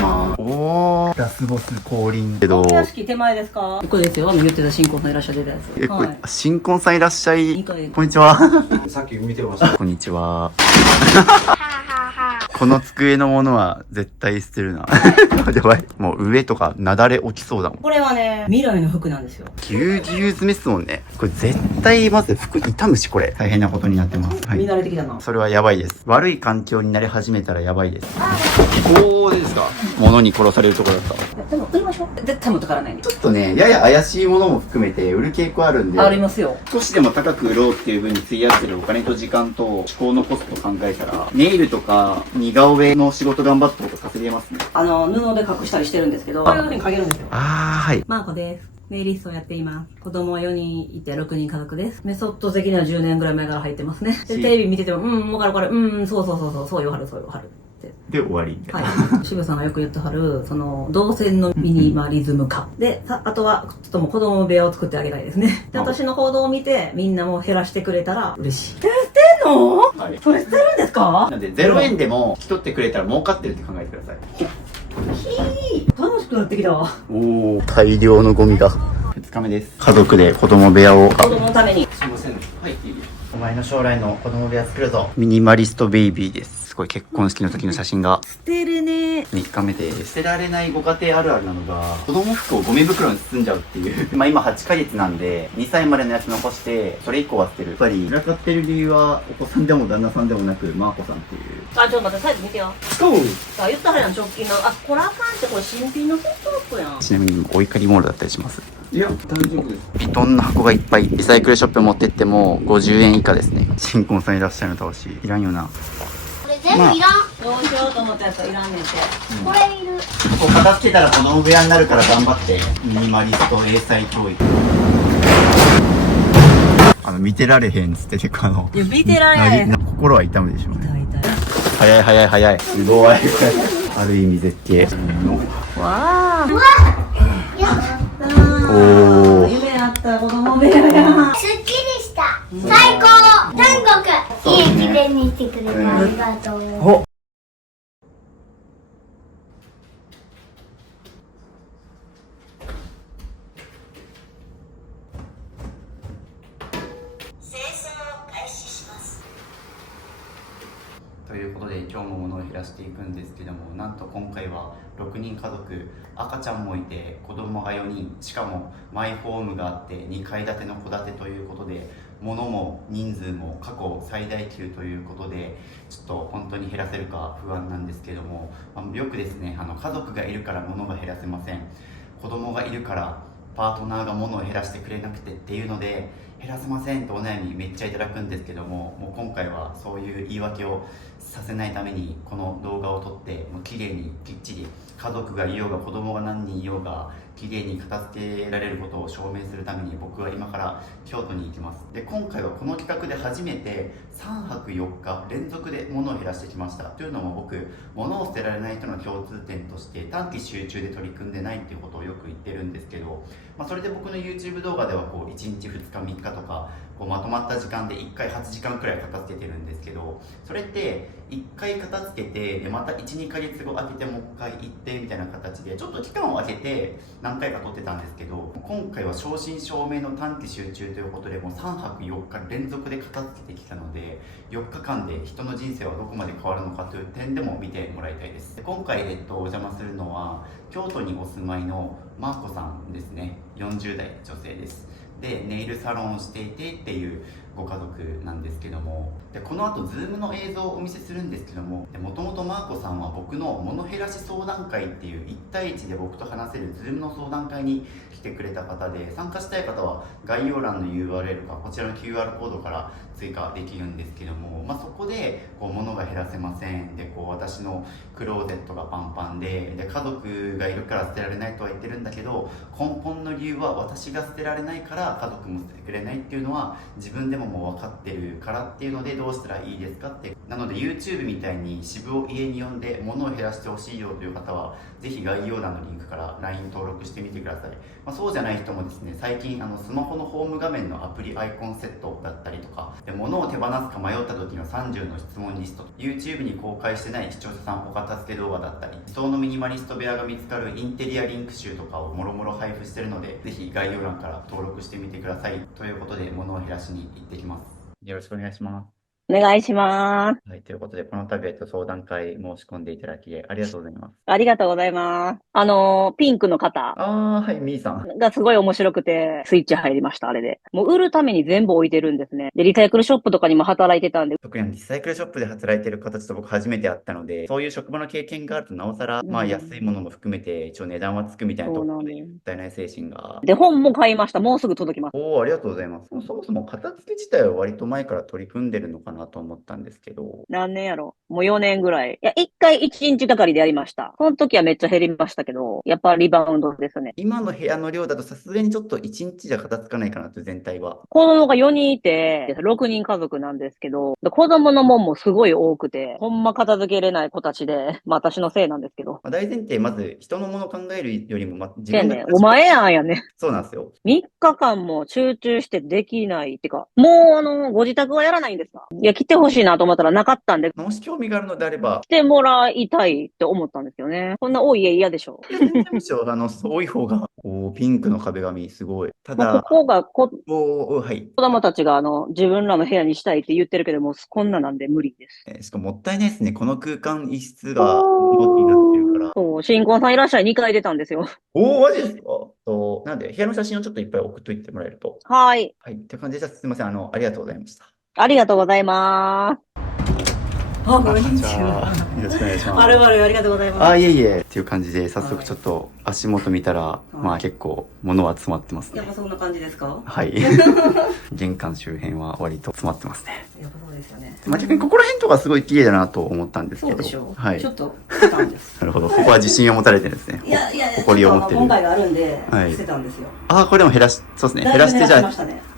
します。おー、ラスボス降臨けど。屋敷手前ですか？ここですよ。言ってた新婚さんいらっしゃってたやつ。これ、新婚さんいらっしゃい。こんにちは。さっき見てました。こんにちは。この机のものは絶対捨てるな。やばい。もう上とかなだれ起きそうだもん。これはね、未来の服なんですよ。ぎゅうぎゅう詰めっすもんね。これ絶対まず服傷むし、これ。大変なことになってます。はい。見慣れてきたな。それはやばいです。悪い環境になり始めたらやばいです。おー、ですか。物に殺されるところだった。でも売りましょう。絶対持ってからないね。ちょっとね、やや怪しいものも含めて売る傾向あるんで。ありますよ。少しでも高く売ろうっていう風に費やしてるお金と時間と思考のコストを考えたら、ネイルとか似顔絵の仕事頑張った方が稼げますね。布で隠したりしてるんですけど、こういう風にかけるんですよ。はい。マーコです。ネイリストをやっています。子供は4人いて6人家族です。メソッド的には10年ぐらい前から入ってますね。で、テレビ見てても、わかるわかる、そう言わはる。で、終わり。はい。渋さんがよく言ってはる、動線のミニマリズム化。で、あとは、ちょっともう子供部屋を作ってあげたいですね。で、私の報道を見て、みんなも減らしてくれたら嬉しい。捨てんの？はい。それ捨てるんですか？なんで、0円でも引き取ってくれたら儲かってるって考えてください。楽しくなってきたわ。おお、大量のゴミが。2日目です。家族で子供部屋を。子供のために。すいません。はい、いいです。お前の将来の子供部屋作るぞ。ミニマリストベイビーです。すごい結婚式の時の写真が。捨てるね。3日目で捨てられないご家庭あるあるなのが、子供服をゴミ袋に包んじゃうっていう。今8ヶ月なんで、2歳までのやつ残して、それ以降は捨てる。やっぱり、散らかってる理由は、お子さんでも旦那さんでもなく、マーコさんっていう。あ、ちょっと待って、サイズ見てよ。そう。あ、言ったはるやん、直近の。あ、これあかんって、これ新品のセットアップやん。ちなみに、お怒りモールだったりします。いや、大丈夫です。ビトンの箱がいっぱい。リサイクルショップ持ってっても、50円以下ですね。新婚さんいらっしゃるの倒し。いらんよな。これ全部いらん、どうしようと思ったやつはいらんねんて。これいる。こう片付けたら子供部屋になるから頑張って。ミニマリスト英才教育。見てられへんっつって結構いや、見てられへん。心は痛むでしょうね。痛い。早い。すごい。ある意味絶景。わー。おー。夢あった子供部屋や。すっきりした。最高。天国。いい記念にしてくれてありがとう。ということで今日も物を減らしていくんですけども、なんと今回は6人家族、赤ちゃんもいて子供が4人、しかもマイホームがあって2階建ての戸建てということで、物も人数も過去最大級ということで、ちょっと本当に減らせるか不安なんですけども、よくですね、家族がいるから物が減らせません、子供がいるからパートナーが物を減らしてくれなくてっていうので減らせませんとお悩みめっちゃいただくんですけども、もう今回はそういう言い訳をさせないためにこの動画を撮って、もう綺麗にきっちり家族がいようが子供が何人いようが綺麗に片付けられることを証明するために、僕は今から京都に行きます。で、今回はこの企画で初めて3泊4日連続で物を減らしてきました。というのも僕、物を捨てられない人の共通点として短期集中で取り組んでないっていうことをよく言ってるんですけど、それで僕の YouTube 動画ではこう1日2日3日とかこうまとまった時間で1回8時間くらい片付けてるんですけど、それって1回片付けて、でまた 1,2 ヶ月後開けてもう1回行ってみたいな形でちょっと期間を空けて何回か撮ってたんですけど、今回は正真正銘の短期集中ということでもう3泊4日連続で片付けてきたので、4日間で人の人生はどこまで変わるのかという点でも見てもらいたいです。で今回、お邪魔するのは京都にお住まいのマーコさんですね。40代女性です。でネイルサロンをしていてっていうご家族なんですけども、でこの後 Zoom の映像をお見せするんですけども、もともとマーコさんは僕の物減らし相談会っていう1対1で僕と話せる Zoom の相談会に来てくれた方で、参加したい方は概要欄の URL かこちらの QR コードから追加できるんですけども、そこでこう物が減らせませんで、こう私のクローゼットがパンパンで家族がいるから捨てられないとは言ってるんだけど、根本の理由は私が捨てられないから家族も捨ててくれないっていうのは自分でももう分かってるからっていうので、どうしたらいいですかってなので YouTube みたいに支部を家に呼んで物を減らしてほしいよという方はぜひ概要欄のリンクから LINE 登録してみてください。そうじゃない人もですね、最近スマホのホーム画面のアプリアイコンセットだったりとかで、物を手放すか迷った時の30の質問リスト、 YouTube に公開してない視聴者さんお片付け動画だったり、理想のミニマリスト部屋が見つかるインテリアリンク集とかをもろもろ配布してるので、ぜひ概要欄から登録してみてください。ということで、物を減らしに行ってきます。よろしくお願いします。お願いします。はい、ということで、この度、相談会申し込んでいただきありがとうございます。ありがとうございます。ピンクの方はい、みーさん。がすごい面白くて、スイッチ入りました、あれで。もう売るために全部置いてるんですね。で、リサイクルショップとかにも働いてたんで。特にリサイクルショップで働いてる方と僕初めて会ったので、そういう職場の経験があるとなおさら、安いものも含めて一応値段はつくみたいなところで、もったいない精神が。で、本も買いました。もうすぐ届きます。ありがとうございます。そもそも片付け自体は割と前から取り組んでるのかなと思ったんですけど。何年やろもう4年ぐらい。いや、1回1日がかりでやりました。その時はめっちゃ減りましたけど、やっぱリバウンドですね。今の部屋の量だとさすがにちょっと1日じゃ片付かないかなと、全体は。子供が4人いて、6人家族なんですけど、子供のもんもすごい多くて、ほんま片付けれない子たちで、私のせいなんですけど。大前提、まず人のものを考えるよりも、自分ね、お前やんやね。そうなんですよ。3日間も集中してできないってか、もうご自宅はやらないんですか？いや、来てほしいなと思ったらなかったんで、もし興味があるのであれば、来てもらいたいって思ったんですよね。こんな多い家嫌でしょ。むしろ、多い方が、ピンクの壁紙、すごい。ただ、ここがはい。子供たちが自分らの部屋にしたいって言ってるけども、こんななんで無理です。しかももったいないですね。この空間一室が大きになってるから。そう、新婚さんいらっしゃい2回出たんですよ。マジですか？なんで、部屋の写真をちょっといっぱい送っといてもらえると。はい。はい。って感じで、すみません。ありがとうございました。ありがとうございます。こんにちは。よろしくお願いします。ありがとうございます。いえいえ。っていう感じで、早速ちょっと足元見たら、結構物は詰まってますね。やっぱそんな感じですか？はい。玄関周辺は割と詰まってますね。やっぱそうですよね。逆にここら辺とかすごい綺麗だなと思ったんですけど。そうでしょう。はい。ちょっと捨てたんです。なるほど。そこは自信を持たれてるんですね。いや、誇りを持ってる。今回があるんで、はい捨てたんですよ。これでもそうですね。減らしてじゃ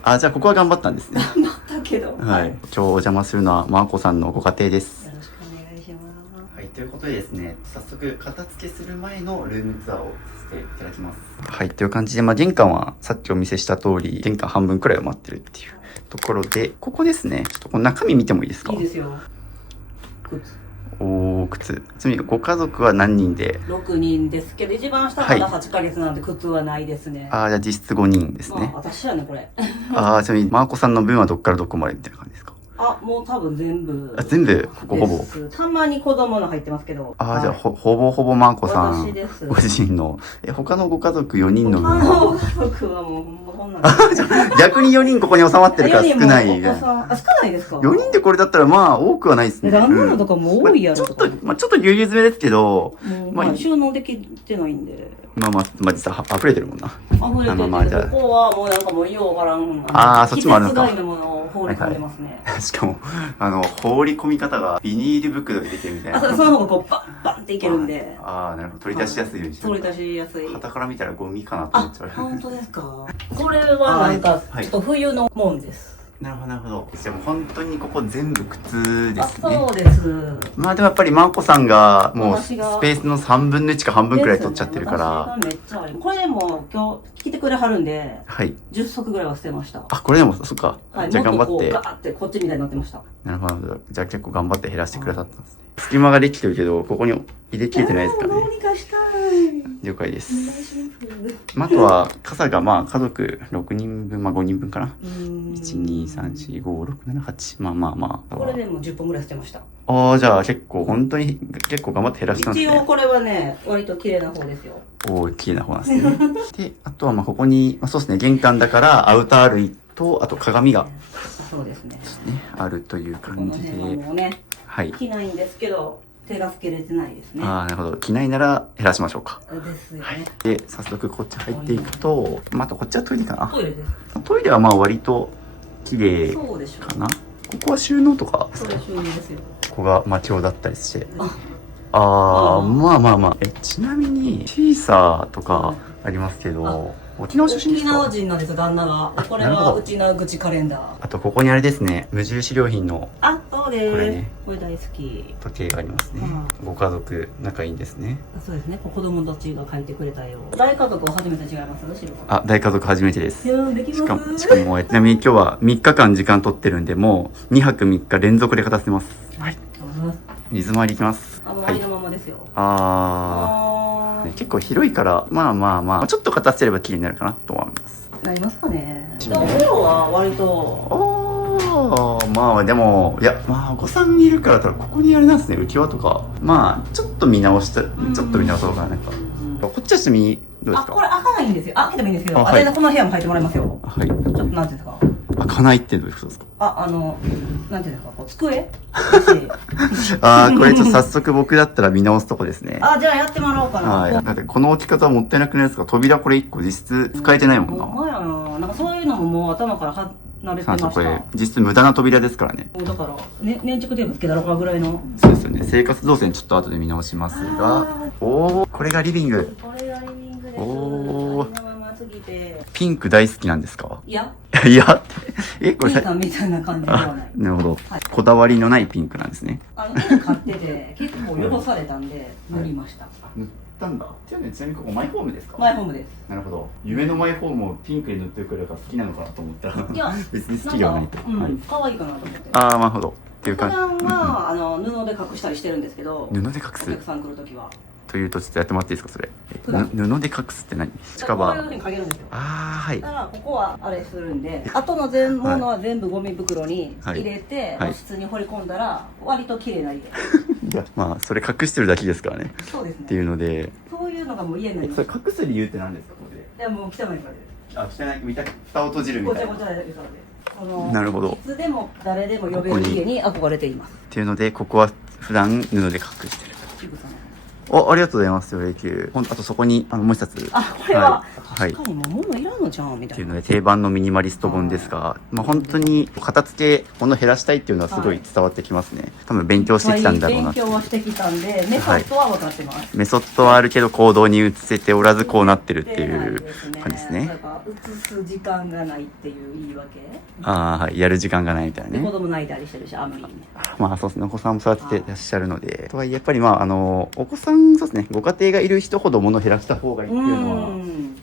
あ、じゃあここは頑張ったんですね。頑張ったけど。はい。今日お邪魔するのは、マーコさんのご家庭です。よろしくお願いします。はい、ということでですね、早速片付けする前のルームツアーをさせていただきます。はい、という感じで、玄関はさっきお見せした通り、玄関半分くらい埋まってるっていうところで、ここですね、ちょっとこの中身見てもいいですか？いいですよ。靴。ちなみにご家族は何人で？6人ですけど、一番下から8ヶ月なんで靴はないですね。じゃあ実質5人ですね。私やね、これ。ちなみに、マーコさんの分はどっからどこまでみたいな感じですか？もう多分全部。全部、ここほぼ。たまに子供の入ってますけど。じゃあ、ほぼマーコさん。私です。ご自身の。他のご家族4人の分他のは。ご家族はもう、こんなん逆に4人ここに収まってるから少ない。少ないですか？4人でこれだったら多くはないですね。旦那のとかも多いやろとか。ちょっとぎゅうぎゅう詰めですけど、収納できてないんで。実は溢れてるもんな。溢れてて、ここはもうなんかもうようわからん。そっちもあるのか。季節外のものを放り込んでますね。しかも、放り込み方がビニール袋でできるみたいな。その方がこう、バンバンっていけるんで。なるほど。取り出しやすいようにしてる。取り出しやすい。傍から見たらゴミかなと思っちゃう。本当ですか？これはなんか、ちょっと冬のもんです。なるほど。でも本当にここ全部靴ですね。そうです。でもやっぱりマーコさんがもうスペースの3分の1か半分くらい取っちゃってるから。めっちゃある。これでも今日来てくれはるんで、はい。10足ぐらいは捨てました。これでも、そっか。じゃあ頑張って。ガーってこっちみたいになってました。なるほど。じゃあ結構頑張って減らしてくださったんですね。隙間ができてるけど、ここに入れきれてないですからね。どうにかしたい。了解です。お願いします。あとは、傘が家族6人分、5人分かな。1、2、3、4、5、6、7、8。これでも10本ぐらい捨てました。じゃあ結構、本当に結構頑張って減らしたんですね。一応これはね、割と綺麗な方ですよ。綺麗な方なんですね。で、あとはここに、そうですね、玄関だからアウター類と、あと鏡が。そうですね。あるという感じで。この辺はもうね、着ないんですけど、手がつけれてないですね。なるほど。着ないなら減らしましょうか。ですよね。で、早速こっち入っていくと、あとこっちはトイレかな。トイレです。トイレは割と綺麗かな。ここは収納とか。そうです、収納ですよ。ここが魔境だったりして。ちなみに、シーサーとかありますけど、沖縄出身ですか？沖縄人なんですよ、旦那が。これはうちなぐちカレンダー。あと、ここにあれですね、無印良品の。そうです。これねこれ大好き。時計がありますねう。ご家族仲いいんですね。そうですね。子供たちが書いてくれたよ。大家族は初めて違いますシルさん。あ、大家族初めてです。いやーできしかも、ます。ちなみに今日は3日間時間取ってるんで、もう2泊3日連続で片付けます。はい。水回り行きます。はいあり。のままですよ。ね、結構広いから、まあ、ちょっと片付ければ綺麗になるかなと思います。なりますかね。でもお風呂は割と。まあでも、いや、まあお子さんいるから、ここにあれなんですね、浮き輪とか。まあ、ちょっと見直そうかな、なんか。こっちは趣味、どうですか？これ開かないんですよ。開けてもいいんですけど、はい全然この部屋も入ってもらいますよ。はい。ちょっとなんていうんですか。開かないってどういうことですか？なんていうんですか、こう机これちょっと早速僕だったら見直すとこですね。じゃあやってもらおうかな。はい。だってこの置き方はもったいなくないですか？扉これ1個実質使えてないもんな。ほんまやな。なんかそういうのももう頭から離れてました。これ実質無駄な扉ですからね。だから、粘着テープつけたらこれぐらいの。そうですよね。生活動線ちょっと後で見直しますが。これがリビング。これがリビングです。おーありのまますぎて。ピンク大好きなんですか？いや、いやって。これピンさんみたいな感じではない。なるほど、はい。こだわりのないピンクなんですね。犬飼ってて、結構汚されたんで、塗りました。塗ったんだ。ちなみにここマイホームですか？マイホームです。なるほど。夢のマイホームをピンクで塗ってくれるから好きなのかなと思ったら、いや、別に好きではないと。はい。可愛いかなと思って。なるほど。っていう普段か、は、布で隠したりしてるんですけど、布で隠すお客さん来るときは。というとちょっとやってもらっていいですか、それ。普段布で隠すって何？近場。こういうふうにかけるんですよ。はい。だからここはあれするんで、後の全物は全部ゴミ袋に入れて、はい和室に掘り込んだら割と綺麗な家。いや、まあ、それ隠してるだけですからね。そうですっていね。うので、そういうのがもう家になります。それ隠す理由って何ですか、これで。いやもう汚いからです。汚い、蓋を閉じるみたいな。ごちゃごちゃでそうです。なるほどいつでも誰でも呼べる家に憧れています。っていうので、ここは普段布で隠してる。シブさん。ありがとうございます、永久。あとそこに、もう一冊。これは、はい。確かにもう物いらんのじゃんみたいうな。っていので、定番のミニマリスト本ですが、まあ本当に片付け、物減らしたいっていうのはすごい伝わってきますね。多分勉強してきたんだろうな。勉強はしてきたんで、メソッドは分かってます。メソッドはあるけど行動に移せておらずこうなってるっていう感じですね。だから移す時間がないっていう言い訳。はい。やる時間がないみたいなで子ね。供泣いたりしてるし、あんまりね。まあそうですね。お子さんも育ててらっしゃるので。とはいえやっぱりまあお子さん、そうですね。ご家庭がいる人ほど物を減らした方がいいっていうのは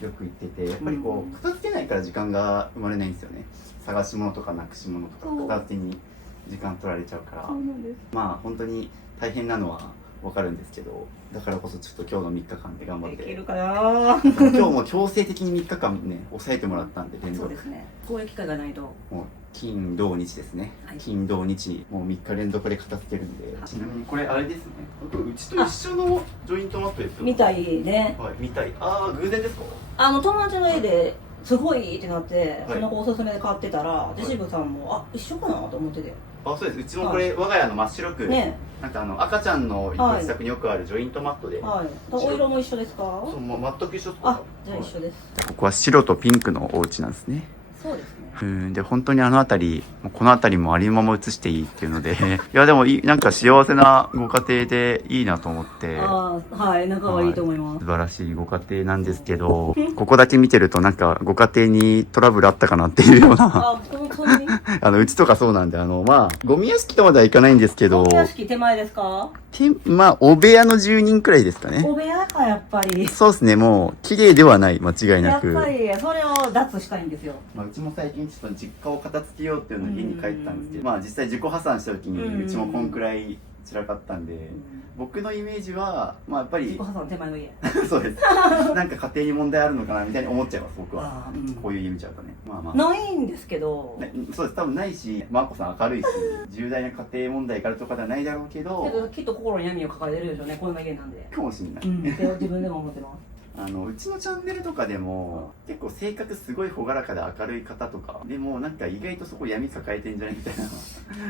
よく言ってて、やっぱりこう、片付けないから時間が生まれないんですよね。探し物とかなくし物とか、片付けに時間取られちゃうから。まあ本当に大変なのはわかるんですけど、だからこそちょっと今日の3日間で頑張って。できるかな。今日も強制的に3日間ね、抑えてもらったんで、連続。そうですね。こういう機会がないと。もう金土日ですね、はい金土日もう3日連続で片付けるんで、ちなみにこれあれですね、うちと一緒のジョイントマットですよ。みたいね。はい、みたい。偶然ですか？友達の家ですごいってなって、はいその子おすすめで買ってたら、ジェシブさんも、一緒かなと思ってて。そうです。うちもこれ、我が家の真っ白く、ね。なんか赤ちゃんのご自宅によくあるジョイントマットで、はい。お色も一緒ですか？そうもう全く一緒です。じゃあ一緒です。ここは白とピンクのお家なんですね。そうですね。で、本当にこの辺りもありのまま映していいっていうので、いやでもなんか幸せなご家庭でいいなと思って、はい、仲はいいと思います。素晴らしいご家庭なんですけど、ここだけ見てるとなんかご家庭にトラブルあったかなっていうような、本当にうちとかそうなんで、まあ、ゴミ屋敷とまではいかないんですけど、ゴミ屋敷手前ですか？まあ、お部屋の10人くらいですかね。お部屋か、やっぱり。そうですね、もう、綺麗ではない、間違いなく。やっぱり、それを脱したいんですよ。まあ、うちも最近ちょっと実家を片付けようっていうのを家に帰ったんですけど、まあ実際自己破産した時にうちもこんくらい散らかったんで、僕のイメージは、まあやっぱり、自己破産手前の家。そうです。なんか家庭に問題あるのかなみたいに思っちゃいます、僕は。こういう家見ちゃうとね。まあまあ。ないんですけど。そうです、多分ないし、マコさん明るいし、重大な家庭問題があるとかではないだろうけど、きっと心に闇を抱えてるでしょうね、こんな家なんで。かもしれない。って自分でも思ってます。うちのチャンネルとかでも結構性格すごい朗らかで明るい方とかでもなんか意外とそこ闇抱えてんじゃないみたいな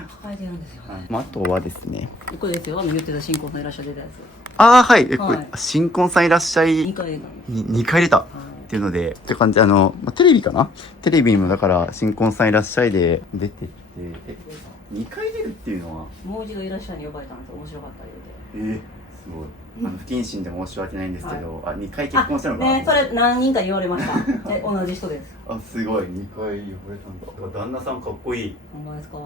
抱えてるんですよね。あとはですね、これですよ、言ってた新婚さんいらっしゃってたやつ。はい、これはい新婚さんいらっしゃい2回なんです。 2回出たっていうのでって感じでテレビかな、テレビにもだから新婚さんいらっしゃいで出てって2回出るっていうのはもう一度いらっしゃいに呼ばれたんですよ、面白かった言うて。すごい不謹慎で申し訳ないんですけど、2回結婚したのかな、ね、それ何人か言われました。同じ人です。すごい2回呼ばれたんだ。旦那さんかっこいい。ほんまですか？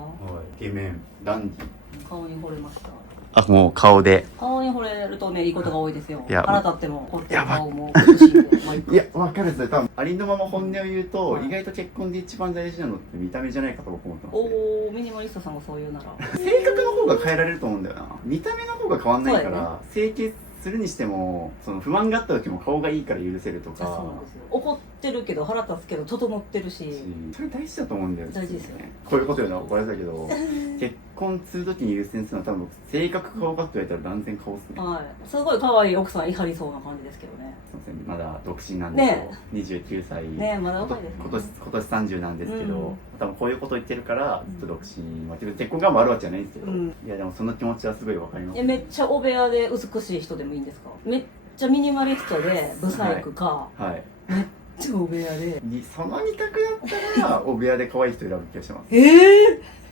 イケメン、ダンディ、顔に惚れました。あ、もう顔で。顔に惚れるとね、いいことが多いですよ。いや腹立っても、こってる顔も美しいんで。いや、わかるっすよ。多分、ありのまま本音を言うと、はい意外と結婚で一番大事なのって見た目じゃないかと僕思ってます、ね。おー、ミニマリストさんもそう言うなら。性格の方が変えられると思うんだよな。見た目の方が変わんないかそうだら、整形するにしても、その不安があった時も顔がいいから許せるとか。そうなんですよ。怒ってるけど、腹立つけど、整ってるし。それ大事だと思うんだよ。大事ですよね。こういうこと言うのは怒られたけど、結婚する時に優先するのは多分、性格顔かって言われたら断然顔っすね。はい。すごい可愛い奥さんいはりそうな感じですけどね。すいません、まだ独身なんですよ。29歳。ねえ、まだ若いですね。今年30なんですけど、うん多分こういうこと言ってるからずっと独身、まあ、結婚願望あるわけじゃないんですけど、うんいやでもその気持ちはすごいわかります。めっちゃお部屋で美しい人でもいいんですか？めっちゃミニマリストでブサイクか、はい。めっちゃお部屋で。その2択だったらお部屋で可愛い人選ぶ気がします。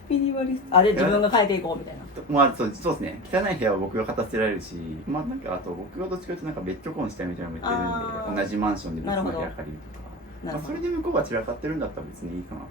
ミニマリスト。あれ自分が変えていこうみたいな。まあそうですね。汚い部屋は僕が片付けられるし、まあなんかあと僕がどっちかというとなんか別居婚したいみたいなのも言あーってるんで、同じマンションで別の部屋借りるとか。まあ、なるほどそれで向こうが散らかってるんだったら別にいいかなと。へ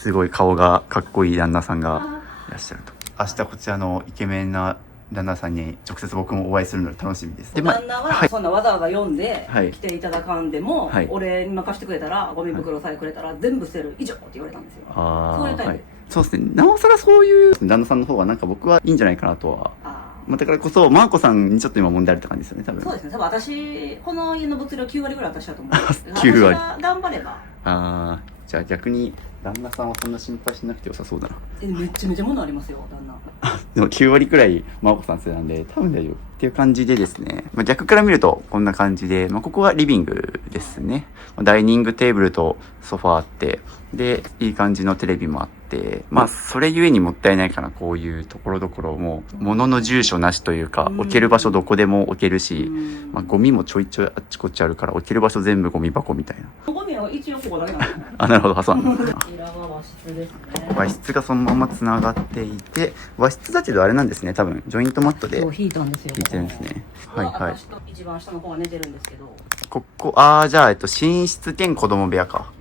すごい顔がかっこいい旦那さんがいらっしゃると。明日こちらのイケメンな旦那さんに直接僕もお会いするので楽しみです。で、まあ旦那ははいそんなわざわざ読んではい来ていただかんでも、はい俺に任せてくれたらゴミ袋さえくれたら全部捨てる以上って言われたんですよ。あそういうタイプはい。そうですね。なおさらそういう旦那さんの方はなんか僕はいいんじゃないかなとは。あまあ、だからこそ、マーコさんにちょっと今問題あるって感じですよね、多分。そうですね。多分私この家の物量9割ぐらい私だと思う。 9割私が頑張れば。ああ、じゃあ逆に旦那さんはそんな心配しなくて良さそうだな。めっちゃめちゃ物ありますよ旦那。でも9割くらいマーコさん世なんで多分大丈夫っていう感じでですね、まあ、逆から見るとこんな感じで、まあ、ここはリビングですね。ダイニングテーブルとソファーあって、でいい感じのテレビもあって、まあそれゆえにもったいないかな、こういうところどころも物の住所なしというか、置ける場所どこでも置けるし、まあ、ゴミもちょいちょいあっちこっちあるから置ける場所全部ゴミ箱みたいな。ゴミは一応ここだけなんですね。あ、なるほど、そうなんだ。こちらは和室ですね。和室がそのままつながっていて、和室だけどあれなんですね、多分ジョイントマットでそう引いたんですよ。引いてるんですね。はいはい。私と一番下の子が寝てるんですけど。ここ、じゃあ、寝室兼子供部屋か。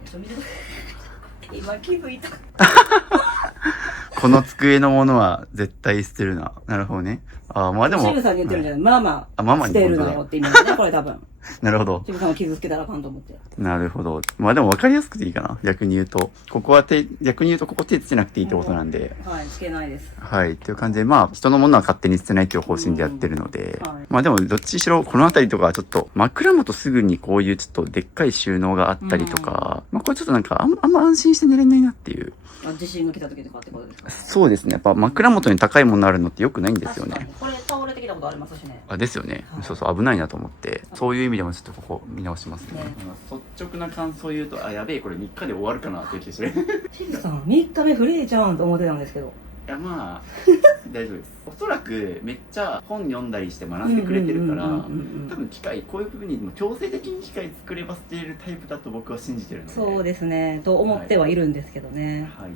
今気づいた。この机のものは絶対捨てるな。なるほどね。まあでも。渋さんに言ってるんじゃない、ママ。ママに捨てるなよって意味だね、これ多分。なるほど。渋さんを傷つけたらあかんと思って。なるほど。まあでも分かりやすくていいかな。逆に言うと。逆に言うとここ手つけなくていいってことなんで。はい、つけないです。はい。っていう感じで、まあ、人のものは勝手に捨てないっていう方針でやってるので。はいまあでも、どっちにしろ、この辺りとかはちょっと、枕元すぐにこういうちょっとでっかい収納があったりとか、まあこれちょっとなんかあんま安心して寝れないなっていう。地震が来た時とかってことですか？そうですね。やっぱ枕元に高いものあるのって良くないんですよね。確かに。これ倒れてきたことありますしね。ですよね、はいそうそう危ないなと思ってそういう意味でもちょっとここ見直しますね。ね率直な感想を言うとやべえこれ3日で終わるかなっていう気がする渋さん、3日目フリーじゃんと思ってたんですけど。いやまあ大丈夫です。おそらくめっちゃ本読んだりして学んでくれてるからうんうんうんうん多分機械こういう部分に強制的に機械作れば捨てれるタイプだと僕は信じてるので。そうですね、と思ってはいるんですけどね。はい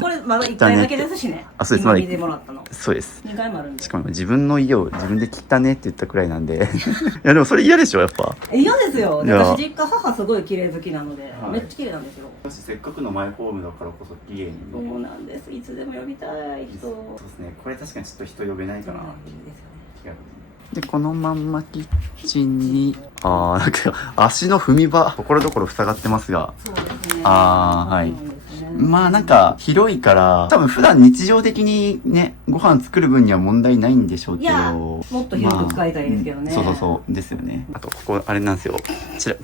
これまだ1回だけですしね。あそうですまだ今見てもらったの。そうです。2回もあるんでし。かも自分の家を自分で切ったねって言ったくらいなんでいやでもそれ嫌でしょやっぱ。嫌ですよ。いや私実家母すごい綺麗好きなので、はいめっちゃ綺麗なんですよ。せっかくのマイホームだからこそ綺麗にそうなんです。いつでも呼びたい人。そうですね。これ確かにちょっと人呼べないかな。いいですよね。で、このまんまキッチンに、なんか、足の踏み場、ところどころ塞がってますが、そうですね。はいそうなんですね。まあなんか、広いから、多分普段日常的にね、ご飯作る分には問題ないんでしょうけど、いやもっと広く使いたいですけどね。そうそうそう、ですよね。あと、ここ、あれなんですよ。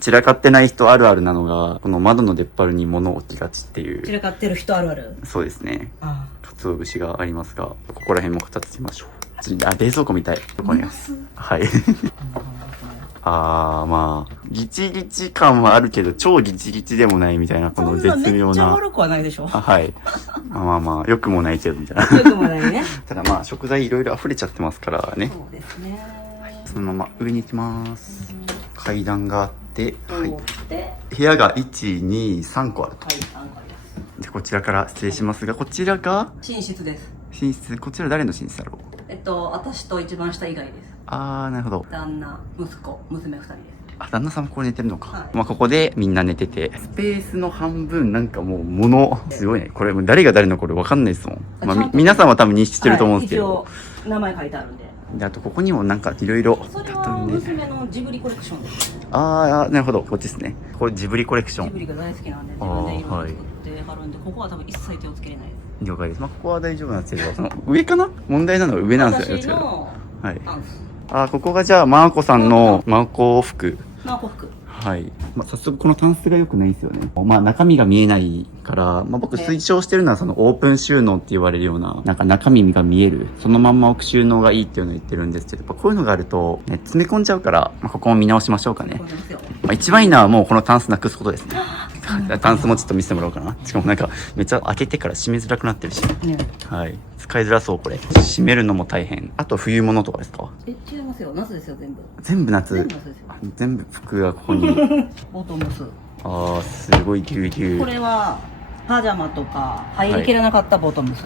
散らかってない人あるあるなのが、この窓の出っ張りに物を置きがちっていう。散らかってる人あるある。そうですね。あ鰹節がありますが、ここら辺も片付けましょう。冷蔵庫みたい。ここにあります。はい。まあ、ギチギチ感はあるけど、超ギチギチでもないみたいな、この絶妙めっちゃな。悪くはないでしょ。はい。まあまあ、良くもないけど、みたいな。よくもないね。ただまあ、食材いろいろ溢れちゃってますからね。そうですね。そのまま上に行きます。階段があって、はい。で、部屋が1、2、3個あると。はい、3個あります。で、こちらから失礼しますが、こちらが寝室です。寝室、こちら誰の寝室だろう。私と一番下以外です。なるほど。旦那、息子、娘2人です。あ、旦那さんもここ寝てるのか。はいまあここでみんな寝てて、スペースの半分なんかもうすごいね。これもう誰が誰のこれわかんないですもん。まあちゃんと皆さんは多分認識してると思うんですけど。はい、一応名前書いてあるんで。で、あとここにもなんかいろいろ。それは娘のジブリコレクションです。ああ、なるほど。こっちですね。これジブリコレクション。ジブリが大好きなんで、自分で色々作ってはるんで、ここは多分一切手をつけれないです。了解です。まあここは大丈夫なんですけど、その上かな問題なのは上なんですよ。私のはい。パンツ。あ、ここがじゃあ、マーコさんのマーコ服。マーコ服。はい。まあ、早速このタンスが良くないんですよね。まあ、中身が見えないから、まあ、僕推奨してるのはそのオープン収納って言われるような、なんか中身が見える、そのまんま置く収納がいいっていうのを言ってるんですけど、やっぱこういうのがあると、ね、詰め込んじゃうから、まあ、ここも見直しましょうかね。まあ、一番いいのはもうこのタンスなくすことですね。タンスもちょっと見せてもらおうかな。しかもなんか、めっちゃ開けてから閉めづらくなってるし。ね。はい。使いづらそう、これ。閉めるのも大変。あと冬物とかですか？違いますよ。夏ですよ、全部。全部夏。全部夏ですよ。全部服がここに。ボトムス。ああ、すごいぎゅうぎゅう。これは、パジャマとか、入りきれなかったボトムス。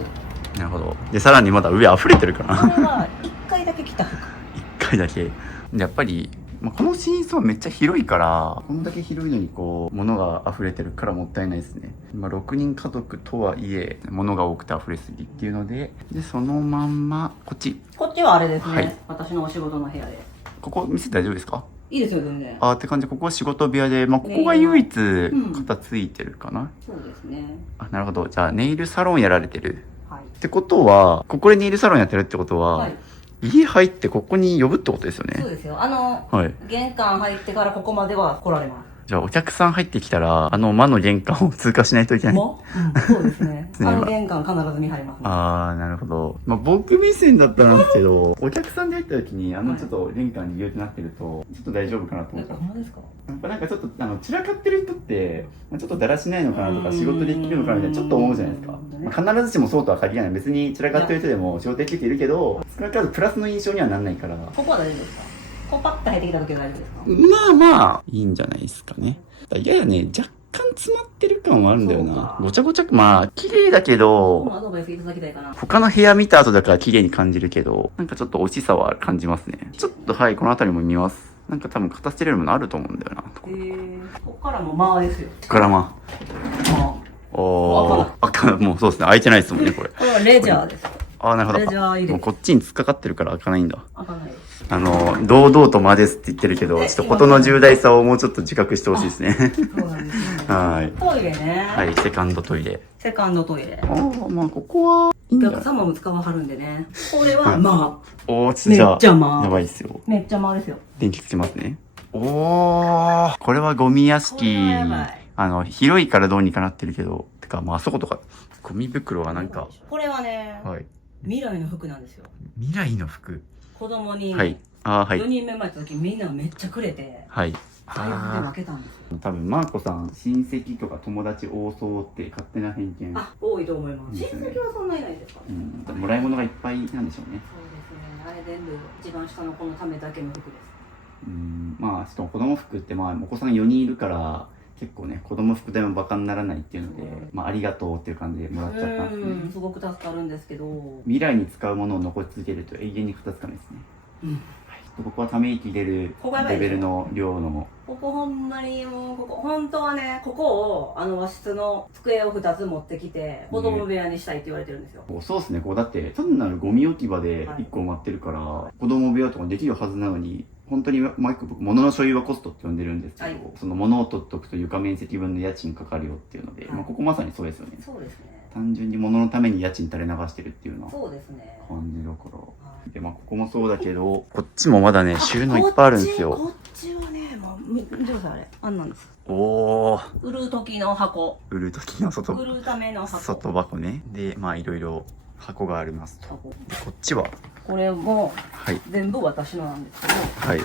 なるほど。で、さらにまだ上溢れてるからこれな。は、一回だけ着た服。一回だけ。でやっぱり、まあ、この寝室はめっちゃ広いから、こんだけ広いのにこう、物が溢れてるからもったいないですね。まあ、6人家族とはいえ、物が多くて溢れすぎっていうので、で、そのまんま、こっち。こっちはあれですね。はい私のお仕事の部屋で。ここ見せて大丈夫ですか？いいですよ、全然。あーって感じで、ここは仕事部屋で、まあ、ここが唯一、ん片付いてるかな。そうですね。あ、なるほど。じゃあ、ネイルサロンやられてる。はい。ってことは、ここでネイルサロンやってるってことは、はい。家入ってここに呼ぶってことですよね。そうですよ。はい。玄関入ってからここまでは来られまじゃあお客さん入ってきたら、魔の玄関を通過しないといけなす。い。そうですね。ね玄関必ず見張りますね。あー、なるほど。まあ、僕目線だったらなんですけど、お客さんで入った時に、ちょっと玄関にギューってなってると、ちょっと大丈夫かなと思っちゃう。ほんまですか？やっぱなんかちょっと、散らかってる人って、ちょっとだらしないのかなとか、仕事できるのかなみたいな、ちょっと思うじゃないですか。まあ、必ずしもそうとは限らない。別に散らかってる人でも仕事できているけど、少なからずプラスの印象にはならないから。ここは大丈夫ですか？こうパッと入ってきた時は大丈夫ですか？まあまあ、いいんじゃないですかね。ややね、若干詰まってる感はあるんだよなそうか。ごちゃごちゃ、まあ、綺麗だけど、アドバイスいただきたいかな。他の部屋見た後だから綺麗に感じるけど、なんかちょっと惜しさは感じますね。ちょっとはい、この辺りも見ます。なんか多分片捨てれるものあると思うんだよな。ここからもまあですよ。ここからままあ。おー。もうそうですね。開いてないですもんね、これ。これはレジャーです。あー、なるほレジャー入れど。もうこっちに突っかかってるから開かないんだ。開かないです。堂々と間ですって言ってるけど、ちょっと事の重大さをもうちょっと自覚してほしいですね。そうなんですね。はい。トイレね。はい、セカンドトイレ。セカンドトイレ。あー、まあここはいいんおじゃない？客様も使わはるんでね。これはまあ。おー、じゃあ、めっちゃまあやばいっすよ。めっちゃまあですよ。電気つけますね。おー、これはゴミ屋敷。これはやばい広いからどうにかなってるけど、てか、まあ、あそことか、ゴミ袋はなんか、これはね、はい。未来の服なんですよ。未来の服。子供に、はい。あー、は4い。人目前行った時みんなめっちゃくれて、はい。財布で分けたんですよ。多分、マーコさん、親戚とか友達多そうって勝手な偏見。あ、多いと思います。親ですね戚はそんないないですかね。うん。もらい物がいっぱいなんでしょうね。そうですね。あれ全部一番下の子のためだけの服です。まあ、しかも子供服って、まあ、お子さん4人いるから、結構ね、子供服代もバカにならないっていうので、まあ、ありがとうっていう感じでもらっちゃったんですね。すごく助かるんですけど、未来に使うものを残し続けると永遠に片付かないですね。うんここはため息出るここやばいでしょレベルの量の。ここほんまにもう、ここ、本当はね、ここを、和室の机を2つ持ってきて、子供部屋にしたいって言われてるんですよ。そうですね。だって単なるゴミ置き場で1個埋まってるから、子供部屋とかできるはずなのに、本当にマイク僕物の所有はコストって呼んでるんですけど、はいその物を取っとくと床面積分の家賃かかるよっていうので、はいここまさにそうですよね。そうですね。単純に物のために家賃垂れ流してるっていうようなそうですね。感じだから。で、ここもそうだけど、こっちもまだね、収納いっぱいあるんですよ。こっちはね、もう、見てください、あれ。あんなんです。おー。売る時の箱。売る時の外売るための箱。外箱ね。で、いろいろ箱がありますと。箱。こっちはこれも、はい。全部私のなんですけど、はい。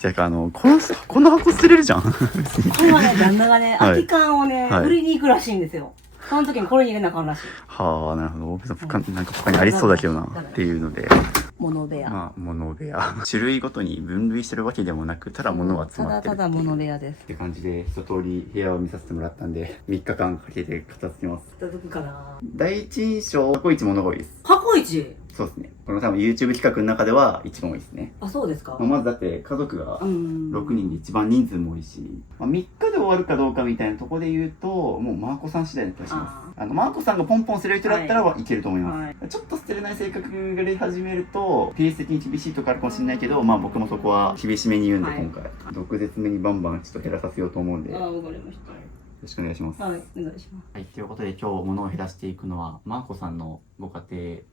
じゃあ、この箱捨てれるじゃん。これはね、旦那がね、はい空き缶をね、はい売りに行くらしいんですよ。その時にこれに入れなあかんらしい。はあ、なるほど。大部さんなんか他にありそうだけどなっていうので、物部屋。まあ物部屋。種類ごとに分類してるわけでもなく、ただ物が集まってるっていう。ただ物部屋ですっ。て感じで一通り部屋を見させてもらったんで、3日間かけて片付けます。片付くかな。第一印象、過去一物が多いです。過去一。そうですね。この多分 YouTube 企画の中では一番多いですね。あ、そうですか。まずだって家族がうん6人で一番人数も多いし、3日で終わるかどうかみたいなところで言うと、もうマーコさん次第だったりします。マーコさんがポンポン捨てれる人だったらいけると思います。はい。ちょっと捨てれない性格が出始めると、ペース的に厳しいとこあるかもしれないけど、まあ僕もそこは厳しめに言うんで、はい今回。毒舌めにバンバンちょっと減らさせようと思うんで、よあ、わかりました。ろしくお願いします。はい、お願いします。はい、ということで今日物を減らしていくのはマーコさんのご家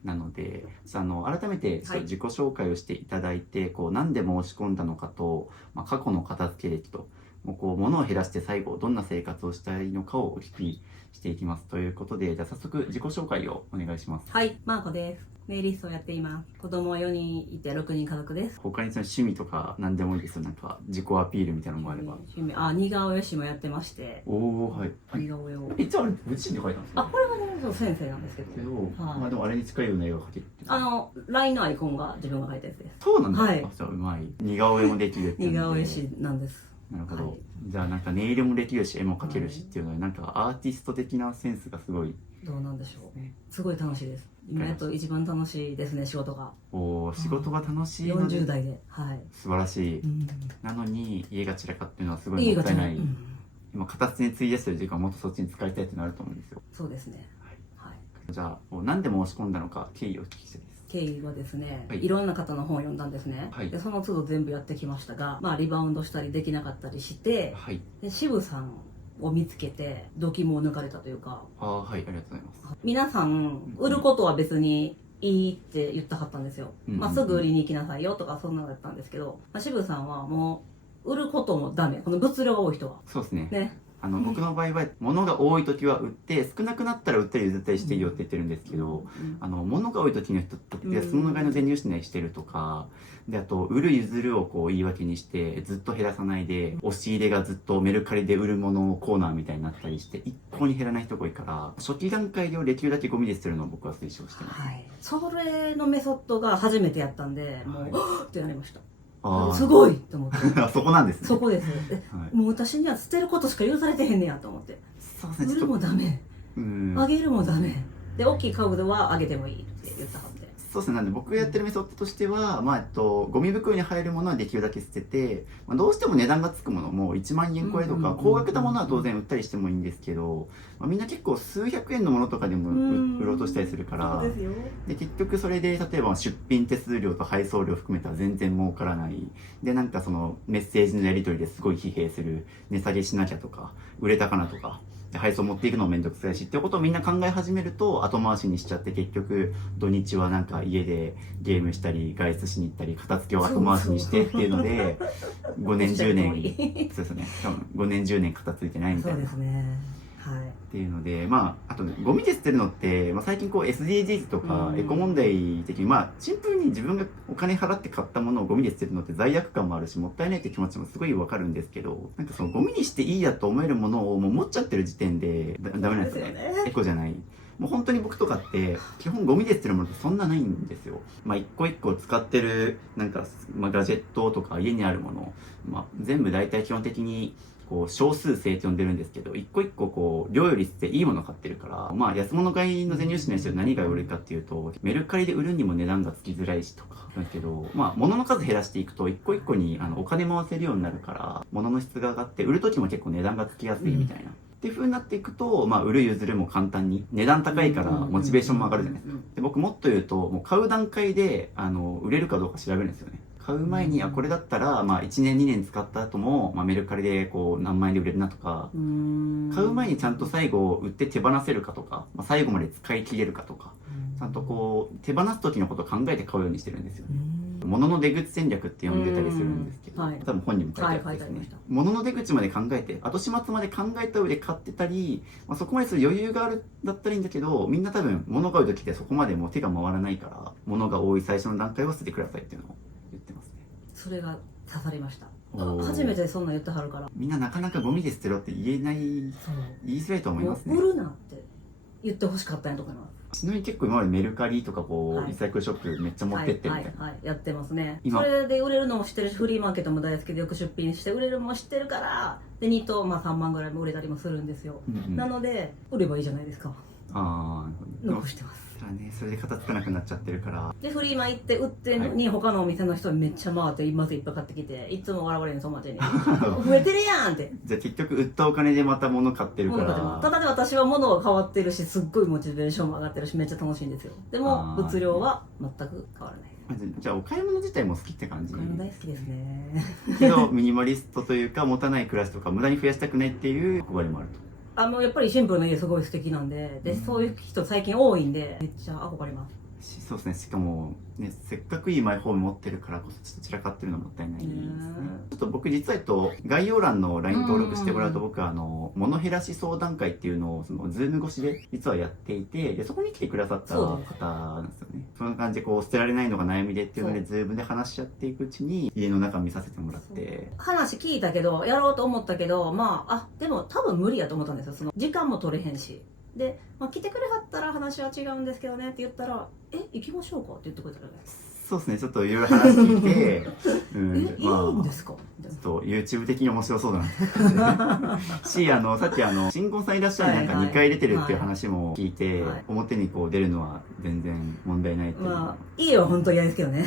庭なので、改めてちょっと自己紹介をしていただいて、こう何で申し込んだのかと、過去の片付け歴と、もうこう物を減らして最後どんな生活をしたいのかをお聞きしていきますということで、じゃあ早速自己紹介をお願いします。はい、マーコです。ネイリストをやっています。子供は4人いて6人家族です。他にその趣味とか何でもいいですよ。なんか自己アピールみたいなのもあれば。趣味、似顔絵師もやってまして、おお、はい。似顔絵を。じゃああれご自身で書いたんですか？これはね、そう先生なんですけど。けど、はいまあでもあれに近いような絵が描けるっていう。LINE のアイコンが自分が描いたやつです。そうなんだ。はいじゃあうまい。似顔絵もできるっていう似ので顔絵師なんです。なるほど、はいじゃあなんかネイルもできるし絵も描けるしっていうので、なんかアーティスト的なセンスがすごい。どうなんでしょう。すごい楽しいです。今やっと一番楽しいですね、仕事が。お仕事が楽しいので40代で。はい。素晴らしい、うんなのに家が散らかってるのはすごいいいがちなもったいない、うん今片手に費やしてる時間もっとそっちに使いたいってなると思うんですよ。そうですね。はい。じゃあこう何で申し込んだのか経緯をお聞きしたいです。経緯はですね、はいいろんな方の本を読んだんですね。はいでその都度全部やってきましたが、リバウンドしたりできなかったりして、はいで渋さんを見つけて、動機も抜かれたというか、はいありがとうございます。皆さん、売ることは別にいいって言ったはったんですよ。すぐ売りに行きなさいよとかそんなのだったんですけど、渋さんはもう、売ることもダメ。この物量が多い人は。そうですねね。僕の場合は物が多い時は売って少なくなったら売ったり譲ったりしていいよって言ってるんですけど、物が多い時の人って安物買いの全入しないしてるとかで、あと売る譲るをこう言い訳にしてずっと減らさないで、押し入れがずっとメルカリで売るものコーナーみたいになったりして一向に減らない人が多いから、初期段階でできるだけゴミで捨てるのを僕は推奨してます。はい。それのメソッドが初めてやったんで、もう、はいってなりました。あーすごいと思って。そこなんですね。そこです。はいもう私には捨てることしか許されてへんねやと思って。そうですね。売るもダメ。うんあげるもダメ。で、大きい家具はあげてもいいって言ったはずで。そうですね。なんで僕がやってるメソッドとしては、ゴミ袋に入るものはできるだけ捨てて、どうしても値段がつくものも1万円超えとか、高額なものは当然売ったりしてもいいんですけど、みんな結構数百円のものとかでも売ろうとしたりするから、そうですよ。で結局それで例えば出品手数料と配送料含めたら全然儲からない。で、なんかそのメッセージのやり取りですごい疲弊する。値下げしなきゃとか、売れたかなとか。で配送持っていくのもめんどくさいしっていうことをみんな考え始めると後回しにしちゃって、結局土日はなんか家でゲームしたり外出しに行ったり片付けを後回しにしてっていうので5年10年そうですね、多分5年10年片付いてないみたそいうなですね。はい。っていうので、あとね、ゴミで捨てるのって、最近こう SDGs とかエコ問題的に、シンプルに自分がお金払って買ったものをゴミで捨てるのって罪悪感もあるし、もったいないって気持ちもすごいわかるんですけど、なんかそのゴミにしていいやと思えるものをもう持っちゃってる時点でダメなんですよね。エコじゃない。もう本当に僕とかって基本ゴミで捨てるものってそんなないんですよ。一個一個使ってるなんか、ガジェットとか家にあるもの、全部大体基本的にこう少数生って呼んでるんですけど、一個一個こう量より捨ていいもの買ってるから、安物買いの全入しない人は何が売れるかっていうと、メルカリで売るにも値段がつきづらいしとかだけど、物の数減らしていくと一個一個にお金回せるようになるから、物の質が上がって売る時も結構値段がつきやすいみたいな。っていう風になっていくと、売る譲るも簡単に、値段高いからモチベーションも上がるじゃないですか。で、僕もっと言うと、もう買う段階で売れるかどうか調べるんですよね。買う前に、これだったら、1年2年使った後も、メルカリでこう何万円で売れるなとか、買う前にちゃんと最後売って手放せるかとか、最後まで使い切れるかとか、ちゃんとこう手放す時のことを考えて買うようにしてるんですよね。物の出口戦略って呼んでたりするんですけど、多分本にも書いてあるんですね。物の出口まで考えて、後始末まで考えた上で買ってたり、そこまでする余裕があるだったらいいんだけど、みんな多分物買う時ってそこまでもう手が回らないから、物が多い最初の段階は捨ててくださいっていうのを言ってますね。それが刺さりました。おー初めてそんなん言ってはるから。みんななかなかゴミで捨てろって言えない、そう。言いづらいと思いますね。売るなって。言ってほしかったんやと思います。ちなみに結構今までメルカリとかこう、はいリサイクルショップめっちゃ持ってってみたいな、はい、やってますね。今それで売れるのも知ってるし、フリーマーケットも大好きでよく出品して売れるのも知ってるから、で2等、まあ、3万ぐらいも売れたりもするんですよ。うんうんなので売ればいいじゃないですか。ああ残してます。ね、それで片付かなくなっちゃってるからでフリーマー行って売ってんのに、他のお店の人にめっちゃ回ってまずいっぱい買ってきて、いつも笑われるんです、友達に増えてるやんって。じゃあ結局売ったお金でまた物買ってるから。ただで私は物は変わってるし、すっごいモチベーションも上がってるし、めっちゃ楽しいんですよ。でもあー物量は全く変わらない。じゃあお買い物自体も好きって感じ。お金も大好きですね。けどミニマリストというか持たない暮らしとか無駄に増やしたくないっていう憧れもあると。やっぱりシンプルな家すごい素敵なんで、そういう人最近多いんで、めっちゃ憧れます。そうですね。しかも、ね、せっかくいいマイホーム持ってるからこそちょっと散らかってるのはもったいないですね。ちょっと僕実は概要欄の LINE 登録してもらうと、僕は物減らし相談会っていうのをズーム越しで実はやっていて、でそこに来てくださった方なんですよね。そんな感じでこう捨てられないのが悩みでっていうのでズームで話し合っていくうちに家の中見させてもらって、話聞いたけど、やろうと思ったけど、でも多分無理やと思ったんですよ。その時間も取れへんし。で、来てくれはったら話は違うんですけどねって言ったら、行きましょうかって言ってくれたらね。そうですね。ちょっといろいろ話聞いて、いいんですかちょっと YouTube 的に面白そうだなし、さっき新婚さんいらっしゃるなんか2回出てるっていう話も聞いて、表にこう出るのは全然問題ないっていう。家は本当嫌ですけどね。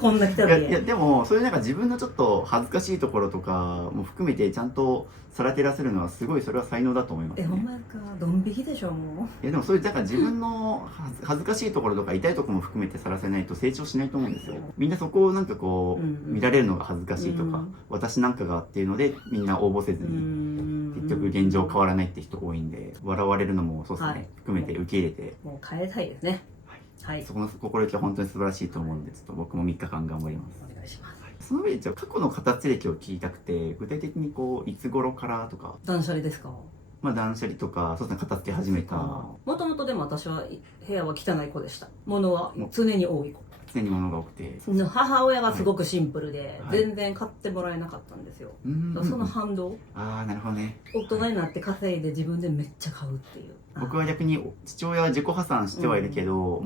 こんな汚い家。いやでもそういうなんか自分のちょっと恥ずかしいところとかも含めてちゃんとさらけ出せるのはすごいそれは才能だと思います、ね。ほんまですか。ドン引きでしょもう。いやでもそういうなんか自分の恥ずかしいところとか痛いところも含めてさらせないと成長しないと思うんですよ。みんなそこをなんかこう、見られるのが恥ずかしいとか、私なんかがっていうのでみんな応募せずに結局現状変わらないって人多いんで、笑われるのもそうですね、含めて受け入れてもう変えたいですね。はい。そこの心意気は本当に素晴らしいと思うんで、ちょっと僕も3日間頑張ります。お願いします。その上で過去の形歴を聞きたくて、具体的にこういつ頃からとか。断捨離ですか。断捨離とか、そうですね、片付け始めた。もともとでも私は部屋は汚い子でした。物は常に多い子。常に物が多くて。母親がすごくシンプルで、全然買ってもらえなかったんですよ。その反動。ああ、なるほどね。大人になって稼いで自分でめっちゃ買うっていう。僕は逆に父親は自己破産してはいるけど、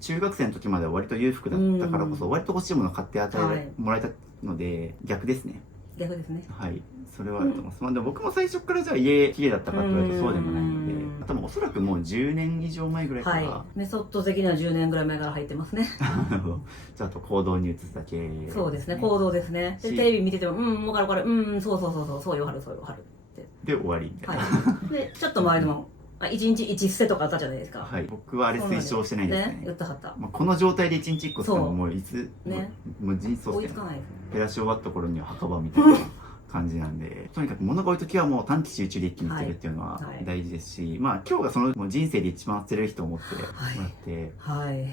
中学生の時までは割と裕福だったからこそ、割と欲しいものを買って与えてもらえたので、逆ですね。逆ですね。はい。それはあると思います。でも僕も最初からじゃあ家綺麗だったかって言われるとそうでもないので、多分おそらくもう10年以上前ぐらいから。メソッド的には10年ぐらい前から入ってますね。じゃあと行動に移すだけ。そうですね、行動ですね。で、テレビ見てても、分かる分かる、そういうはるって。で、終わりみたいな。で、ちょっと周りの、1日1捨てとかあったじゃないですか。はい。僕はあれ推奨してないですね。言ったはった。この状態で1日1個ってもういつ、もう人生追いつかないですね。減らし終わった頃には墓場みたいな感じなんで、とにかく物が多い時はもう短期集中で一気に捨てるっていうのは大事ですし、今日がそのもう人生で一番捨てれる人を思ってもらって、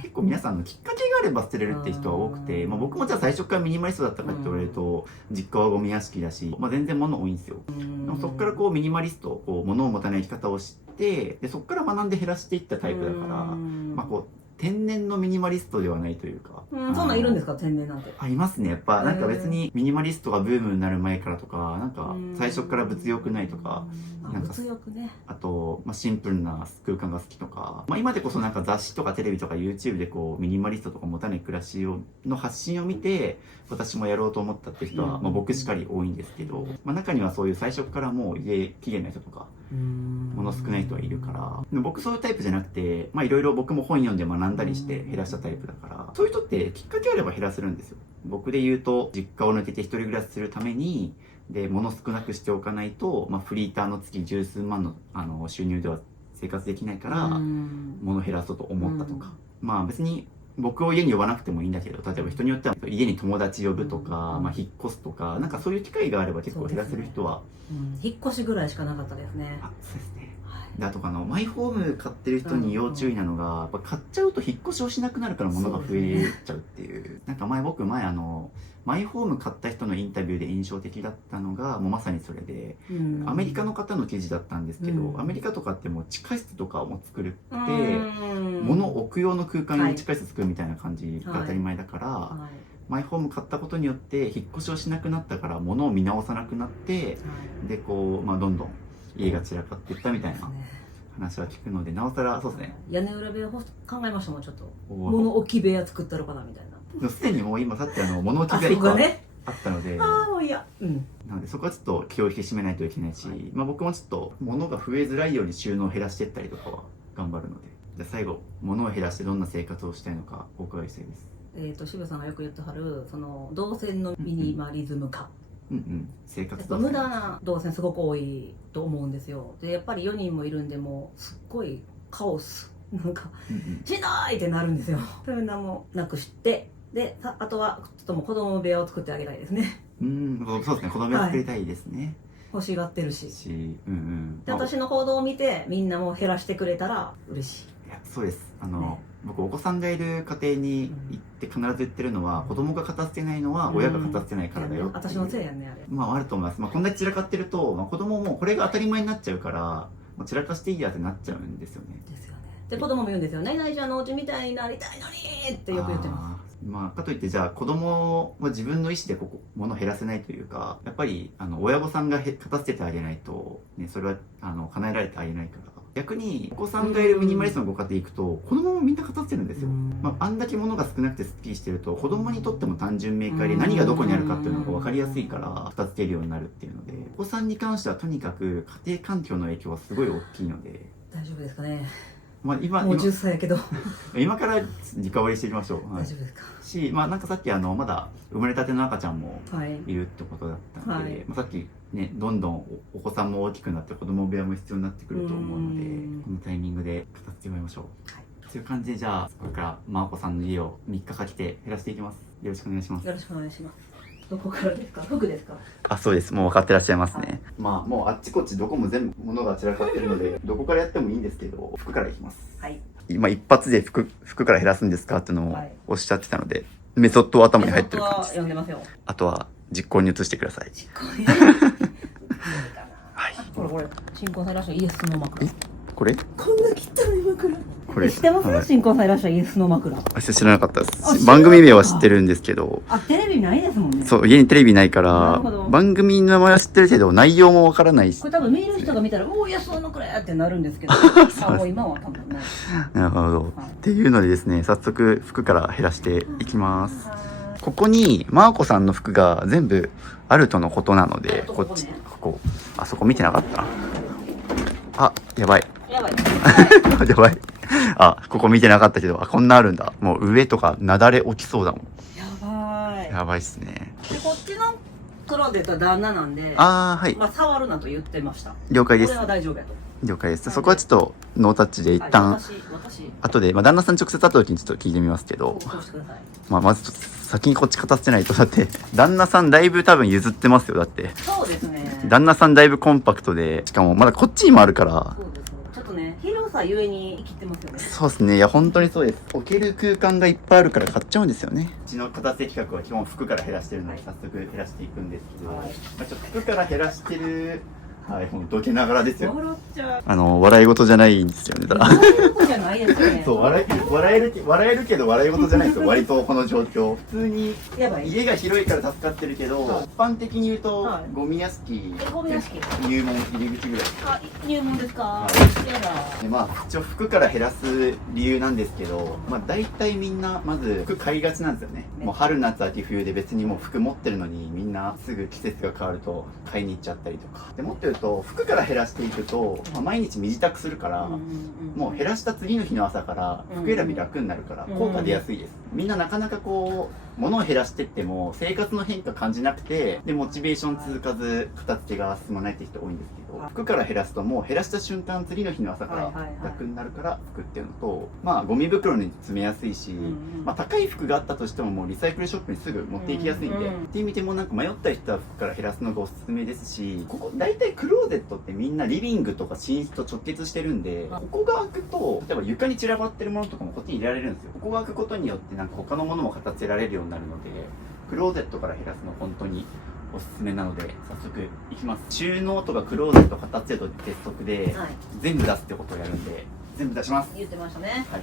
結構皆さんのきっかけがあれば捨てれるって人は多くて、僕もじゃあ最初からミニマリストだったかって言われると、実家はゴミ屋敷だし、全然物多いんですよ。でもそこからこうミニマリスト、こう物を持たない生き方を知って、でそこから学んで減らしていったタイプだから、こう天然のミニマリストではないというか。そんなんいるんですか、天然なんて。いますね。やっぱなんか別にミニマリストがブームになる前からとか、なんか最初から物欲ないとか、物欲ね。あと、シンプルな空間が好きとか、今でこそなんか雑誌とかテレビとか YouTube でこうミニマリストとか持たない暮らしの発信を見て、私もやろうと思ったって人は、僕しかり多いんですけど、中にはそういう最初からもう家綺麗な人とか、物少ない人はいるから、僕そういうタイプじゃなくて、いろいろ僕も本読んで学んだりして減らしたタイプだから、そういう人ってきっかけあれば減らせるんですよ。僕で言うと、実家を抜けて一人暮らしするために、で、物少なくしておかないと、フリーターの月十数万の収入では生活できないから、物減らそうと思ったとか。別に、僕を家に呼ばなくてもいいんだけど、例えば人によっては家に友達呼ぶとか、引っ越すとか、なんかそういう機会があれば結構減らせる人は。引っ越しぐらいしかなかったですね。そうですね。で、あとマイホーム買ってる人に要注意なのが、やっぱ買っちゃうと引っ越しをしなくなるから物が増えちゃうっていう。なんか僕前マイホーム買った人のインタビューで印象的だったのが、もうまさにそれで、アメリカの方の記事だったんですけど、アメリカとかってもう地下室とかをも作るって、物を置く用の空間に地下室作るみたいな感じが当たり前だから、マイホーム買ったことによって引っ越しをしなくなったから物を見直さなくなって、でこうどんどん家が散らかっていったみたいな話は聞くので、なおさらそうですね。屋根裏部屋考えましたもん、ちょっと。お物置部屋作ったのかなみたいな。でもすでにもう今さっき物置あ、部屋1個そこがね。あったので、ああ、もういや。うん。なのでそこはちょっと気を引き締めないといけないし、まあ僕もちょっと物が増えづらいように収納を減らしていったりとかは頑張るので、じゃあ最後、物を減らしてどんな生活をしたいのかお伺いしたいです。渋さんがよく言ってはる、その、動線のミニマリズム化。うんうん、生活やっぱ無駄な動線すごく多いと思うんですよ。で、やっぱり4人もいるんで、もう、すっごいカオス。なんか、うんうん、しんどいってなるんですよ。そういうのもなくして、で、あとは、ちょっともう子供部屋を作ってあげたいですね。そうですね、子供を作りたいですね。欲しがってるし。で、私の行動を見て、みんなも減らしてくれたら嬉しい。いや、そうです。ね、僕、お子さんがいる家庭に行って必ず言ってるのは、子供が片捨てないのは親が片捨てないからだよ。私のせいやね、あれ。まあ、あると思います。まあ、こんなに散らかってると、まあ、子供もこれが当たり前になっちゃうから、まあ、散らかしていいやってなっちゃうんですよね。ですよね。で、子供も言うんですよ。何々ちゃんのお家みたいになりたいのにってよく言ってます。まあ、かといってじゃあ子供は自分の意思で物を減らせないというか、やっぱり親御さんが片捨ててあげないと、ね、それは叶えられてあげないから、逆にお子さんがいるミニマリストのご家庭行くと子供もみんな片捨てるんですよ。まあ、あんだけ物が少なくてスッキリしてると子供にとっても単純明快で何がどこにあるかっていうのが分かりやすいから片付けるようになるっていうので、お子さんに関してはとにかく家庭環境の影響はすごい大きいので。大丈夫ですかね。まあ、もう10歳やけど今からリカバリーしていきましょう。大丈夫ですか。し、まあなんかさっきまだ生まれたての赤ちゃんもいるってことだったので、はい、まあ、さっきね、どんどんお子さんも大きくなって子供部屋も必要になってくると思うので、このタイミングで片付けましょう。はい、という感じで、じゃあこれから真子さんの家を3日かけて減らしていきます。よろしくお願いします。よろしくお願いします。どこからですか？服ですか？あ、そうです。もう分かってらっしゃいますね。はい、まあもうあっちこっちどこも全部物が散らかってるのでどこからやってもいいんですけど、服からいきます。はい。今一発で服から減らすんですかっていうのをおっしゃってたので、メソッドは頭に入ってる感じです。読んでますよ。あとは実行に移してください。実行にはい。これ新婚さんいらっしゃるイエスの枕。これ？こんな汚い枕。これ知ってます？はい、新婚さんいらっしゃるイエスの枕。知らなかったです。番組名は知ってるんですけど。あ、テレビないですもんね。そう、家にテレビないから、番組の名前は知ってるけど、内容もわからないし。これ多分見る人が見たら、おお、イエスの枕やってなるんですけど。あ、もう今は多分ない。なるほど。はい、っていうのでですね、早速服から減らしていきます。ここに、マーコさんの服が全部あるとのことなので、こっち、ここ、あそこ見てなかったな。あ、やばい。やばい。やばい。あ、ここ見てなかったけど、あ、こんなあるんだ。もう上とか雪崩起きそうだもん。やばい。やばいっすね。で、こっちのクローゼットは旦那なんで、はい。まあ、触るなと言ってました。了解です。これは大丈夫やと。了解です。そこはちょっとノータッチで一旦、後で、まあ、旦那さん直接会った時にちょっと聞いてみますけど、まあ、まずちょっと先にこっち片付けないと、だって、旦那さんだいぶ多分譲ってますよ、だって。そうですね。旦那さんだいぶコンパクトで、しかもまだこっちにもあるから、そうです。ちょっとね、広さゆえに生きてますよね。そうですね。いや、本当にそうです。置ける空間がいっぱいあるから買っちゃうんですよね。うちの片付け企画は基本服から減らしてるので、早速減らしていくんですけど、まあ、ちょっと服から減らしてる、はい、ほんとけながらですよ。笑っちゃう。笑い事じゃないんですよね。笑い事じゃないですよね。そう、笑えるけど笑い事じゃないですよ。割とこの状況。普通に家が広いから助かってるけど、一般的に言うと、ゴミ屋敷、入門入り口ぐらい。あ、入門ですか？やだ。で、まあ、一応服から減らす理由なんですけど、まあ、大体みんな、まず服買いがちなんですよね。もう春夏秋冬で別にもう服持ってるのに、みんなすぐ季節が変わると買いに行っちゃったりとか。で、持ってると服から減らしていくと、まあ、毎日身支度するから、もう減らした次の日の朝から服選び楽になるから効果出やすいです。みんななかなかこう物を減らしてっても生活の変化感じなくて、でモチベーション続かず片付けが進まないって人多いんですけど、服から減らすともう減らした瞬間次の日の朝から楽になるから服っていうのと、まあゴミ袋に詰めやすいし、まあ高い服があったとしてももうリサイクルショップにすぐ持っていきやすいんで、っていう意味でもなんか迷った人は服から減らすのがおすすめですし、ここ大体クローゼットってみんなリビングとか寝室と直結してるんで、ここが開くと例えば床に散らばってるものとかもこっちに入れられるんですよ。ここが開くことによってなんか他のものも片付けられるようになるので、クローゼットから減らすの本当におすすめなので早速いきます。収納とかクローゼット片付けと鉄則で全部出すってことをやるんで、全部出します。言ってましたね。はい。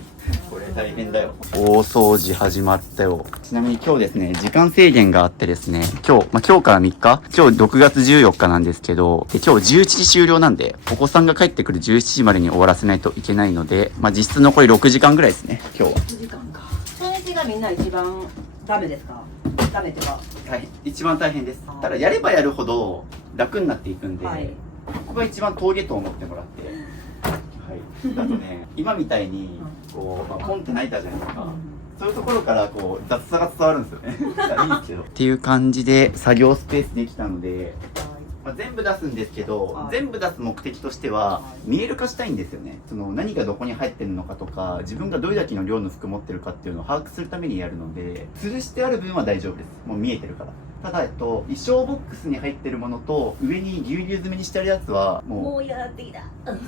これ大変だよ。大掃除始まったよ。ちなみに今日ですね、時間制限があってですね、今日から3日、今日6月14日なんですけど、で今日11時終了なんで、お子さんが帰ってくる17時までに終わらせないといけないので、実質残り6時間ぐらいですね、今日は。6時間か。初日がみんな一番ダメですか？ダメってか。はい。一番大変です。ただやればやるほど楽になっていくんで、はいここが一番峠と思ってもらって、はい。だとね、今みたいに、こう、ポンって泣いたじゃないですか。そういうところからこう雑さが伝わるんですよね。いいですけど。っていう感じで作業スペースできたので、全部出すんですけど、全部出す目的としては見える化したいんですよね。その何がどこに入ってるのかとか、自分がどれだけの量の服持ってるかっていうのを把握するためにやるので、吊るしてある分は大丈夫です。もう見えてるから。ただ衣装ボックスに入ってるものと上にぎゅうぎゅう詰めにしてあるやつはもうやってきた。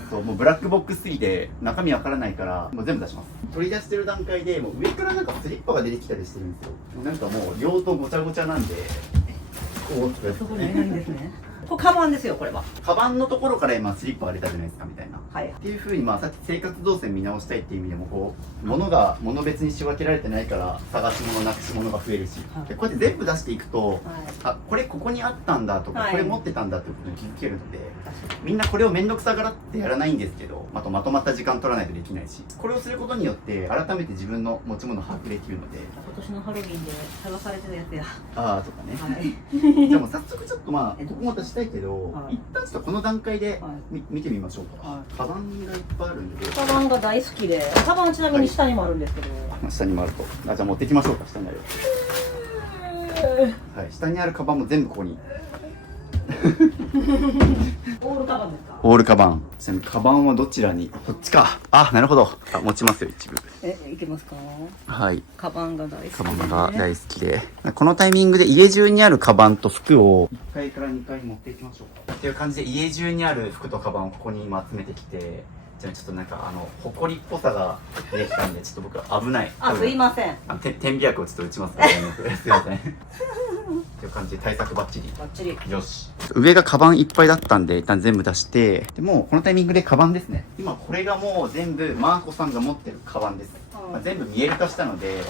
そう、もうブラックボックスすぎて中身わからないからもう全部出します。取り出してる段階でもう上からなんかスリッパが出てきたりしてるんですよ。なんかもう両とごちゃごちゃなんで、こうそこにいないんですね。これカバンですよ、これは。カバンのところから今スリッパが出たじゃないですかみたいな。はい。っていう風にさっき生活動線見直したいっていう意味でもこう物が物別に仕分けられてないから探し物なくし物が増えるし、はいでこうやって全部出していくと、はい。あ、これここにあったんだとか、はいこれ持ってたんだってことに気づけるので、みんなこれを面倒くさがらってやらないんですけど、まとまった時間取らないとできないし、これをすることによって改めて自分の持ち物を把握できるので。今年のハロウィンで探されてたやつや。ああとかね、はい。じゃあもう早速ちょっとここまたしたいけど、はい一旦ちょっとこの段階では見てみましょうか。はいカバンがいっぱいあるんで、カバンが大好きで、カバンちなみに下にもあるんですけど。下にもあると、じゃあ持ってきましょうか。下にある、はい、下にあるカバンも全部ここに。オールカバンですか？オールカバン。ちなみにカバンはどちらに？こっちか。あ、なるほど。持ちますよ、一部。いけますか？はい。カバンが大好きで。カバンが大好きで。このタイミングで家中にあるカバンと服を1階から2階に持っていきましょうか。っていう感じで家中にある服とカバンをここに今集めてきて、じゃあちょっとなんか埃っぽさが出てきたんで、ちょっと僕危ない。あ、すいません。点鼻薬をちょっと打ちますね。すいません。っていう感じで対策バッチリ。バッチリ。よし。上がカバンいっぱいだったんで、一旦全部出して、でもうこのタイミングでカバンですね。今これがもう全部マーコさんが持ってるカバンです。全部見える化したので、例え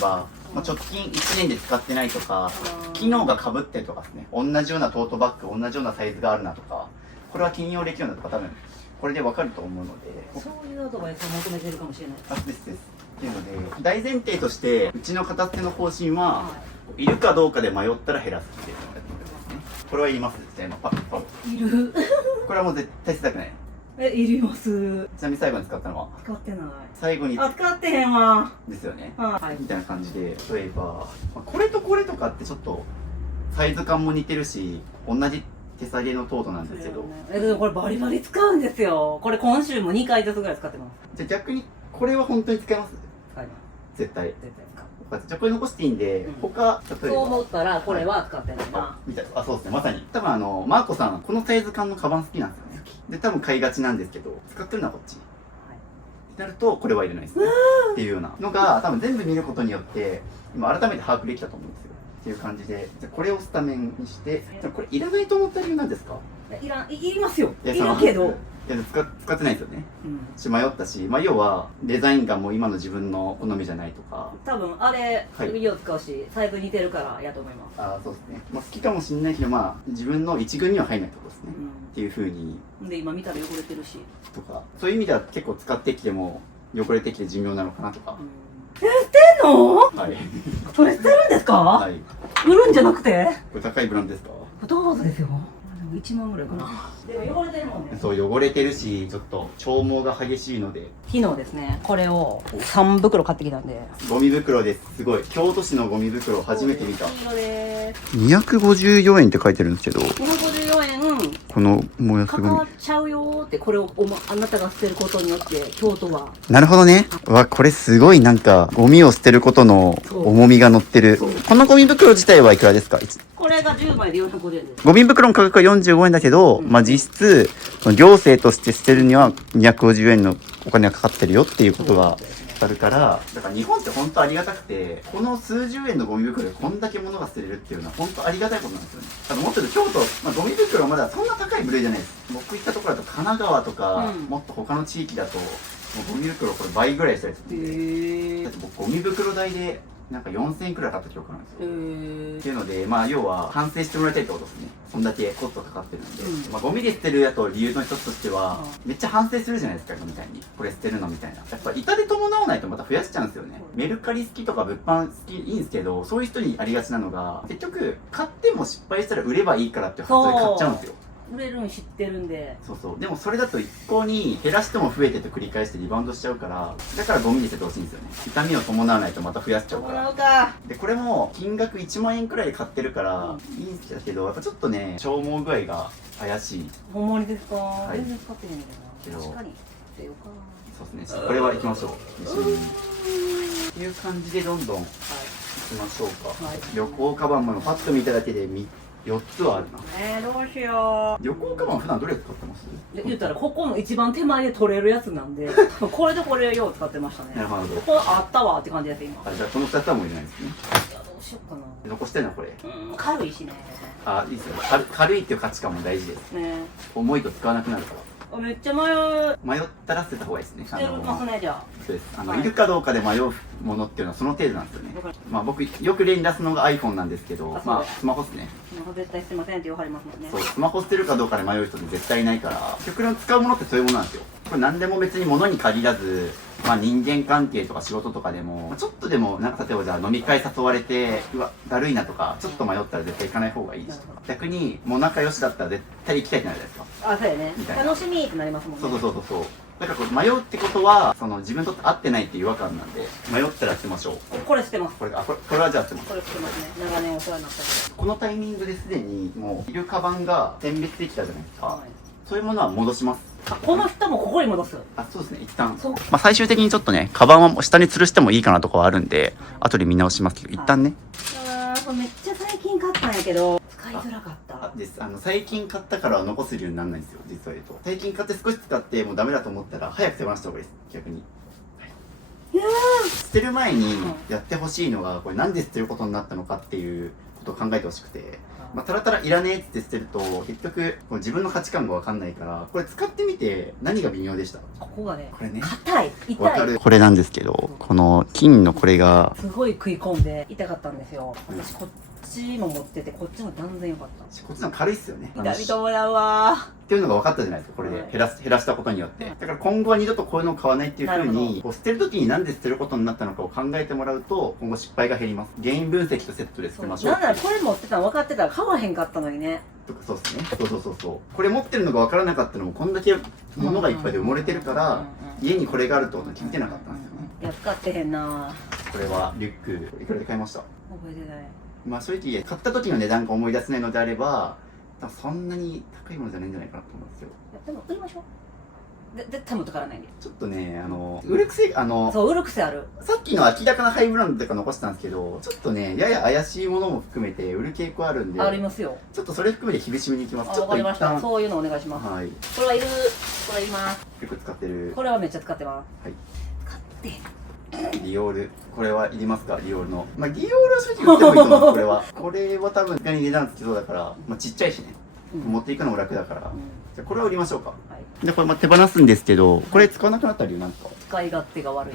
ば、直近1年で使ってないとか、機能が被ってるとかですね。同じようなトートバッグ、同じようなサイズがあるなとか、これは金曜歴用なとか多分、これでわかると思うので。そういうアドバイスを求めてるかもしれない。あ、です。っていうので、大前提として、うちの片付けの方針は、いるかどうかで迷ったら減らすっていうのをやってますね。これは言いますって、パッ。いる。これはもう絶対したくない。いります。ちなみに最後に使ったのは使ってない。最後にあ、使ってへんわ。ですよね。はい。みたいな感じで、例えば、これとこれとかってちょっと、サイズ感も似てるし、同じ手提げのトートなんですけど。でもこれバリバリ使うんですよ。これ今週も2回ずつぐらい使ってます。じゃあ逆に、これは本当に使います使います。絶対。絶対使う。じゃあこれ残していいんで、他、例えば。そう思ったら、これは使ってないな。みたいな。あ、そうですね。まさに。多分マーコさん、このサイズ感のカバン好きなんですよね。で、多分買いがちなんですけど、使ってるのはこっち。ってなると、これはいらないですね。っていうようなのが、多分全部見ることによって、今改めて把握できたと思うんですよ。っていう感じで、じゃあこれをスタメンにして、じゃあこれいらないと思った理由なんですか？いりますよ。いいやるけど。いや使ってないですよね。うん。迷ったし、要は、デザインがもう今の自分の好みじゃないとか。多分、あれ、はい指を使うし、サイズ似てるからやと思います。ああ、そうですね。好きかもしれないけど、自分の一軍には入らないってことですね。っていう風に。で、今見たら汚れてるし。とか、そういう意味では結構使ってきても汚れてきて寿命なのかなとか。捨てんの？はい。それ捨てるんですか？はい。売るんじゃなくて？これ高いブランドですか？どうぞですよ。1万ぐらいかな。でも汚れてるもんね。そう、汚れてるし、ちょっと消耗が激しいので。昨日ですね、これを3袋買ってきたんで。ゴミ袋です。すごい。京都市のゴミ袋初めて見た。黄色で254円って書いてるんですけど、 254円この燃やすゴミかか。っちゃうよーって、これをあなたが捨てることによって京都はなるほどね。これすごいなんか、ゴミを捨てることの重みが乗ってる。このゴミ袋自体はいくらですか？これが10枚で450円です。ゴミ袋の価格は45円だけど、実質、行政として捨てるには250円のお金がかかってるよっていうことがさるから、だから日本って本当ありがたくて、この数十円のゴミ袋でこんだけ物が捨てれるっていうのは本当ありがたいことなんですよね。ただもっと言うと京都、ゴミ袋はまだそんな高い部類じゃないです。僕行ったところだと神奈川とか、もっと他の地域だと、もうゴミ袋これ倍ぐらいしたりするんで、だって僕ゴミ袋代でなんか4000円くらい買った記憶なんですよ。っていうので、要は反省してもらいたいってことですね。そんだけコストかかってるんで。ゴミで捨てるやと理由の一つとしては、めっちゃ反省するじゃないですか、みたいに。これ捨てるのみたいな。やっぱ痛手伴わないとまた増やしちゃうんですよね。メルカリ好きとか物販好きいいんですけど、そういう人にありがちなのが、結局、買っても失敗したら売ればいいからっていう発想で買っちゃうんですよ。売れるの知ってるんで。そうそう。でもそれだと一向に減らしても増えてって繰り返してリバウンドしちゃうから、だからゴミに捨ててほしいんですよね。痛みを伴わないとまた増やしちゃうから。で、これも金額1万円くらいで買ってるから、いいんですけど、やっぱちょっとね、消耗具合が怪しい。ほんまにですか、い全然使ってへんねんけどな。確かに。捨てようか。そうですね。これは行きましょう。っていう感じでどんどん行きましょうか。旅行カバンもパッと見ただけで4つはあるな。どうしよ旅行カバン普段どれ使ってます？言ったらここの一番手前で取れるやつなんで、これとこれをよう使ってましたね。なるほど。ここあったわって感じです今。じゃあこの2つはもういらないですね。いやどうしようかな。残してんのこれ。軽いしね。いいですよ。軽いっていう価値観も大事です。ね。重いと使わなくなるから。めっちゃ迷ったら捨てた方がいいですね。捨てますねじゃあ。そうです。いるかどうかで迷うものっていうのはその程度なんですよね。僕よく例に出すのが iPhone なんですけど、スマホですね。スマホ絶対捨てませんって言われますもんね。そう、スマホ捨てるかどうかで迷う人って絶対いないから、極論使うものってそういうものなんですよ。これ何でも別に物に限らず、人間関係とか仕事とかでも、ちょっとでもなんか例えばじゃあ飲み会誘われて、うわ、だるいなとか、ちょっと迷ったら絶対行かない方がいいし、逆にもう仲良しだったら絶対行きたいってなるじゃないですか。そうやね。みたいな楽しみってなりますもんね。そう。だからこれ迷うってことは、自分にとって合ってないっていう違和感なんで、迷ったら捨てましょう。これ捨てます。これはじゃあ捨てます。これ捨てますね。長年お世話になったけど。このタイミングですでにもういるカバンが選別できたじゃないですか。そういうものは戻します。この人もここに戻す。そうですね、一旦。そう。最終的にちょっとね、カバンは下に吊るしてもいいかなとかはあるんで、後で見直しますけど、一旦ね。めっちゃ最近買ったんやけど、使いづらかった。最近買ったからは残す理由にならないんですよ、実は言うと。最近買って少し使ってもうダメだと思ったら、早く手放した方がいいです、逆に。捨てる前にやってほしいのが、これなんで捨てることになったのかっていうことを考えてほしくて、たらたらいらねえって捨てると、結局、自分の価値観がわかんないから、これ使ってみて何が微妙でした？ここがね、これね。硬い、痛い。わかる。これなんですけど、この金のこれが、すごい食い込んで痛かったんですよ。私こっちも持ってて、こっちも断然良かった。こっちの軽いっすよね。痛みともだわっていうのが分かったじゃないですか、これで減らしたことによって。だから今後は二度とこういうのを買わないっていう風に、捨てる時になんで捨てることになったのかを考えてもらうと、今後失敗が減ります。原因分析とセットで捨てましょう。なんならこれ持ってたの分かってたら買わへんかったのにね。そうですね。そう。これ持ってるのが分からなかったのも、こんだけ物がいっぱいで埋もれてるから、家にこれがあるってことに気づけなかったんですよね。いや、使ってへんなこれはリュック、いくらで買いました？覚えてない。正直、買った時の値段が思い出せないのであれば、そんなに高いものじゃないんじゃないかなと思うんですよ。でも売りましょう。絶対持ってからないんで。ちょっとね、売る癖、そう、売る癖ある。さっきの明らかなハイブランドとか残したんですけど、ちょっとね、やや怪しいものも含めて売る傾向あるんで、ありますよ。ちょっとそれ含めて厳しめにいきます。ちょっわかりました。と一旦、そういうのお願いします。はい。これはいる。これいります。よく使ってる。これはめっちゃ使ってます。はい。使って。ディオール。これはいりますか？ディオールの。ディオールは正直売ってもいいと思います、これは。これは多分、意外に値段つきそうだから、ちっちゃいしね。持っていくのも楽だから。じゃあこれを売りましょうか。で、これ手放すんですけど、これ使わなくなった理由なんですか？使い勝手が悪い。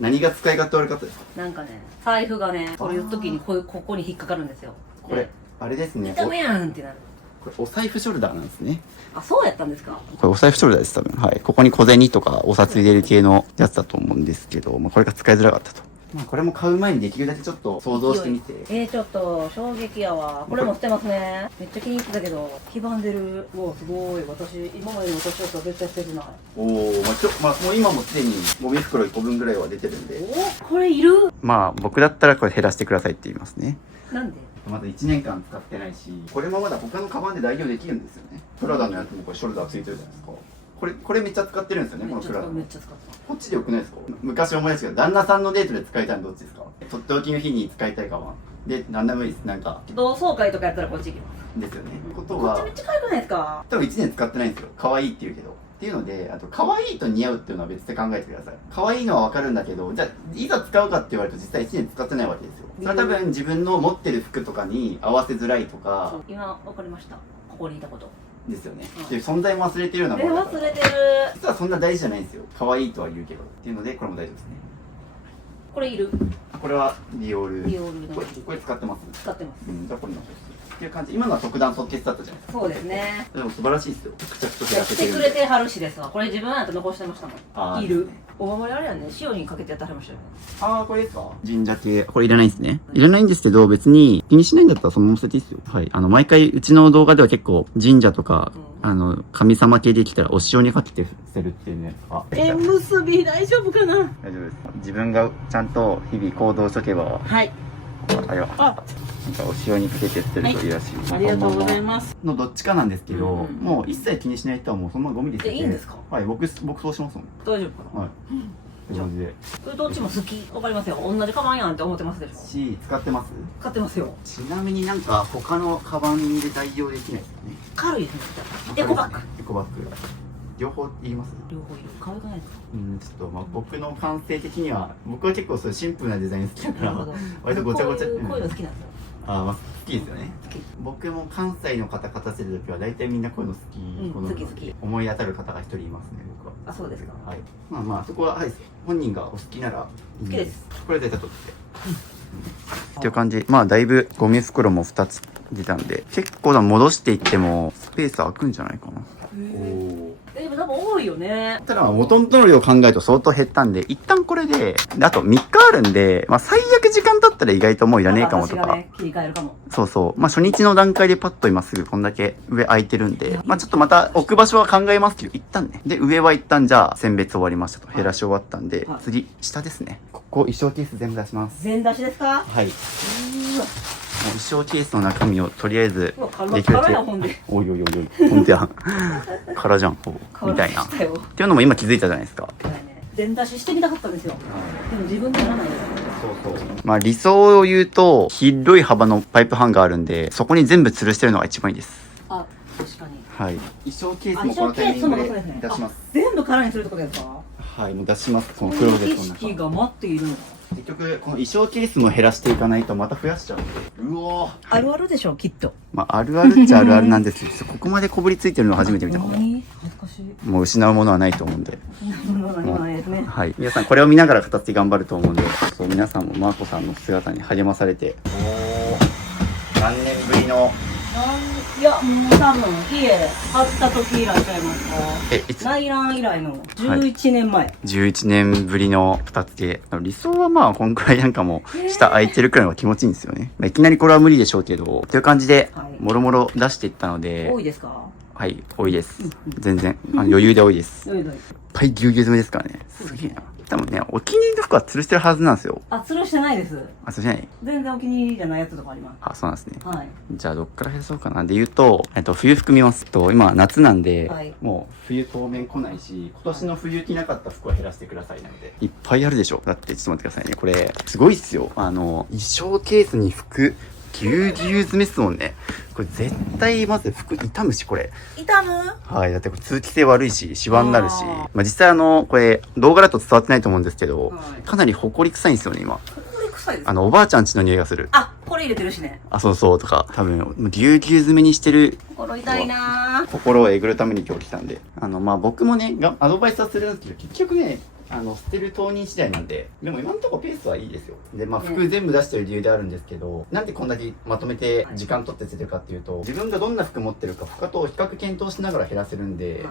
何が使い勝手悪かったですか？なんかね、財布がね、こういう時にここに引っかかるんですよ。これ、あれですね。ダメやんってなる。これお財布ショルダーなんですね。そうやったんですか？これお財布ショルダーです、多分。はい。ここに小銭とかお札入れる系のやつだと思うんですけど、これが使いづらかったと。これも買う前にできるだけちょっと想像してみて。ちょっと衝撃やわ。これも捨てますね。めっちゃ気に入ってたけど、黄ばんでる。うわ、すごい。今までの年だったら絶対捨ててない。おー、もう今もすでにゴミ袋1個分ぐらいは出てるんで。これいる？僕だったらこれ減らしてくださいって言いますね。なんで？まだ1年間使ってないし、これもまだ他のカバンで代用できるんですよね。プラダのやつもこれショルダーついてるじゃないですか。これめっちゃ使ってるんですよね、このプラダ。めっちゃ使ってます。こっちでよくないですか？昔思い出したけど、旦那さんのデートで使いたいのどっちですか？とっておきの日に使いたいカバン。で、何でもいいです。なんか。同窓会とかやったらこっち行きます。ですよね。ことこっちはめっちゃ可愛くないですか？多分1年使ってないんですよ。可愛いって言うけど。っていうので、あと可愛いと似合うっていうのは別で考えてください。可愛いのは分かるんだけど、じゃあいざ使うかって言われると実際1年使ってないわけですよ。それは多分自分の持ってる服とかに合わせづらいとか今分かりました。ここにいたこと。ですよね。で存在も忘れてるようなものだから忘れてる。実はそんな大事じゃないんですよ。可愛いとは言うけどっていうのでこれも大丈夫ですね。これいる。これはディオール。ディオールのこれ使ってます。使ってます。じゃあこれのっていう感じ。今のは特段即決だったじゃないですか。そうですね。でも素晴らしいですよ。着々と減らせしててるんで。くれてはるしですわ。これ自分やと残してましたもあーん。いる。お守りあれやね、塩にかけてやってはりましたよね。ああ、これですか？神社系。これいらないんですね。いらないんですけど、別に気にしないんだったらそのまま捨てていいですよ。はい。毎回、うちの動画では結構、神社とか、神様系できたらお塩にかけて捨てるっていうね。縁結び大丈夫かな？大丈夫です。自分がちゃんと日々行動しとけば、はい。なんかお塩にかけて捨てるといいらしい。ありがとうございます。のどっちかなんですけど、うんもう一切気にしない人はもうそのままゴミで捨てて。いいんですか？はい、僕そうしますもん。大丈夫かな？はい。って感じで。これどっちも好き。わかりますよ。同じカバンやんって思ってますでしょ？使ってます？使ってますよ。ちなみになんか他のカバンで代用できないですよね。軽いですね。エコバッグ。エコバッグ。両方いります？両方いる。可愛くないですか？ちょっと僕の感性的には、僕は結構そういうシンプルなデザイン好きだからなるほど。割とごちゃごちゃ。こういうの好きなんですよ。好きですよね。僕も関西の方勝たせるときは大体みんなこういうの好き。好き。思い当たる方が一人いますね、僕は。あ、そうですか。はい。まあそこははい、本人がお好きなら好きです。これで取って。っていう感じ。まあだいぶゴミ袋も2つ出たんで、結構戻していってもスペース空くんじゃないかな。でも多分多いよね。ただ元々の量考えると相当減ったんで、一旦これで、あと3日あるんで、最悪時間経ったら意外ともういらねえかもとか。切り替えるかも。そうそう。初日の段階でパッと今すぐこんだけ上空いてるんで、ちょっとまた置く場所は考えますけど、一旦ね。で、上は一旦じゃあ選別終わりましたと。減らし終わったんで、次、下ですね。ここ衣装ケース全部出します。全出しですか？はい。衣装ケースの中身をとりあえずできるだけおいおいおいおいほんとやん空じゃんみたいなっていうのも今気づいたじゃないですか。全出ししてみたかったんですよ。でも自分でやらないです。そう理想を言うと広い幅のパイプハンガーあるんでそこに全部吊るしてるのが一番いいです。あ、確かに。はい。衣装ケースもこのタイミングで出します。全部空にするってことですか？はい、もう出します。そのクローゼットの中。景色が待っているの。結局この衣装ケースも減らしていかないとまた増やしちゃうんで。うおー。あるあるでしょ、きっと。あるあるっちゃあるあるなんですよ。ここまでこぶりついてるの初めて見たかも。恥ずかしい。もう失うものはないと思うんで。何もないですね。はい。皆さんこれを見ながら形頑張ると思うんで、そう皆さんもマーコさんの姿に励まされて。何年ぶりの。いや、もう多分家買った時以来ちゃいますか。いつ内覧以来の11年前。11年ぶりの2つで、理想はこんくらいなんかも下空いてるくらいのが気持ちいいんですよね。いきなりこれは無理でしょうけど、という感じで、もろもろ出していったので。多いですか？はい、多いです。全然。余裕で多いです。いっいっぱいぎゅうぎゅう詰めですからね。すげえな。多分ね、お気に入りの服は吊るしてるはずなんですよ。あ、吊るしてないです。あ、そうじゃない？全然お気に入りじゃないやつとかあります。あ、そうなんですね。はい。じゃあ、どっから減らそうかな。で言うと、冬服見ますと、今夏なんで、もう冬当面来ないし、今年の冬着なかった服は減らしてくださいなので。いっぱいあるでしょ。だって、ちょっと待ってくださいね。これ、すごいっすよ。衣装ケースに服、ぎゅうぎゅう詰めっすもんね。これ絶対まず服傷むし、これ。傷む？はい。だってこれ通気性悪いし、シワになるし。実際これ、動画だと伝わってないと思うんですけど、かなり埃臭いんですよね、今。埃臭いですおばあちゃん家の匂いがする。あ、これ入れてるしね。あ、そうそうとか、多分、ぎゅうぎゅう詰めにしてる。心痛いなぁ。心をえぐるために今日来たんで。僕もね、アドバイスはするんですけど、結局ね、捨てる当人次第なんで、でも今のところペースはいいですよ。で、服全部出してる理由であるんですけど、なんでこんだけまとめて時間取って捨てるかっていうと、自分がどんな服持ってるか、他と比較検討しながら減らせるんで、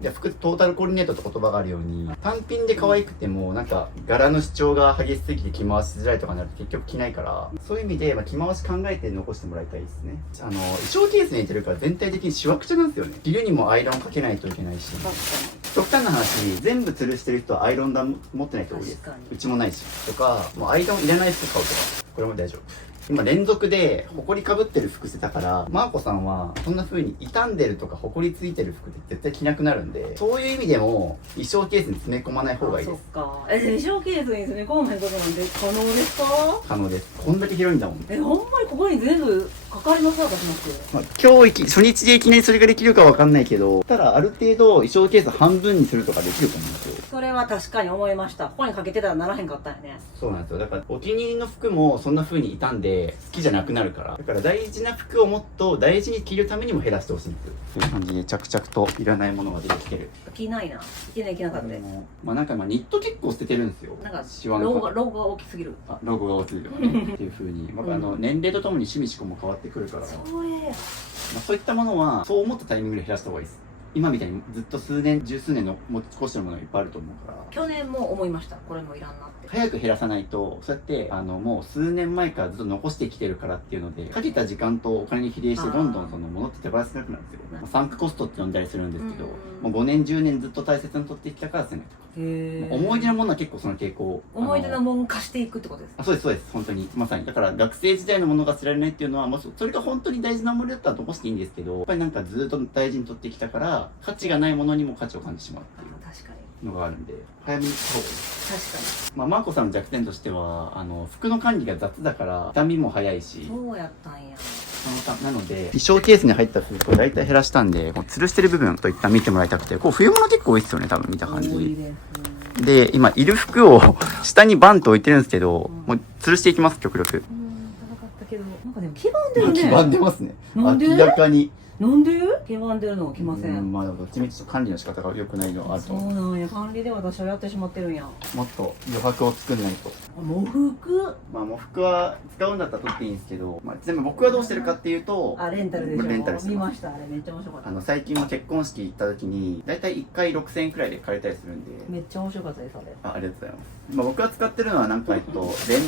で服トータルコーディネートって言葉があるように単品で可愛くてもなんか柄の主張が激しすぎて着回しづらいとかになると結局着ないから、そういう意味で、着回し考えて残してもらいたいですね。衣装ケースに入れてるから全体的にしわくちゃなんですよね。着るにもアイロンかけないといけないし、極端な話全部吊るしてる人はアイロン弾持ってない人多いです。うちもないしとか、もうアイロンいらない服買うとかこれも大丈夫。今連続で埃かぶってる服捨てたから、マーコさんはそんな風に傷んでるとか埃ついてる服って絶対着なくなるんで、そういう意味でも衣装ケースに詰め込まない方がいいです。そっか。衣装ケースに詰め込めんことなんて可能ですか？可能です。こんだけ広いんだもん。ほんまにここに全部かかります私の服。まあ、今日初日でいきなりそれができるかわかんないけど、ただある程度衣装ケース半分にするとかできると思うんですよ。それは確かに思いました。ここにかけてたらならへんかったんやね。そうなんですよ。だからお気に入りの服もそんな風に傷んで好きじゃなくなるから。だから大事な服をもっと大事に着るためにも減らしてほしいんですよ。という感じで着々といらないものが出てきてる。着ないな。着なかったです。まあなんかニット結構捨ててるんですよ。なんかシワロゴがが大きすぎる。あ、ロゴが大きいとかねっていう風に、まあ、年齢とともに趣味思考も変わってくるから、それ。まあ、そういったものはそう思ったタイミングで減らした方がいいです。今みたいにずっと数年十数年の持ち越してるものがいっぱいあると思うから、去年も思いました。これもいらんなって。早く減らさないと、そうやってもう数年前からずっと残してきてるからっていうので、かけた時間とお金に比例してどんどんその物って手放せなくなるんですよ。まあ、サンクコストって呼んだりするんですけど、もう5年10年ずっと大切に取ってきたから捨てないとか。思い出のものは結構その傾向。思い出のもん貸していくってことですか？そうですそうです、本当にまさに。だから学生時代のものが捨てられないっていうのは、もうそれが本当に大事なものだったら残していいんですけど、やっぱりなんかずっと大事に取ってきたから価値がないものにも価値を感じてしまうっていう確かに。のがあるんで、早めに行った方がいいです。確かまあ、マーコさんの弱点としては服の管理が雑だから傷みも早いし、に。そうやったんや。なので衣装ケースに入った服を大体減らしたんで、こう吊るしてる部分といった見てもらいたくて、こう冬物結構多いですよね、多分見た感じ多いです。で。今いる服を下にバンと置いてるんですけど、もう吊るしていきます、極力。高かったけど、なんかでも黄ばんでるね。黄ばんでますね。なんで明らかに。なんで黄ばんでるの来ません。まあどっちみち管理の仕方が良くないのはあるとそう思う。なんや。管理で私はやってしまってるんや。もっと余白を作んないと。喪服。まあ喪服は使うんだったら取っていいんですけど、まあ、全部僕はどうしてるかっていうと、あ、レンタルでしょ。レンタルしてます。見ました。あれめっちゃ面白かった。最近も結婚式行った時に大体1回6000円くらいで借りたりするんで。めっちゃ面白かったです、あれ。ありがとうございます。まあ、僕が使ってるのはなんかレン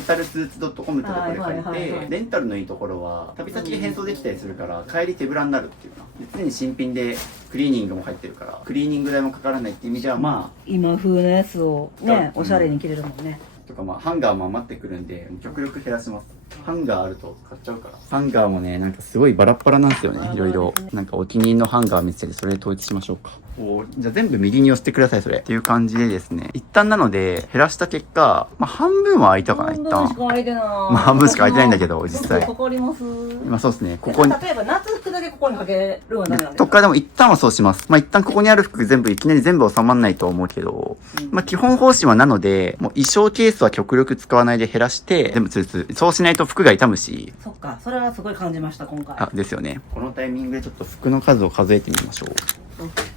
タルスーツ .com ってところで借りて、レンタルのいいところは旅先で変装できたりするから帰り手ぶらになるっていうな。常に新品でクリーニングも入ってるからクリーニング代もかからないっていう意味では、まあ今風のやつをね、おしゃれに着れるもんね。とか、まあハンガーも余ってくるんで極力減らします。ハンガーあると買っちゃうから。ハンガーもね、なんかすごいバラッバラなんですよね。いろいろなんかお気に入りのハンガー見つけて、それで統一しましょうか。じゃあ全部右に押してください、それっていう感じでですね、一旦なので減らした結果、まあ半分は空いたかな、一旦。半分しか空いてない。まあ半分しか空いてないんだけど、実際かかります。まあそうですね、ここに例えば夏服だけここにかけるのはダメなんですか？とかでも一旦はそうします。まあ一旦ここにある服全部いきなり全部収まんないと思うけど、まあ基本方針はなので、もう衣装ケースは極力使わないで減らして全部吊るす。そうしないと服が傷むし。そっか、それはすごい感じました今回。あ、ですよね。このタイミングでちょっと服の数を数えてみましょう。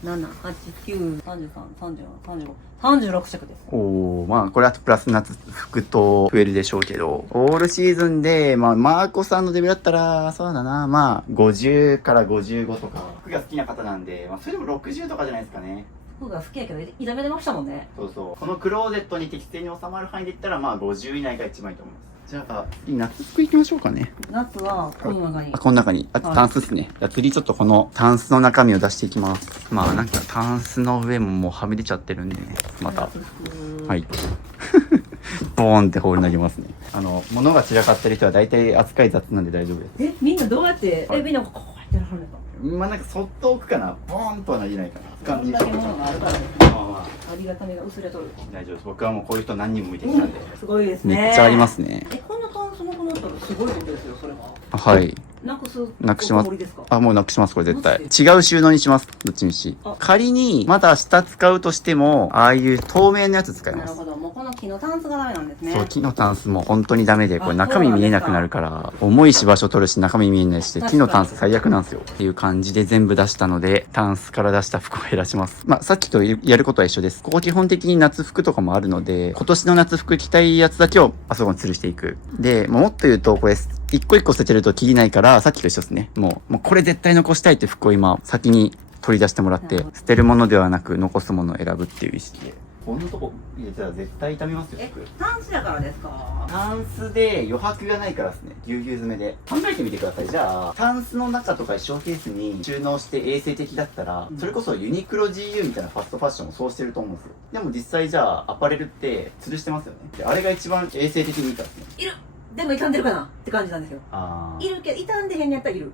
7、8、9、33、34、35、36着です。おー、まあこれはプラス夏服と増えるでしょうけど、オールシーズンで、まあマーコさんのレベルだったら、そうだな、まあ50から55とか、服が好きな方なんで、まあそれでも60とかじゃないですかね。服が好きやけど痛めてましたもんね。そうそう。このクローゼットに適正に収まる範囲で言ったら、まあ50以内が一番いいと思います。じゃあ、夏服行きましょうかね。夏はこの中に。この中に。あとタンスですね。じゃあ次ちょっとこのタンスの中身を出していきます。まあなんかタンスの上ももうはみ出ちゃってるんでね。また。はい。ボーンって放り投げますね。物が散らかってる人は大体扱い雑なんで大丈夫です。みんなどうやって、みんなこうやってやらはるんですか？まあなんかそっと置くかな。ボーンとは投げないかな。こんだけ物があるからですね。まあまあ。ありがたみが薄れとる。大丈夫です。僕はもうこういう人何人も見てきたんで。すごいですね。めっちゃありますね。こんなタンスなくなったらすごいことですよ、それは。はい。なくすますつもりですか？あ、もうなくします、これ絶対。違う収納にします。どっちにし。仮に、まだ下使うとしても、ああいう透明のやつ使います。なるほど。もうこの木のタンスがダメなんですね。そう、木のタンスも本当にダメで、これ中身見えなくなるから、重いし場所取るし中身見えないし、木のタンス最悪なんですよ。っていう感じで全部出したので、タンスから出した服を減らします。まあ、さっきとやることは一緒です。ここ基本的に夏服とかもあるので、今年の夏服着たいやつだけをあそこに吊るしていく。で、もっと言うと、これ、一個一個捨ててると切りないから、さっきと一緒ですね。もうこれ絶対残したいって服を今、先に取り出してもらって、捨てるものではなく残すものを選ぶっていう意識で。こんなとこ入れたら絶対傷みますよ、服。タンスだからですか？タンスで余白がないからですね。ぎゅうぎゅう詰めで。考えてみてください。じゃあ、タンスの中とか衣装ケースに収納して衛生的だったら、それこそユニクロ GU みたいなファストファッションもそうしてると思うんですよ。でも実際じゃあ、アパレルって吊るしてますよね。で、あれが一番衛生的にいいからですね。いる！でも傷んでるかなって感じなんですよ。いるけど、傷んでへんやったらいる。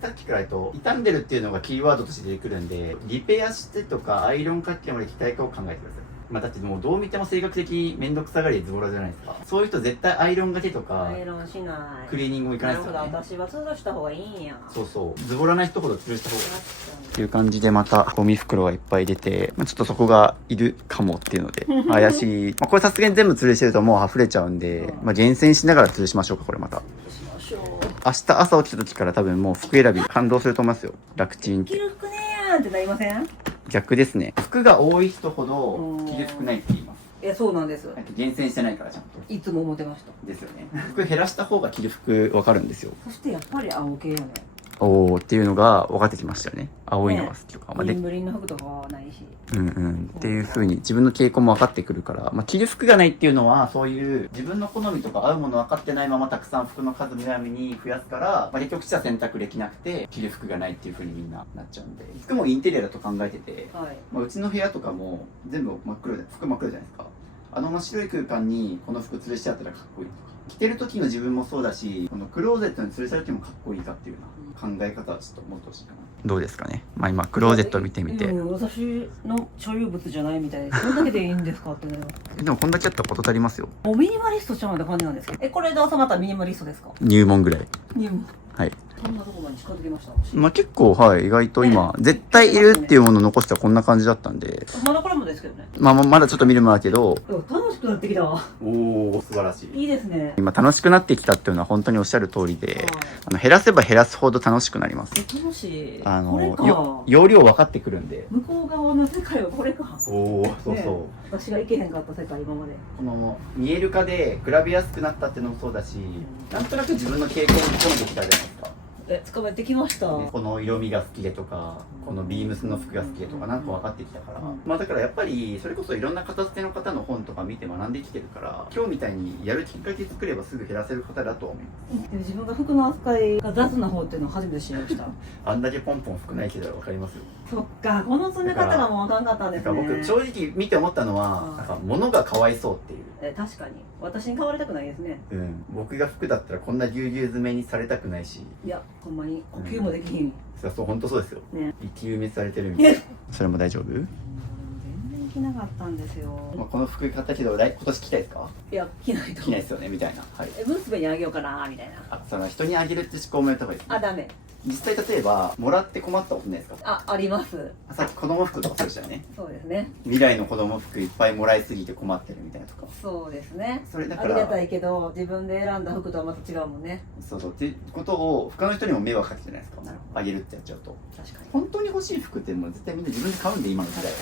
さっきから傷んでるっていうのがキーワードとして出てくるんで、リペアしてとかアイロンかけまで期待化を考えてください。まあだってもうどう見ても性格的めんどくさがりでズボラじゃないですか。そういう人絶対アイロンがけとかアイロンしない。クリーニングも行かないなるほど、ですよね。私は通常した方がいいんや。そうそう、ズボラな人ほど吊るした方がいいっていう感じで、またゴミ袋がいっぱい出て、まあ、ちょっとそこがいるかもっていうので怪しい。まあ、これさすがに全部吊るしてるともう溢れちゃうんで、まあ、厳選しながら吊るしましょうか。これまたしましょう。明日朝起きた時から多分もう服選び感動すると思いますよ。楽ちんって。着る服ねーってなりません？逆ですね。服が多い人ほど着る服ないって言います。そうなんです。厳選してないからちゃんと。いつも思ってました。ですよね。服減らした方が着る服分かるんですよ。そしてやっぱり青系よね。おーっていうのが分かってきましたよね。青いのが好きとか。まあでブリンブリンの服とかはないし。うんうんっていう風に自分の傾向も分かってくるから、まあ、着る服がないっていうのはそういう自分の好みとか合うもの分かってないままたくさん服の数むやみに増やすから、まあ、結局したら選択できなくて着る服がないっていう風にみんななっちゃうんで、服もインテリアだと考えてて、はい。まあ、うちの部屋とかも全部真っ黒で服真っ黒じゃないですか。あの真っ白い空間にこの服吊るしてあったらかっこいいとか、着てる時の自分もそうだし、このクローゼットに吊るされてもかっこいいかっていうような考え方はちょっと持ってほしいかな。どうですかね。まあ今クローゼット見てみて、私の所有物じゃないみたいです。これだけでいいんですかってね。でもこんだけあったら事足りますよ。もうミニマリストちゃうんって感じなんですけど。これで収まったミニマリストですか？入門ぐらい。入門。はい。こんなところに近づきました。まあ結構、はい、意外と今、絶対いるっていうものを残したらこんな感じだったんで、まだこれもですけどね。まあまだちょっと見るものだけど、楽しくなってきたわ。おー、素晴らしい。いいですね。今楽しくなってきたっていうのは本当におっしゃる通りで、減らせば減らすほど楽しくなります。楽しい。これか。容量分かってくるんで。向こう側の世界はこれか。おー、そうそう。ね、私が行けへんかった世界今まで。この見える化で比べやすくなったっていうのもそうだし、なんとなく自分の傾向に込めてきたじゃないですか。捕まえてきました。この色味が好きでとか、このビームスの服が好きでとかなんか分かってきたから、まあだからやっぱりそれこそいろんな片付けの方の本とか見て学んできてるから、今日みたいにやるきっかけ作ればすぐ減らせる方だと思います。でも自分が服の扱いが雑な方っていうのを初めて知りました。あんだけポンポン服ないけど分かりますよ。そっか、この詰め方がもうあかんかったんですね。僕正直見て思ったのは、なんか物がかわいそうっていう。確かに私に買われたくないですね。僕が服だったらこんなぎゅうぎゅう詰めにされたくないし、いやほんまに呼吸もできひん、そう本当そうですよ、ね、生き埋めされてるみたいな。それも大丈夫？全然着なかったんですよ。まあこの服買ったけど今年着たいですか？いや着ないと着ないですよねみたいな。はい。娘にあげようかなみたいな。その人にあげるって思考もやった方がいいですね。ダメ。実際例えばもらって困ったことないですか？あります。さっき子供服とかそうでしたよね。そうですね。未来の子供服いっぱいもらいすぎて困ってるみたいなとか。そうですね。それだからありがたいけど自分で選んだ服とはまた違うもんね。そうっていうことを他の人にも迷惑かけてないですか？あげるってやっちゃうと。確かに。本当に欲しい服ってもう絶対みんな自分で買うんで今の時代。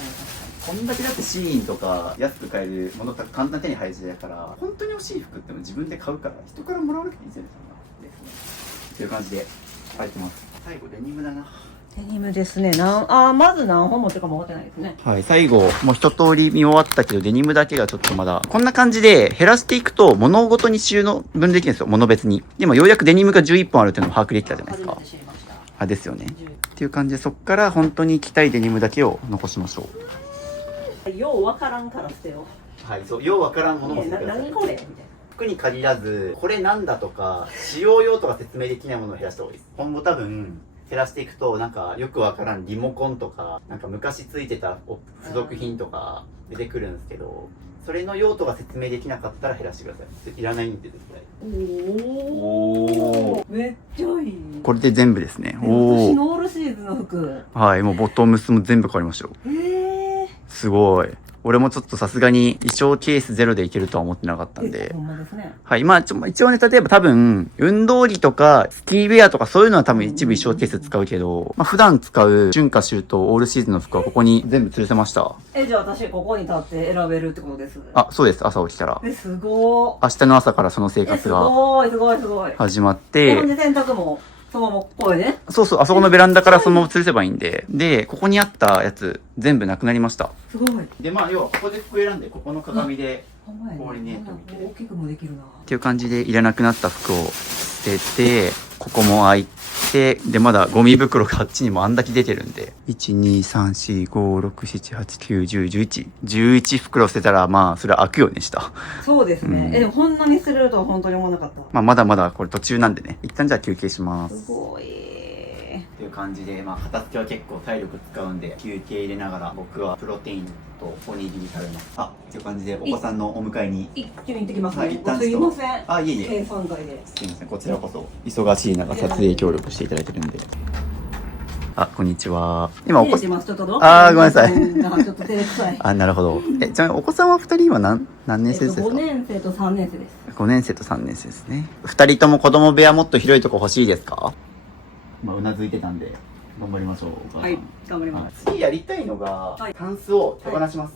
こんだけだってシーンとか安く買えるものが簡単に手に入る時代だから、本当に欲しい服っても自分で買うから人からもらうわけいいじゃないですか。という感じで書いてます。最後デニムだな。デニムですね。まず何本持ってるかも分かってないですね。はい、最後もう一通り見終わったけどデニムだけがちょっとまだこんな感じで減らしていくと物ごとに収納分類できるんですよ。物別に。でもようやくデニムが11本あるっていうのも把握できたじゃないですか。初めて知りました。ですよね。っていう感じでそっから本当に着たいデニムだけを残しましょう。よう分からんから捨てよう。はい、そう、よう分からんものも捨ててください。何これみたいな。服に限らずこれなんだとか使用用とか説明できないものを減らした方がいいです。今後多分減らしていくとなんかよくわからんリモコンとかなんか昔ついてた付属品とか出てくるんですけど、それの用途が説明できなかったら減らしてください。いらないんで絶対。おお、めっちゃいい。これで全部ですね。私のオールシーズンの服。はい、もうボトムスも全部変わりましたよ。すごい。俺もちょっとさすがに衣装ケースゼロでいけるとは思ってなかったんで。ほんまですね。はい。まあ、一応ね、例えば多分、運動着とか、スキーウェアとかそういうのは多分一部衣装ケース使うけど、まあ普段使う春夏秋冬オールシーズンの服はここに全部吊るせました。じゃあ私ここに立って選べるってことです。あ、そうです。朝起きたら。すごー。明日の朝からその生活が。すごい。始まって。ほんで洗濯も。そのままここでね。そう、あそこのベランダからそのまま吊るせばいいんで。で、ここにあったやつ、全部なくなりました。すごい。で、まあ、要はここで服選んで、ここの鏡で、コーディネート見て。大きくもできるな。っていう感じで、いらなくなった服を捨てて、ここも開いて、で、まだゴミ袋があっちにもあんだけ出てるんで。1、2、3、4、5、6、7、8、9、10、11。11袋捨てたら、まあ、それは開くようにした。そうですね。でもこんなに捨てれるとは本当に思わなかった。まあ、まだまだこれ途中なんでね。一旦じゃあ休憩します。すごい。っていう感じで、まあ、片付けは結構体力使うんで、休憩入れながら僕はプロテインとおにぎり食べます。あ、っていう感じでお子さんのお迎えに。一気に行ってきますはい、ね。一旦すいません。あ、いえいえ。計算外で。すいません、こちらこそ忙しい中撮影協力していただいてるんで。あ、こんにちは。今お子さん。ちょっとどうあーごめんなさいちょっと照れくさい。あ、なるほど。ちなみにお子さんは2人は何年生ですか？ 5年生と3年生です。5年生と3年生ですね。2人とも子供部屋もっと広いとこ欲しいですか？まあ、うなずいてたんで、頑張りましょう。はい、頑張ります。次やりたいのが、タンスを手放します。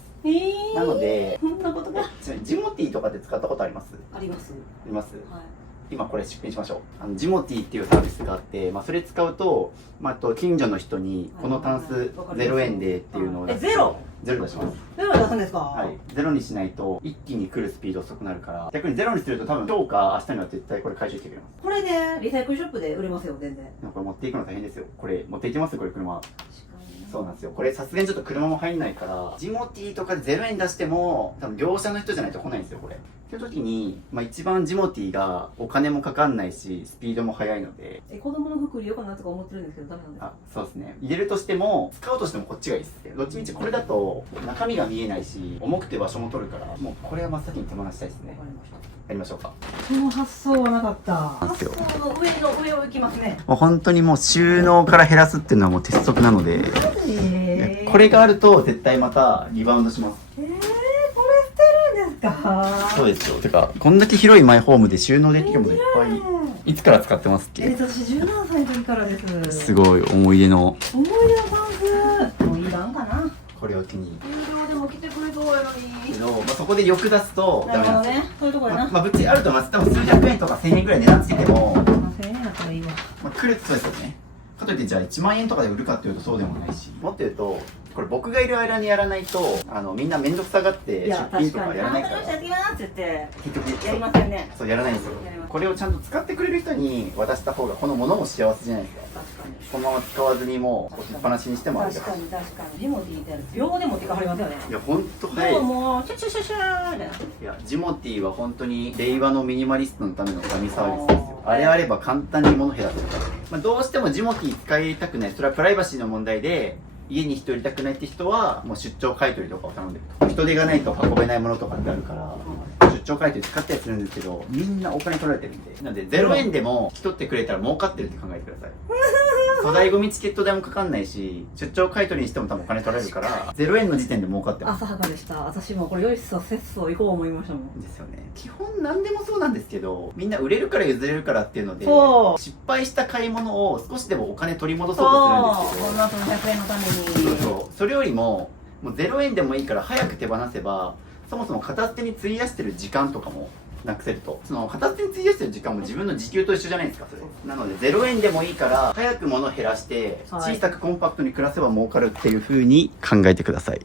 なので、そんなことがちなみにジモティーとかって使ったことあります？あります。あります？はい。今これ出品しましょう。ジモティーっていうサービスがあって、まあ、それ使うと、まあ、あと近所の人にこのタンス0円でっていうのを出すとゼロ出します。ゼロ出すんですか？はい、ゼロにしないと一気に来るスピード遅くなるから、逆にゼロにすると多分今日か明日には絶対これ回収してくれます。これね、リサイクルショップで売れますよ、全然。でもこれ持っていくの大変ですよ。これ持っていけます？これ車。そうなんですよ。これさすがにちょっと車も入んないから、ジモティーとかで0円出しても多分業者の人じゃないと来ないんですよ、これ。っていう時に、まあ、一番ジモティーがお金もかかんないしスピードも速いので、子供の服売りようかなとか思ってるんですけど、ダメなんですか？あ、そうですね。入れるとしても使うとしてもこっちがいいですね。どっちみちこれだと中身が見えないし重くて場所も取るから、もうこれは真っ先に手放したいですね。わかりました。やりましょうか。その発想はなかった。なんですよ。発想の上を行きますね。もう本当にもう収納から減らすっていうのはもう鉄則なので、これがあると絶対またリバウンドします。これ捨てるんですか？そうですよ。てかこんだけ広いマイホームで収納できるものいっぱい。いつから使ってますっけ？私17歳の時からです。すごい思い出の。思い出のパンツ。もういらんかな。これを機に。有料でも来てくれそうやのに。けど、まあ、そこで欲出すとダメなんですよ。ね。そういうとこやな。まあぶっちゃけあると思います。多分数百円とか1000円ぐらい値段つけても、 1000円やったらいいわ。まあ、来るってそうですよね。かといってじゃあ1万円とかで売るかっていうとそうでもないし、もっと言うとこれ僕がいる間にやらないとみんな面倒くさがって出品とかやらないから、やってきますって言って結局やりませんね。そうやらないんですよ。これをちゃんと使ってくれる人に渡した方がこのものも幸せじゃないですか。確かに。このまま使わずにもう置きっぱなしにしてもあれだ確かに確かに。ジモティーってやる秒で持ってかはりますよね。いやほんと早いです。もうシュシュシュシューみたいな。いやジモティーは本当に令和のミニマリストのための神サービスですよ。あれあれば簡単に物減らせるから、まあ、どうしてもジモティー使いたくない、それはプライバシーの問題で家に人いたくないって人はもう出張買い取りとかを頼んでると。人手がないと運べないものとかってあるから出張買い取り使ったりするんですけど、みんなお金取られてるんで、なので0円でも引き取ってくれたら儲かってるって考えてください。粗大ゴミチケット代もかかんないし、出張買い取りにしても多分お金取られるから0円の時点で儲かってます。浅はかでした。私もこれより節操行こう思いましたもん。ですよね。基本何でもそうなんですけど、みんな売れるから譲れるからっていうのでそう失敗した買い物を少しでもお金取り戻そうとするんですけど、この後の100円のために。それよりももう0円でもいいから早く手放せば、そもそも片捨てに費やしてる時間とかもなくせると、その片捨てに費やしてる時間も自分の時給と一緒じゃないですか、それ。なので0円でもいいから早く物減らして小さくコンパクトに暮らせば儲かるっていう風に考えてください。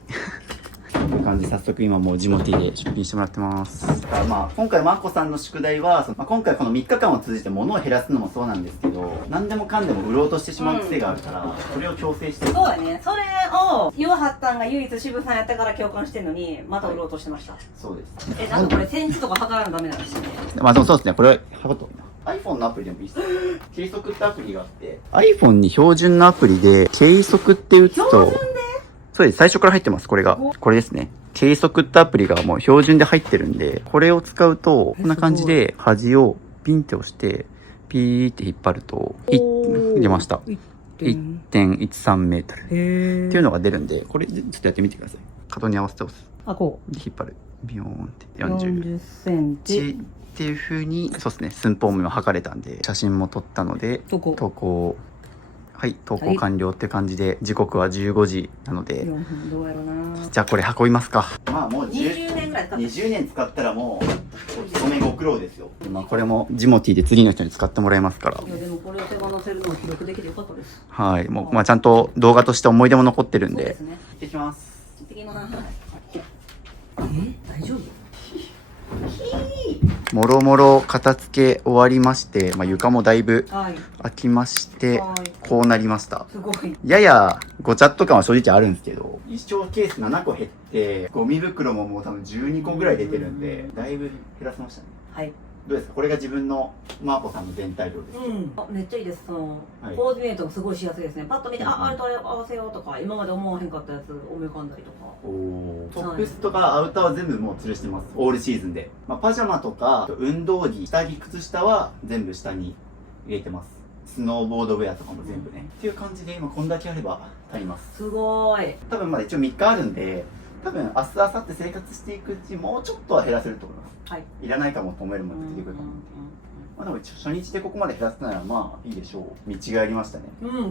こういう感じで早速今もうジモティーで出品してもらってます。だからまあ今回マコさんの宿題は今回この3日間を通じて物を減らすのもそうなんですけど、何でもかんでも売ろうとしてしまう癖があるから、それを強制してる。そうだね。それを言わはったんが唯一渋さんやったから共感してんのにまた売ろうとしてました。そうです。なんかこれセンチとか測らなダメなんですよね。まあそうですね。これ測った方がいいな。iPhone のアプリでもいいです。計測ってアプリがあって、iPhone に標準のアプリで計測って打つと、標準で？そうです。最初から入ってます。これが。これですね。計測ってアプリがもう標準で入ってるんで、これを使うと、こんな感じで端をピンって押して、ピーって引っ張ると、出ました。1.13 メートル。っていうのが出るんで、これちょっとやってみてください。角に合わせて押す。あ、こう。で、引っ張る。ビヨーンって。40センチ。っていう風に、そうですね。寸法も測れたんで、写真も撮ったので、投稿。はい、投稿完了って感じで、時刻は15時なので、4分どうやろな。じゃあこれ運びますか。まあもう20年ぐらい使って20年使ったらもうごめんご苦労ですよ。まあこれもジモティーで次の人に使ってもらえますから。いやでもこれを手放せるのを記録できてよかったです。はい、もうまあちゃんと動画として思い出も残ってるんで。そうですね。行ってきます。行ってきます。大丈夫？もろもろ片付け終わりまして、まあ、床もだいぶはい。空きまして、はいこうなりました。すごい。ややごちゃっと感は正直あるんですけど、衣装ケース7個減って、ゴミ袋ももう多分12個ぐらい出てるんで、だいぶ減らせましたね。はい。どうですか、これが自分のマーコさんの全体量です。あ、めっちゃいいです。はいコーディネートがすごいしやすいですね。パッと見て、うんあれとあれ合わせようとか、今まで思わへんかったやつ思い浮かんだりとか。トップスとかアウターは全部もう吊るしてます。オールシーズンで。パジャマとか、あと運動着、下着、靴下は全部下に入れてます。スノーボードウェアとかも全部ね。っていう感じで今こんだけあれば足ります。すごーい。多分まだ一応3日あるんで、多分明日、明後日生活していくうちもうちょっとは減らせると思います。はい。いらないかもと思えるものが出てくるかも。でも初日でここまで減らせたならまあいいでしょう。見違いありましたね。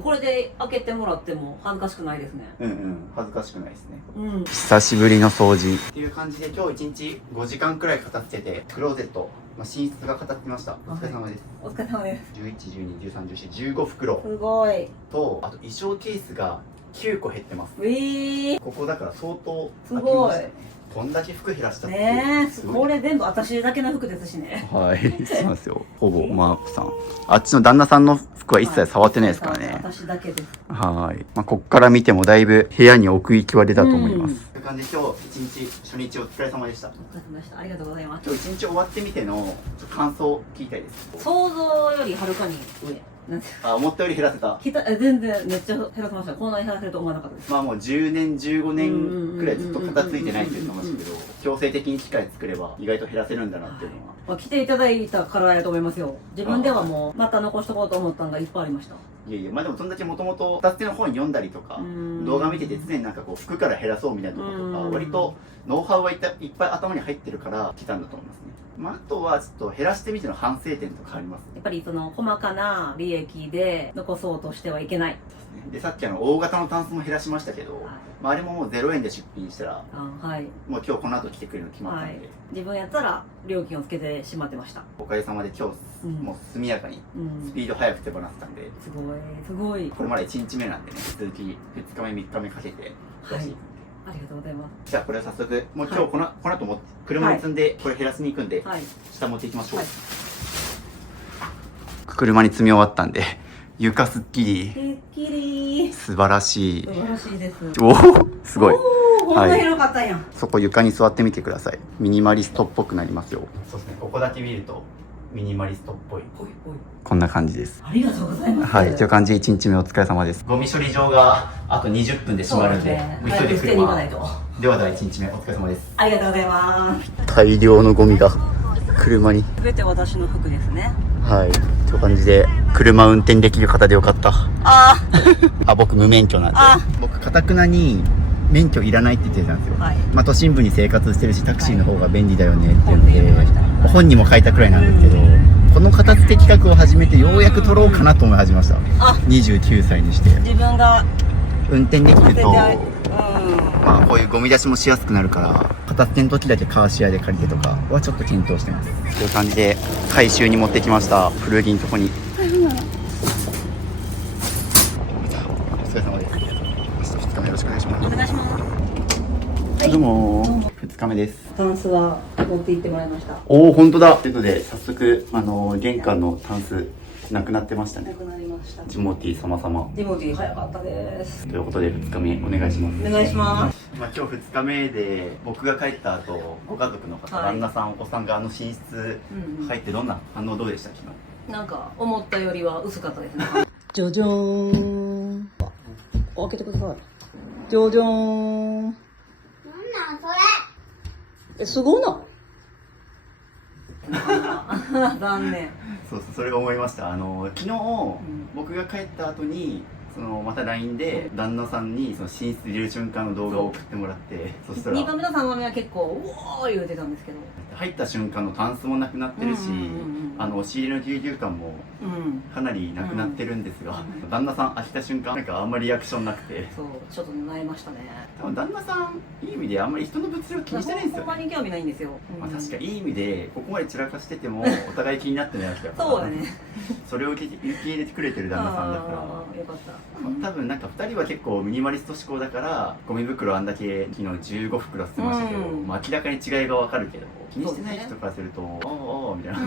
これで開けてもらっても恥ずかしくないですね。恥ずかしくないですね。うん。久しぶりの掃除っていう感じで今日1日5時間くらい片付けて、クローゼット、寝室が片付きました。お疲れ様です。お疲れ様です。11、12、13、14、15袋すごい。と、あと衣装ケースが9個減ってます。ここだから相当すごい。こんだけ服減らしたってねえ、これ全部私だけの服ですしね。はい、そうなんですよ。ほぼマークさん。あっちの旦那さんの服は一切触ってないですからね。私だけです。はい。こっから見てもだいぶ部屋に奥行きは出たと思います。という感じで今日一日、初日お疲れ様でした。お疲れ様でした。ありがとうございます。今日一日終わってみての感想を聞きたいです。想像よりはるかに上。思ったより減らせた。全然めっちゃ減らせました。こんなに減らせると思わなかったです。もう10年、15年くらいずっと片付いてないって言ってましたけど、強制的に機械作れば意外と減らせるんだなっていうのは。来ていただいたからやと思いますよ。自分ではもうまた残しとこうと思ったのがいっぱいありました。いやいや、でもそんだけもともと片付けの本読んだりとか、動画見てて常に服から減らそうみたいなところとか、割とノウハウはいっぱい頭に入ってるから来たんだと思いますね。あとはちょっと減らしてみての反省点とかあります。やっぱりその細かな利益で残そうとしてはいけない。で、さっき大型のタンスも減らしましたけど、あれももう0円で出品したら、はい、もう今日この後来てくれるの決まったんで、自分やったら料金をつけてしまってました。おかげさまで今日、もう速やかにスピード速く手放せたんで、すごいすごい。これまで1日目なんでね、続き2日目3日目かけて出していくんで、ありがとうございます。じゃあこれを早速、もう今日この後も車に積んでこれ減らしに行くんで、下持っていきましょう。車に積み終わったんで、床すっきり。すっきり。素晴らしい。素晴らしいです。おお、すごい。こんな広かったんや。そこ床に座ってみてください。ミニマリストっぽくなりますよ。そうですね。ここだけ見るとミニマリストっぽい。こんな感じです。ありがとうございます。はい、という感じで1日目お疲れ様です。ゴミ処理場があと20分で閉まるんで、急いで車では1日目お疲れ様です。ありがとうございます。大量のゴミが車に。すべて私の服ですね。はい、という感じで車運転できる方でよかった。僕無免許なんで。僕堅くなに免許いらないって言ってたんですよ。都心部に生活してるしタクシーの方が便利だよねって言って、本にも書いたくらいなんですけど、この片付け企画を始めてようやく取ろうかなと思い始めました。29歳にして自分が運転できると、こういうゴミ出しもしやすくなるから、片付けの時だけカーシェアで借りてとかはちょっと検討してます。という感じで回収に持ってきました。古着のとこに。お疲れ様です。2日目よろしくお願いします。お願いします。どうも2日目です。タンスは持って行ってもらいました。おお、本当だ。ということで早速玄関のタンスなくなってましたね。なくなりました。ジモティー様々。ジモティー早かったです。ということで2日目お願いします。お願いします。今日2日目で僕が帰った後、ご家族の方、旦那さんお子さんが寝室入ってどんな反応どうでした昨日？なんか思ったよりは薄かったですね。じゃじゃーん。開けてください。じゃじゃーん。なんなんそれ。すごいな。残念。そうそれを思いました。昨日、僕が帰った後にまた LINE で旦那さんに寝室入れる瞬間の動画を送ってもらって、そしたら2番目と3番目は結構うおー言うてたんですけど、入った瞬間のタンスもなくなってるし、押し入れのぎゅうぎゅう感もかなりなくなってるんですが、旦那さん開けた瞬間なんかあんまりリアクションなくて、そうちょっと悩みましたね。多分旦那さんいい意味であんまり人の物量気にしてないんですよね。ほんまに興味ないんですよ。確かにいい意味でここまで散らかしててもお互い気になってないわけだから、そうだね。それを受け入れてくれてる旦那さんだから、よかった。多分なんか2人は結構ミニマリスト思考だからゴミ袋あんだけ昨日15袋捨てましたけど、明らかに違いがわかるけど気にしてない人からすると、ああみたいな、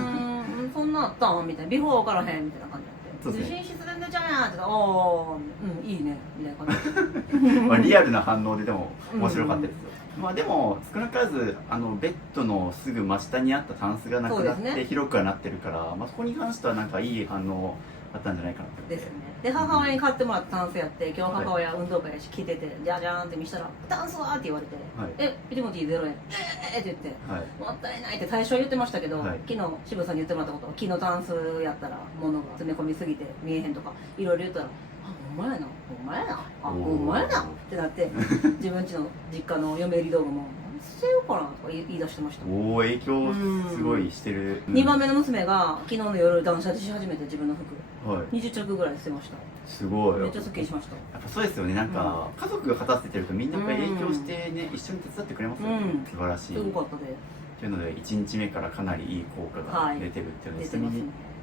そんなあったんみたいな、ビフォー分からへんみたいな感じで、そうですね。寝室全然ちゃんやんって言ったら、うん、いいね、みたいな感じ。まあリアルな反応ででも面白かったですよ。まあでも少なからずベッドのすぐ真下にあったタンスがなくなっそうですねて広くはなってるから、まあそこに関してはなんかいい反応あったんじゃないかなって。ですよね。で、母親に買ってもらったタンスやって、今日母親運動会やし着てて、じゃじゃーんって見したら、タンスはって言われて、はいピリモティ0円、って言って、はい。もったいないって最初は言ってましたけど、はい昨日渋さんに言ってもらったことは、木のタンスやったら物が詰め込みすぎて見えへんとかいろいろ言ったら、ほんまやな、ほんまやな、ほんまやなってなって自分家の実家の嫁入り道具も捨てようかなとか言い出してました。おお、影響すごいしてる。 2番目の娘が昨日の夜断捨離し始めて自分の服はい。 20着ぐらい捨てました。すごい。めっちゃすっきりしました。やっぱそうですよね。なんか家族が片付けてるとみんなやっぱり影響してね、一緒に手伝ってくれますよね。うん素晴らしい。すごかったでというので1日目からかなりいい効果が出てるっていうので、出てますね。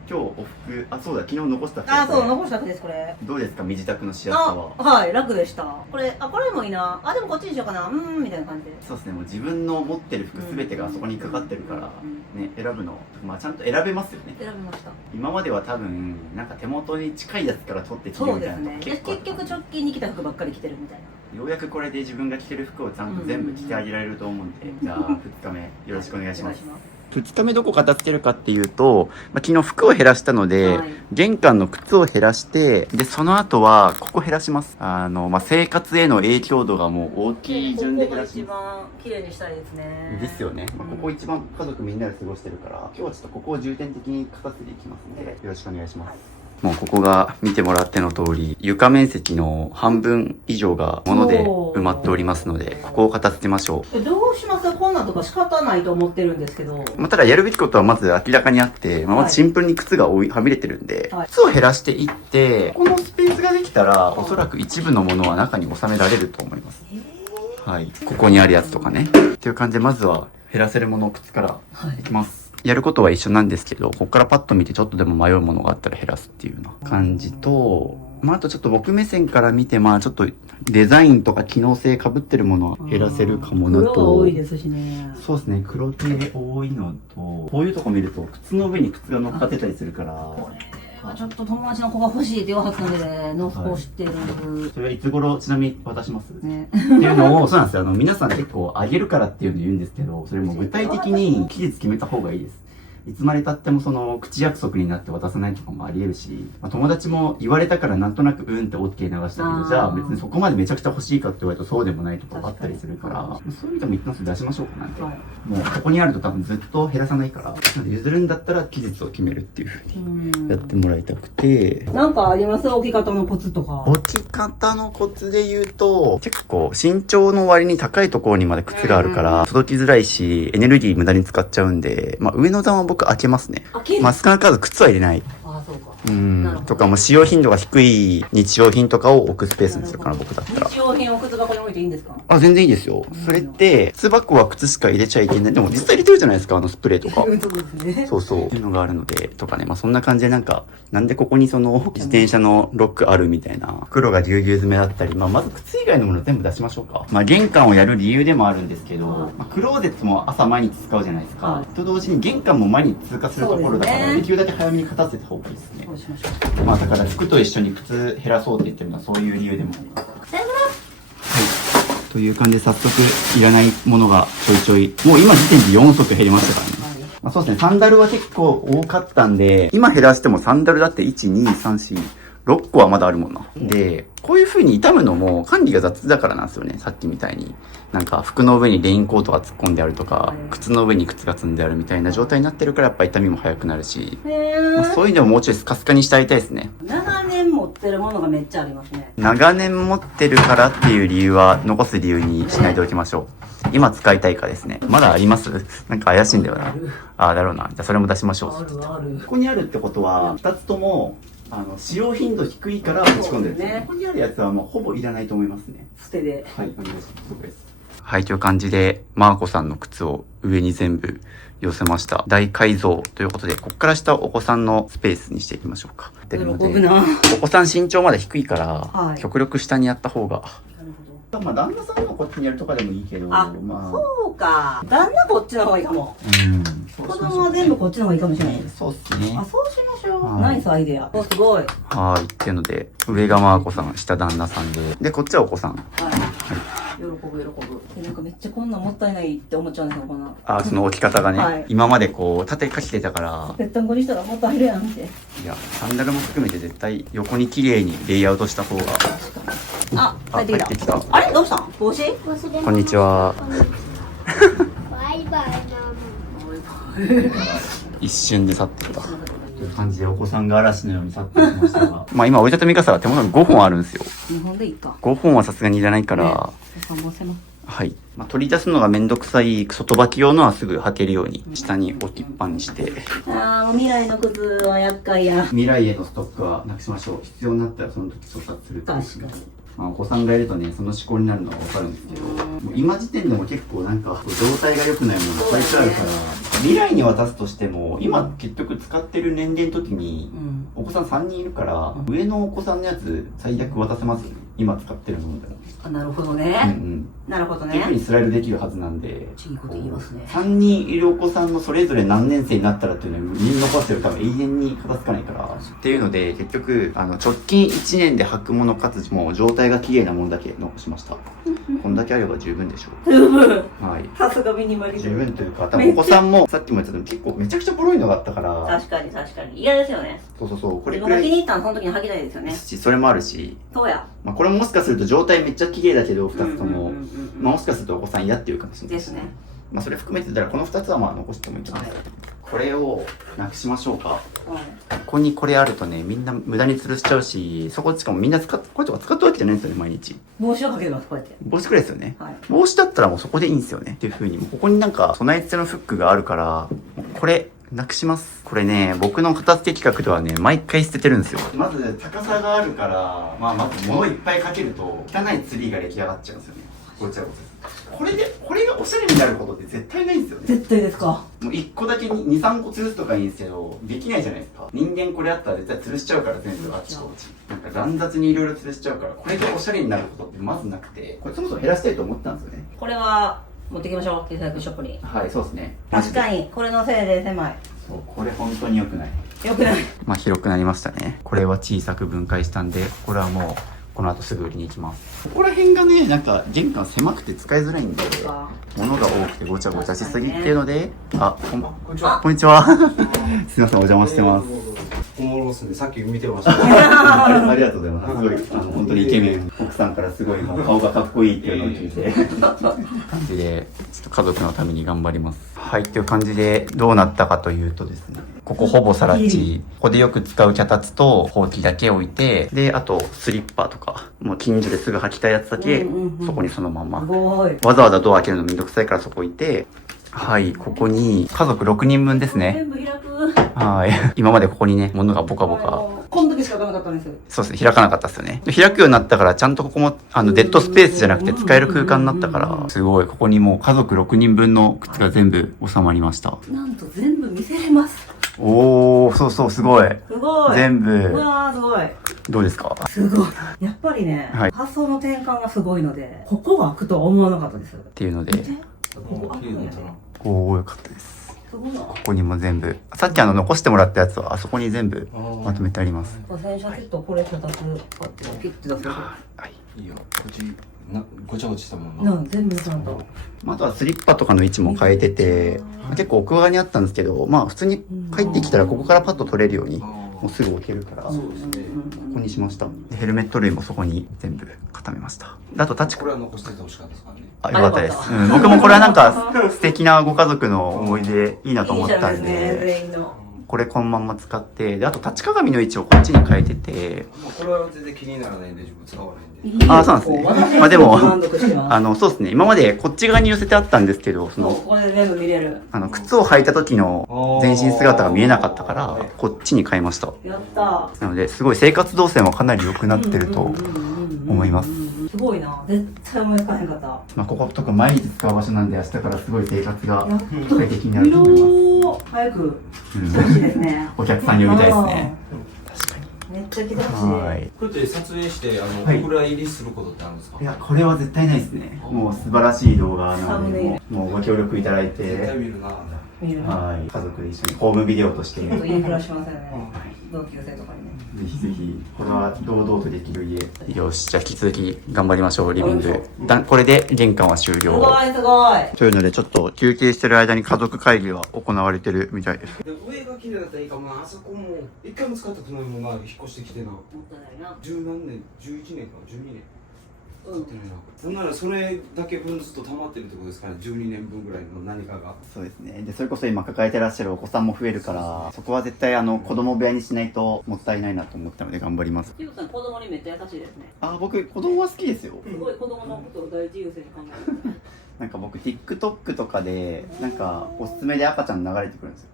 今日お服、あ、そうだ、昨日残した服あ、そう、残した服です、これ。どうですか、身支度のしやすさは。はい、楽でした。これもいいな。でもこっちにしようかな。みたいな感じで。そうですね、もう自分の持ってる服すべてがそこにかかってるから、ね、選ぶの、まあちゃんと選べますよね。選びました。今までは多分、なんか手元に近いやつから取ってきてそうみたいなのですね。結が構あった局直近に着た服ばっかり着てるみたいな。ようやくこれで自分が着てる服をちゃんと全部着てあげられると思うんで、じゃあ2日目よろしくお願いします。2日目どこ片付けるかっていうと、昨日服を減らしたので、はい玄関の靴を減らして、で、その後はここ減らします。生活への影響度がもう大きい順で減らし一ま番綺麗にしたいですね。す。ですよね。ここ一番家族みんなで過ごしてるから、今日はちょっとここを重点的に片付けていきますので、よろしくお願いします。もうここが見てもらっての通り、床面積の半分以上が物で埋まっておりますので、ここを片付けましょう。どうしますか？こんなんとか仕方ないと思ってるんですけど。ただやるべきことはまず明らかにあって、まずシンプルに靴がはみ出てるんで、はい靴を減らしていって、このスペースができたら、おそらく一部のものは中に収められると思います。はい。ここにあるやつとかね。っていう感じで、まずは減らせるものを靴からいきます。やることは一緒なんですけど、ここからパッと見てちょっとでも迷うものがあったら減らすっていうような感じと、あとちょっと僕目線から見て、ちょっとデザインとか機能性被ってるものは減らせるかもなと。黒が多いですしね。そうですね、黒系多いのと、こういうとこ見ると靴の上に靴が乗っかってたりするから、ちょっと友達の子が欲しいって言わはったんでね、ノースしてる。それはいつ頃ちなみに渡しますね。っていうのを、そうなんですよ。皆さん結構あげるからっていうの言うんですけど、それも具体的に期日決めた方がいいです。いつまで経っても口約束になって渡さないとかもあり得るし、友達も言われたからなんとなくうんって OK 流したけど、じゃあ別にそこまでめちゃくちゃ欲しいかって言われるとそうでもないとかあったりするから、そういう意味でも一旦それ出しましょうかなんて。もうここにあると多分ずっと減らさないから、なんで譲るんだったら期日を決めるっていう風にやってもらいたくて。なんかあります？置き方のコツとか。置き方のコツで言うと、結構身長の割に高いところにまで靴があるから届きづらいし、エネルギー無駄に使っちゃうんで、上の段は僕開けますね。開ける？少なからず靴は入れない。あ、そうか。とかも使用頻度が低い日用品とかを置くスペースにするかな、僕だったら。日用品を靴箱に置いていいんですか？全然いいですよ。それって、靴箱は靴しか入れちゃいけない。でも実際入れてるじゃないですか、スプレーとか。そうですね。そうそう。っていうのがあるので、とかね。そんな感じでなんでここに自転車のロックあるみたいな。黒がぎゅうぎゅう詰めだったり、まず靴以外のもの全部出しましょうか。玄関をやる理由でもあるんですけど、クローゼットも朝毎日使うじゃないですか。と同時に玄関も毎日通過するところだから、できるだけ早めに片付けた方がいいですね。そうしましょう。だから服と一緒に靴減らそうって言ってるのはそういう理由でもあります。はい。という感じで早速いらないものがちょいちょい。もう今時点で4足減りましたからね。そうですね。サンダルは結構多かったんで、今減らしてもサンダルだって1、2、3、4、6個はまだあるもんな。で、こういう風に傷むのも管理が雑だからなんですよね。さっきみたいに。服の上にレインコートが突っ込んであるとか、靴の上に靴が積んであるみたいな状態になってるからやっぱ痛みも早くなるし、そういうのをもうちょいスカスカにしてあげたいですね。長年持ってるものがめっちゃありますね。長年持ってるからっていう理由は残す理由にしないでおきましょう。今使いたいかですね。まだあります？怪しいんだよな。だろうな。じゃあそれも出しましょう。ここにあるってことは、2つとも、使用頻度低いから持ち込んでるんですね。ここにあるやつはもうほぼいらないと思いますね。捨てで。はい、お願いします。そうです。はい、という感じで、マーコさんの靴を上に全部寄せました。大改造ということで、ここから下お子さんのスペースにしていきましょうか。喜ぶな。お子さん身長まだ低いから、はい極力下にやった方がまあ旦那さんがこっちにやるとかでもいいけど、あ、まあ。そうか。旦那こっちの方がいいかも。うん。子供は全部こっちの方がいいかもしれないです。そうっすね。あ、そうしましょう。はいナイスアイデア。お、すごい。はい。っていうので、上がマーコさん、下旦那さんで、で、こっちはお子さん。はい。喜ぶ、喜ぶ。で、なんかめっちゃこんなんもったいないって思っちゃうんですよ、こんな。あ、その置き方がね、はい今までこう、縦かけてたから、ぺったんこにしたらもっと入るやんって。いや、サンダルも含めて絶対横に綺麗にレイアウトした方が。あ、帰ってきた。帰ってきたあれどうしたん帽子こんにちは。バイバイ一瞬で去ってった。という感じでお子さんが嵐のように去っていきましたが。まあ今折りたたみ傘が手元に5本あるんですよ。日本でいいか。 5本はさすがにいらないから、3本狭。はい。まあ、取り出すのがめんどくさい外履き用のはすぐ履けるように下に置きっぱにして。あー、もう未来の靴は厄介や。未来へのストックはなくしましょう。必要になったらその時調達するっていう。確かに。まあ、お子さんがいるとね、その思考になるのはわかるんですけど、もう今時点でも結構なんか状態が良くないものがいっぱいあるから、未来に渡すとしても、今結局使ってる年齢の時に、お子さん3人いるから、上のお子さんのやつ最悪渡せますよね。今使ってるものでも。あ、なるほどうんうね。ん。なるほどっていうふうにね。スライドできるはずなんで、いいこと言いますね。 3人いるお子さんのそれぞれ何年生になったらっていうのを身に残してる多分永遠に片付かないからっていうので結局直近1年で履くものかつもう状態が綺麗なものだけ残しましたこんだけあれば十分でしょ十分。うはいさすがミニマリズ十ム。分というか多分お子さんもさっきも言ったけど結構めちゃくちゃボロいのがあったから確かに確かに。嫌ですよね。そうこれ自分がくらい気に入ったのその時に履きたいですよね。それもあるし、そうや。まあ、これももしかすると状態めっちゃ綺麗だけど2つとも、うんうんうんうんまあ、もしかするとお子さん嫌っていうかもしれないですね。まあそれ含めてたらこの2つはまあ残してもいいと思います、これをなくしましょうか。はい。ここにこれあるとねみんな無駄に吊るしちゃうし、そこしかもみんなこれとか使ったわけじゃないんですよね毎日。帽子をかけてます、こうやって。帽子くらいですよね、はい。帽子だったらもうそこでいいんですよねっていう風にもうここになんか備え付けのフックがあるからこれなくします。これね僕の片付け企画ではね毎回捨ててるんですよ。まず高さがあるから、まず物いっぱいかけると汚いツリーが出来上がっちゃうんですよね。こっちはこれがおしゃれになることって絶対ないんですよね。絶対ですか。もう1個だけに2、3個吊るすとかいいんですけど、できないじゃないですか。人間これあったら絶対吊るしちゃうから全部あっちこっち。なんか乱雑にいろいろ吊るしちゃうから、これでおしゃれになることってまずなくて、これそもそも減らしたいと思ったんですよね。これは持ってきましょう、リサイクルショップに。はい、そうですね。確かに、これのせいで狭い。そう、これ本当に良くない。よくない。まあ広くなりましたね。これは小さく分解したんで、これはもう、この後すぐ売りに行きます。ここら辺がね、なんか玄関狭くて使いづらいんで、物が多くてごちゃごちゃしすぎっていうので、こんにちは。こんにちは。すいません、お邪魔してます。おもろっすね。さっき見てました。ありがとうございます。すごい、本当にイケメン、奥さんからすごいもう顔がかっこいいっていうのを聞いて、感じで、ちょっと家族のために頑張ります。はい、っていう感じで、どうなったかというとですね、ここほぼさら地、ここでよく使う脚立とほうきだけ置いて、で、あとスリッパとか、もう近所ですぐ履きたいやつだけ、そこにそのまますごい。わざわざドア開けるのめんどくさいからそこ置いて、はい、ここに家族6人分ですね。全部開く。はい。今までここにね、物がボカボカ。この時しか開かなかったんですよ。そうですね、開かなかったですよね。開くようになったから、ちゃんとここも、デッドスペースじゃなくて使える空間になったから、すごい、ここにもう家族6人分の靴が全部収まりました。なんと全部見せれます。おー、そう、すごい。すごい。全部う、わー、すごい。どうですか？すごい。やっぱりね、はい発想の転換がすごいので、ここが開くとは思わなかったです。っていうので、見て。ここ開くんやね。おー、よかったです。すごいな。ここにも全部、さっき残してもらったやつは、あそこに全部まとめてあります。洗車セットこれ2つ、こうやってピッて出す。はい。いいよ。こっちごちゃごちゃしたもんな。な全部ちゃんと。あとはスリッパとかの位置も変えてて、結構奥側にあったんですけど、まあ普通に帰ってきたらここからパッと取れるように、もうすぐ置けるから、こそうですね。こにしました。でヘルメット類もそこに全部固めました。あとこれは残しててほしかったですからね。よかったです。僕もこれはなんか素敵なご家族の思い出いいなと思ったんいいじゃないですね、で、全員の。これこのまんま使って、で、あと立ち鏡の位置をこっちに変えてて、これは全然気にならないんで自分使わないんで。あ、そうなんですね。私まあでも、満足してますそうですね。今までこっち側に寄せてあったんですけど、これで全部見れる。靴を履いた時の全身姿が見えなかったから、こっちに変えました。やったなので、すごい生活動線はかなり良くなってると思います。すごいな。絶対思いつかへんかった。まあ、こことか毎日使う場所なんで、明日からすごい生活がやっと快適になると思います。早くうん欲しいですね。お客さん呼びたいですね。確かに。めっちゃ来てほしい。はいこれって撮影してはいお蔵入りすることってあるんですか？いや、これは絶対ないですね。もう素晴らしい動画なサムネイルので、もうご協力いただい絶対て、見るな。見るね。はい、家族で一緒にホームビデオとして、ぜちょっとインフラしますよね。同級生とかにね。ひぜひ、これは堂々とできる家。よし、じゃあ引き続き頑張りましょう、リビング。これで玄関は終了。すごいすごい。というので、ちょっと休憩してる間に家族会議は行われてるみたいです。で上が綺麗だったらいいかもな。あそこも一回も使ったことないもんな。引っ越してきてな。もったいないな。十何年、11年か12年使うんってないな。ほんならそれだけ分ずっと溜まってるってことですかね。12年分ぐらいの何かが。そうですね。で、それこそ今抱えてらっしゃるお子さんも増えるから、そこは絶対子供部屋にしないともったいないなと思ったので頑張ります。ゆうさん子供にめっちゃ優しいですね。僕、子供は好きですよ。すごい子供のことを第一優先に考えてる。なんか僕 TikTok とかでなんかおすすめで赤ちゃん流れてくるんですよ。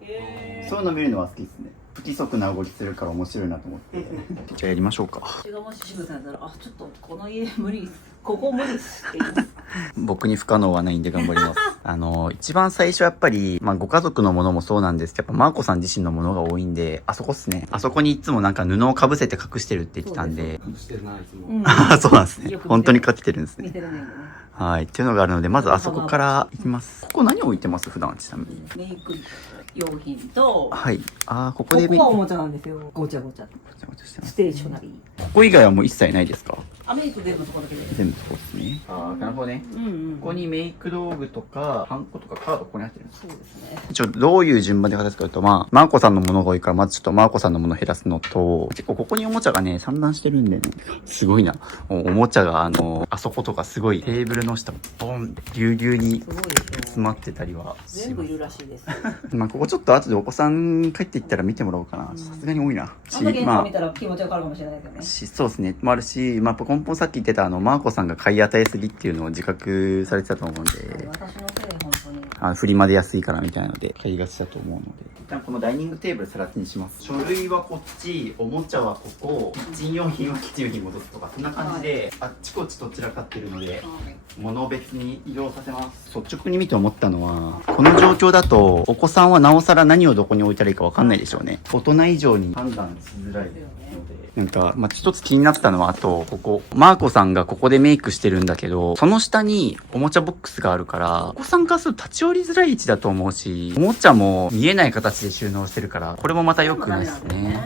そういうの見るのは好きですね。不規則な動きするから面白いなと思ってじゃあやりましょうか。私がもし渋さんやったら、ちょっとこの家無理です、ここ無理ですって言います。僕に不可能はないんで頑張ります一番最初やっぱり、ご家族のものもそうなんですけど、やっぱマーコさん自身のものが多いんで、あそこっすね。あそこにいつもなんか布をかぶせて隠してるって言ってたんで。隠してるな、いつも。そうなんですね。よく見てる本当にかけてるんですね。見てるねんでね。はい。っていうのがあるので、まずあそこから行きます。ここ何置いてます普段ちなみに。メイク用品と、はい。こここでこはおもちゃなんですよ。ごちゃごちゃ。ステーショナリー。ここ以外はもう一切ないですか？メイク全部そこだけで。全部そうですね。なるほどね。ここにメイク道具とか、ハンコとかカードここに入ってるんです。そうですね。一応どういう順番で片付けると、マーコさんのものが多いから、まずちょっとマーコさんのものを減らすのと、結構ここにおもちゃがね、散乱してるんでね、すごいな。おもちゃがあそことかすごいテーブルの下、ボンってぎゅうぎゅうにすごいですよ。詰まってたりはし全部います。るらしいです。ここちょっと後でお子さん帰っていったら見てもらおうかな。さすがに多いな。あの現状見たら気持ちわかるかもしれないけどね。そうですね。もあるし、根本さっき言ってたマーコさんが買い与えすぎっていうのを自覚されてたと思うんで、私のせいで本当に。フリマで安いからみたいなので買いがちだと思うので、一旦このダイニングテーブルさら地にします。書類はこっち、おもちゃはここ、キッチン用品はキッチン用品戻すとか、そんな感じで、あっちこっちと散らかってるので、物別に移動させます。率直に見て思ったのは、この状況だとお子さんはなおさら何をどこに置いたらいいか分かんないでしょうね。大人以上に判断しづらいので。なんか、一つ気になったのは、あと、ここ、マーコさんがここでメイクしてるんだけど、その下におもちゃボックスがあるから、お子さんからすると立ち寄りづらい位置だと思うし、おもちゃも見えない形で収納してるから、これもまた良くないですね。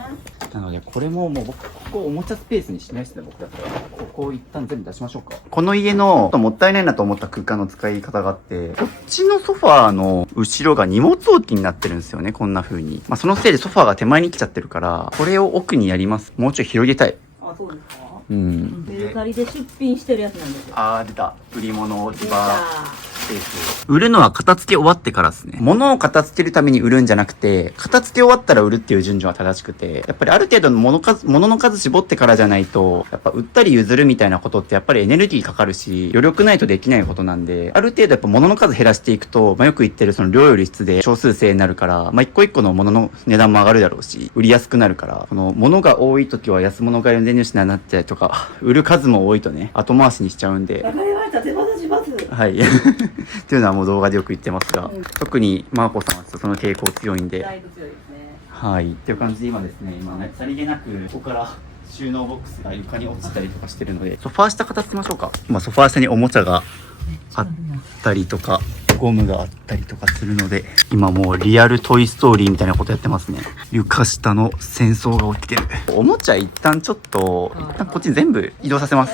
なので、これももう僕、ここおもちゃスペースにしないですね、僕だったら。ここを一旦全部出しましょうか。この家の、もったいないなと思った空間の使い方があって、こっちのソファーの後ろが荷物置きになってるんですよね、こんな風に。そのせいでソファーが手前に来ちゃってるから、これを奥にやります。もうちょい広げたい。そうですか。メルカリで出品してるやつなんですよ。出た。売り物置き場スペース。売るのは片付け終わってからですね。物を片付けるために売るんじゃなくて、片付け終わったら売るっていう順序は正しくて、やっぱりある程度の物の数絞ってからじゃないと、やっぱ売ったり譲るみたいなことってやっぱりエネルギーかかるし、余力ないとできないことなんで、ある程度やっぱ物の数減らしていくと、よく言ってるその量より質で少数制になるから、一個一個の物の値段も上がるだろうし、売りやすくなるから、この物が多い時は安物買いの全入品になったりとか、売る数も多いとね、後回しにしちゃうんで。わかりました、手放します。はい。っていうのはもう動画でよく言ってますが、特にマーコさんはその傾向強いんで。だいぶ強いですね。はい。っていう感じで今ですね、さりげなく、ここから収納ボックスが床に落ちたりとかしてるので、ソファー下片付けましょうか。ソファー下におもちゃがあったりとか、ゴムがあったりとかするので、今もうリアルトイストーリーみたいなことやってますね。床下の戦争が起きてる。おもちゃ一旦ちょっと、一旦こっちに全部移動させます。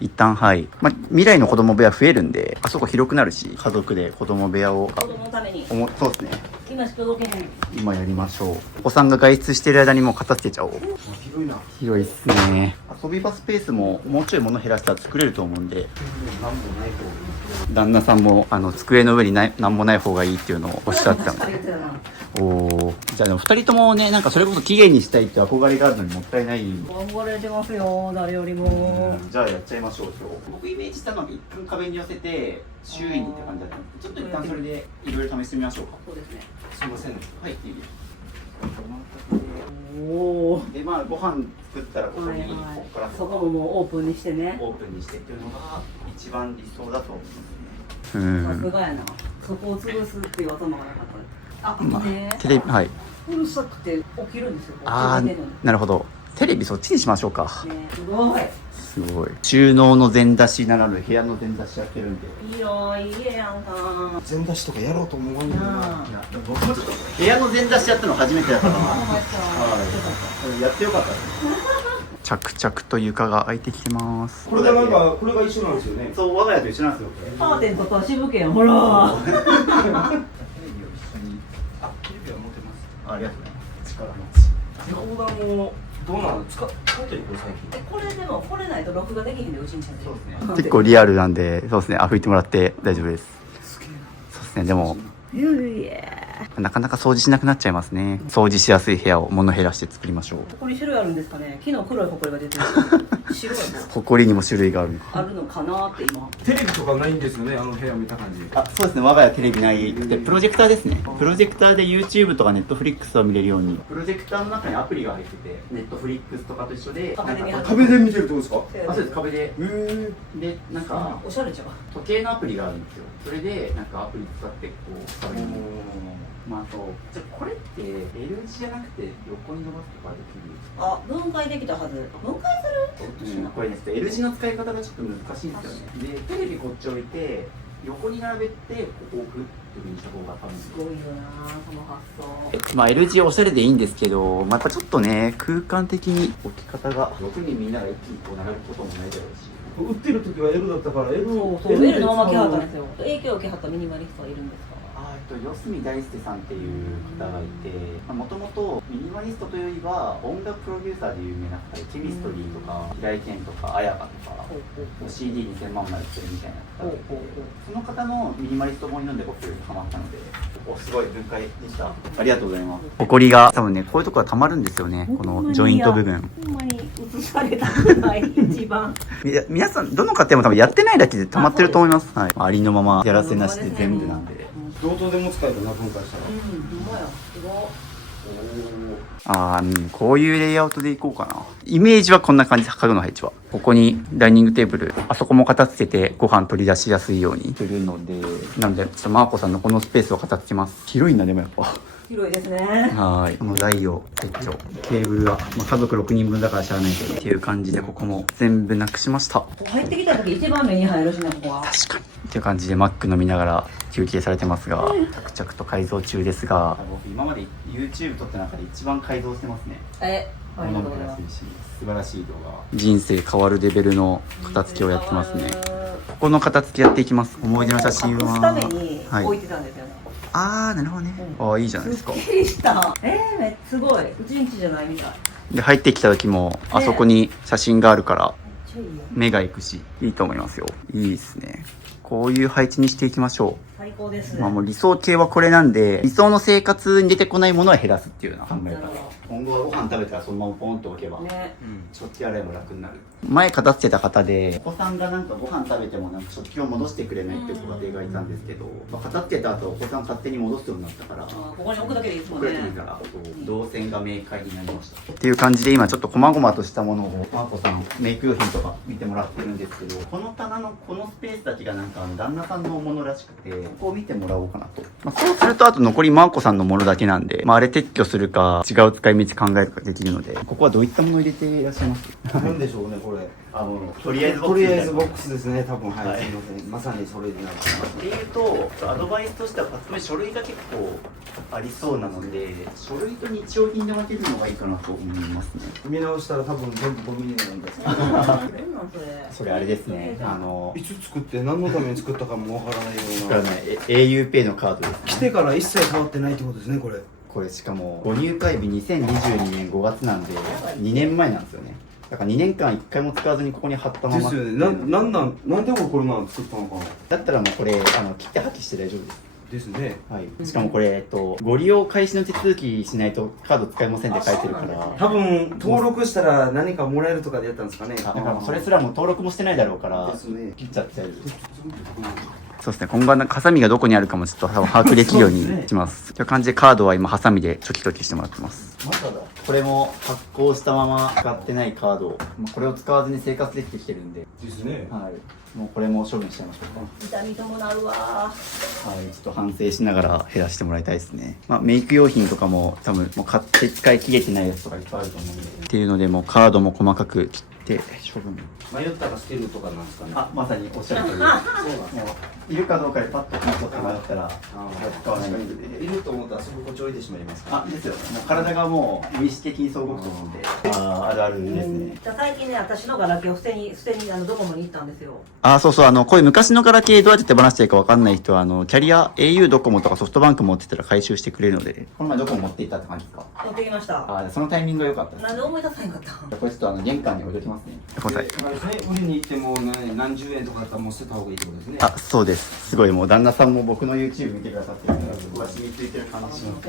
一旦、はい。未来の子供部屋増えるんで、あそこ広くなるし、家族で子供部屋を、子供のために。そうですね。今しか動けへん。今やりましょう。お子さんが外出してる間にもう片付けちゃおう。広いな。広いっすね。遊び場スペースももうちょい物減らしたら作れると思うんで、なんもないと。旦那さんも机の上になんもない方がいいっていうのをおっしゃってたので。じゃあでも2人ともね、それこそ期限にしたいって憧れがあるのにもったいない。頑張れてますよ、誰よりも。じゃあやっちゃいましょう、今日。僕イメージしたのは一旦壁に寄せて、周囲にって感じだったので、ちょっと一旦それでいろいろ試してみましょうか。そうですね。すいません。はい、いいです。おお。で、ご飯作ったらここに、ここからそこももうオープンにしてね。オープンにしてっていうのが一番理想だと思いますね。さすがやな。そこを潰すっていう頭がなかった。ね。テレビ、はい。うるさくて起きるんですよ。なるほど。テレビそっちにしましょうか。ね、すごい。すごい。収納の全出しならぬ部屋の全出しやってるんで。いいよ、いい家やんか。全出しとかやろうと思わんねんな。なあ。僕もちょっと部屋の全出しやったの初めてだからな。お前さ、やってよかったです。着々と床が開いてきてます。これがなんか、これが一緒なんですよね。そう、我が家と一緒なんですよ。カーテンとか渋けん、ほら。テレビを一緒に。あ、テレビは持ってます。ありがとうございます。力持ち。横断もどうなの？使ってるこれ最近。これでも、これないと録画できへんで、うちにちゃんと。そうですね。結構リアルなんで、そうですね。拭いてもらって大丈夫です。そうですね。でも、なかなか掃除しなくなっちゃいますね。掃除しやすい部屋を物減らして作りましょう。ここに種類あるんですかね。昨日黒いホコリが出てる。白いのほこりにも種類がある。あるのかなって今。テレビとかないんですよね、あの部屋見た感じ。あ、そうですね。我が家テレビないで、プロジェクターですね。プロジェクターで YouTube とか Netflix を見れるように。プロジェクターの中にアプリが入ってて、Netflix とかと一緒で、壁で見られる壁で見てるってことですか？あ、そうです。壁で。で、なんか、おしゃれじゃん。時計のアプリがあるんですよ。それで、なんかアプリ使って、こう、壁に。まあ、あと、じゃあこれって L 字じゃなくて横に伸ばすとかできる？あ、分解できたはず。分解する？これね、L 字の使い方がちょっと難しいんですよね。で、テレビこっち置いて、横に並べて、ここ置くっていう風にした方が多分。すごいよな、その発想。まあ L 字おしゃれでいいんですけど、またちょっとね、空間的に置き方が6人みんなが一気にこう並ぶこともないだろうし。売ってる時は L だったから L をそう、L のまま来はったんですよ。影響を受けはったミニマリストはいるんですか？四隅大輔さんっていう方がいて、もともとミニマリストというよりは音楽プロデューサーで有名な方で、ケミストリーとか平井堅とか綾香とか CD2000 万枚売ってるみたいな方で、その方のミニマリスト本読んで僕ハマったので、すごい分解でした。ありがとうございます。ホコリが多分ね、こういうところがたまるんですよね、このジョイント部分。ほんまに映されたくない、一番。皆さんどの家庭も多分やってないだけで溜まってると思います。はい、ありのままやらせなしで全部なんで。同等でも使えたな、分解したら。ほんまや、すごこういうレイアウトでいこうかな。イメージはこんな感じ、家具の配置は。ここにダイニングテーブル、あそこも片付けてご飯取り出しやすいようにするので、なので、ちょっとマーコさんのこのスペースを片付けます。広いんだね、でもやっぱ。広いですね。はい。この台を撤去。テーブルは、家族6人分だから知らないけど、っていう感じで、ここも全部なくしました。入ってきた時一番目に入るしな、ここは。確かに。っていう感じで、マック飲みながら休憩されてますが、着々と改造中ですが、僕今まで YouTube 撮った中で一番改造してますね。ありがとうございます。素晴らしい動画。人生変わるレベルの片付けをやってますね。ここの片付けやっていきます。思い出の写真は。隠すためにはい。置いてたんですよね。なるほどね。いいじゃないですか。すっきりした。すごい。うちんちじゃないみたい。で、入ってきた時も、あそこに写真があるから、めっちゃいいよ。目が行くし、いいと思いますよ。いいですね。こういう配置にしていきましょ最高です。う。もう理想形はこれなんで、理想の生活に出てこないものは減らすっていうような考え方。今後はご飯食べたらそのままポンと置けば、ね。食器洗いも楽になる。前片付けた方で、お子さんがなんかご飯食べてもなんか食器を戻してくれないっていうご家庭がいたんですけど、片付けた後お子さん勝手に戻すようになったから、ここに置くだけでいいですもんね遅れてもいいから、動線が明快になりました。っていう感じで今ちょっと細々としたものを、マーコさんメイク用品とか見てもらってるんですけど、この棚のこのスペースだけがなんか旦那さんのものらしくて、ここを見てもらおうかなと。そうするとあと残りマーコさんのものだけなんで、あれ撤去するか違う使い道考えるかできるので、ここはどういったものを入れていらっしゃいます？なんでしょうね、これ。とりあえずとりあえずボックスですね、多分。はい、すいません。まさにそれになってます。っていうと、アドバイスとしては、つまり書類が結構ありそうなので、書類と日用品で分けるのがいいかなと思いますね。見直したら多分全部ゴミになるんですけど。なんそれ。それあれですね。いつ作って何のために作ったかもわからないような。auPay のカードですね。来てから一切変わってないってことですね、これ。これしかも、ご入会日2022年5月なんで、2年前なんですよね。だから2年間1回も使わずにここに貼ったまま。ですよね。なんでこれなん作ったのかな。だったらもうこれ、切って破棄して大丈夫です。ですね。はい。しかもこれ、ご利用開始の手続きしないとカード使えませんって書いてるから。多分、登録したら何かもらえるとかでやったんですかね。だからそれすらも登録もしてないだろうから、ですね。切っちゃって大丈夫です。そうですね、今後はハサミがどこにあるかもちょっと多分把握できるようにしますという感じで、カードは今ハサミでチョキチョキしてもらってます。まだだ、これも発行したまま使ってないカード、これを使わずに生活できてきてるんでですね。はい、もうこれも処分しちゃいましょうか。痛み伴うわはい、ちょっと反省しながら減らしてもらいたいですね。メイク用品とかも多分もう買って使い切れてないやつとかいっぱいあると思うんで。っていうので、もうカードも細かく切って処分。迷ったら捨てるとかなんですかね。まさにおっしゃる通り。そうなんいるかどうかでパッと取って迷ったら使わないので。いると思ったらそここち置いてしまいますか。ですよ。もう体がもう無意識的にそう動くと思うんで。あるあるですね。最近ね、私のガラケーを捨てにドコモに行ったんですよ。そうそう、こういう昔のガラケーどうやって手放していいか分かんない人は、キャリア au ドコモとかソフトバンク持ってたら回収してくれるので。この前ドコモ持っていったって感じですか？持ってきました。そのタイミングが良かったです。なんで思い出さへんかったの？これちょっと玄関に置いときますね。答え。売りに行っても何十円とかだったらもう捨てた方がいいってことですね。そうです。すごいもう旦那さんも僕の YouTube 見てくださってるから、そこが染みついてる感じします。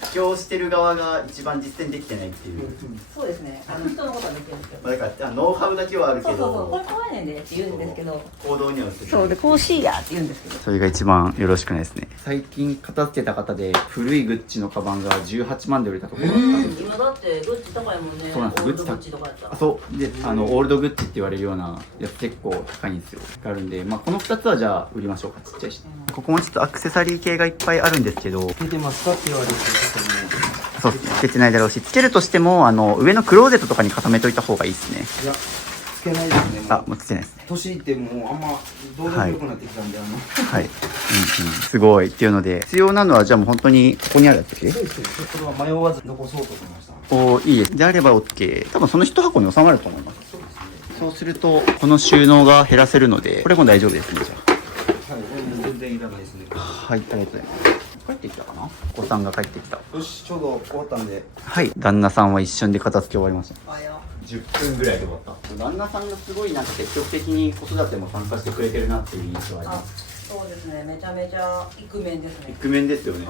主張してる側が一番実践できてないっていう。そうですね。人のことはできるんですけど。だからノウハウだけはあるけど、そうこれ怖いねんでって言うんですけど、行動には移る。そうでこうしいやって言うんですけど、それが一番よろしくないですね。最近片付けた方で古いグッチのカバンが18万で売れたところがあったんですよ。今だってグッチ高いもんね。そうなんです。オールドグッチとかやったら。そうで、オールドグッチって言われるようなやつ結構高いんですよ。があるんで、この2つはじゃあ売りましょうか。ちっちゃいし、ここもちょっとアクセサリー系がいっぱいあるんですけど、出てますかって言われてちょっとね。そうつけてないだろうし、つけるとしても上のクローゼットとかに固めといた方がいいですね。いや、つけないですね。もうつけないですね。年いってもうあんまどうでもよくなってきたんで、はい、すごいっていうので、必要なのはじゃあもう本当にここにあるやつです。そうです。これは迷わず残そうと思いました。いいです。であれば OK。多分その一箱に収まると思います。そうですね。そうするとこの収納が減らせるので、これも大丈夫ですね。じゃはい、全然いらないですね。はい、ありがとうございます。帰ってきたかな。お子さんが帰ってきた。よし、ちょうど終わったんで。はい、旦那さんは一瞬で片付け終わりました。あよ。10分ぐらいで終わった。旦那さんがすごい積極的に子育ても参加してくれてるなっていう印象はあります。そうですね。めちゃめちゃイクメンですね。イクメンですよね。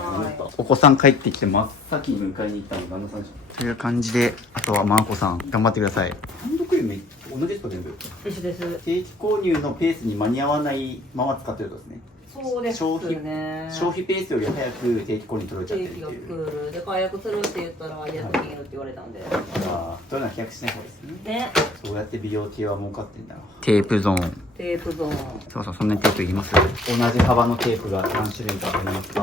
お子さん帰ってきて真っ先に迎えに行ったの旦那さんでしょ。という感じで、あとはマーコさん頑張ってください。ハンドクリーム同じですか全部？一緒です。定期購入のペースに間に合わないまま使ってるとですね。そうですね。消費ペースより早く定期購入取れちゃってるっていう。定期が来るで解約するって言ったらやってみるって言われたんで。そういうのは契約しない方がいいですね。ね。そうやって美容系は儲かってんだろう。テープゾーン。テープゾーン。そう、そんなにテープいります？同じ幅のテープが何種類かありますか？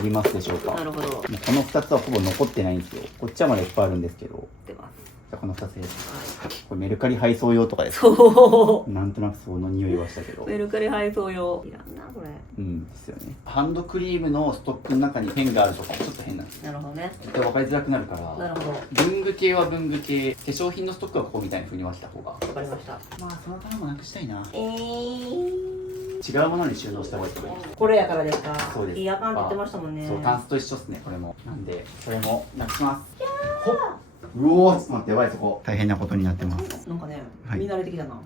いりますでしょうか？なるほど。この2つはほぼ残ってないんですよ。こっちはまだいっぱいあるんですけど。出ます。じゃあこの2つです。これメルカリ配送用とかですか？そう。なんとなくその匂いはしたけど。メルカリ配送用。いらんなこれ。ですよね。ハンドクリームのストックの中にペンがあるとかもちょっと変なんですよ。なるほどね。絶対分かりづらくなるから。なるほど。文具系は文具系、化粧品のストックはここみたいに風に分けた方が。わかりました。その棚もなくしたいな。違うものに収納した方がいいと思います。これやからですか？そうです。いいあかんって言ってましたもんね。そう、タンスと一緒ですね、これも。なんで、それもなくします。ほっ、うおー、ちょっと待って、やばい、そこ大変なことになってます。なんかね、はい見慣れてきたな。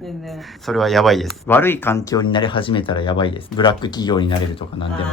全然。それはやばいです。悪い環境になり始めたらやばいです。ブラック企業になれるとかなんでも。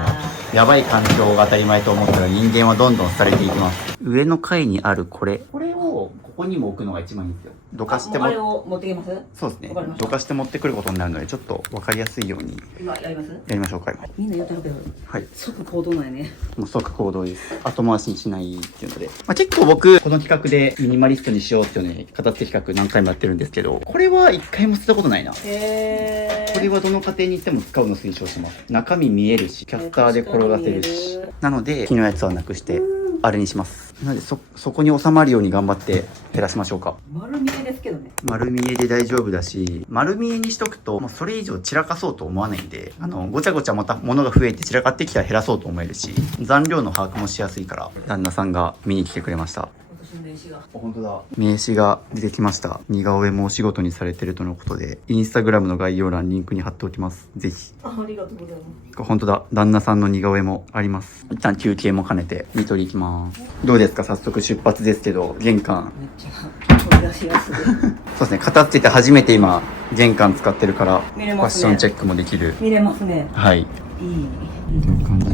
やばい環境が当たり前と思ったら人間はどんどん廃れていきます。上の階にあるこれをここにも置くのが一番いいんですよ。どかしても。あれを持ってきます？そうですねわかりました。どかして持ってくることになるので、ちょっと分かりやすいように今やります？やりましょうか。今みんな言ってるけど、はい即行動なんやね。もう即行動です。後回しにしないっていうので、結構僕この企画でミニマリストにしようっていうね、片付け企画何回もやってるんですけど、これは一回も捨てたことないな。これはどの家庭に行っても使うの推奨します。中身見えるし、キャスターで転がせるし、なので木のやつはなくしてあれにします。なのでそこに収まるように頑張って減らしましょうか。丸見えですけどね。丸見えで大丈夫だし、丸見えにしとくともうそれ以上散らかそうと思わないんで、ごちゃごちゃまた物が増えて散らかってきたら減らそうと思えるし、残量の把握もしやすいから、旦那さんが見に来てくれました。私の名刺が。本当だ。名刺が出てきました。似顔絵もお仕事にされてるとのことで、インスタグラムの概要欄リンクに貼っておきます。ぜひ。ありがとうございます。本当だ。旦那さんの似顔絵もあります。一旦休憩も兼ねて見取り行きます。どうですか？早速出発ですけど、玄関。めっちゃ取り出しやすい。そうですね。片付けて初めて今玄関使ってるから、見れファますね。ッションチェックもできる。見れますね。はい。いい。という感じで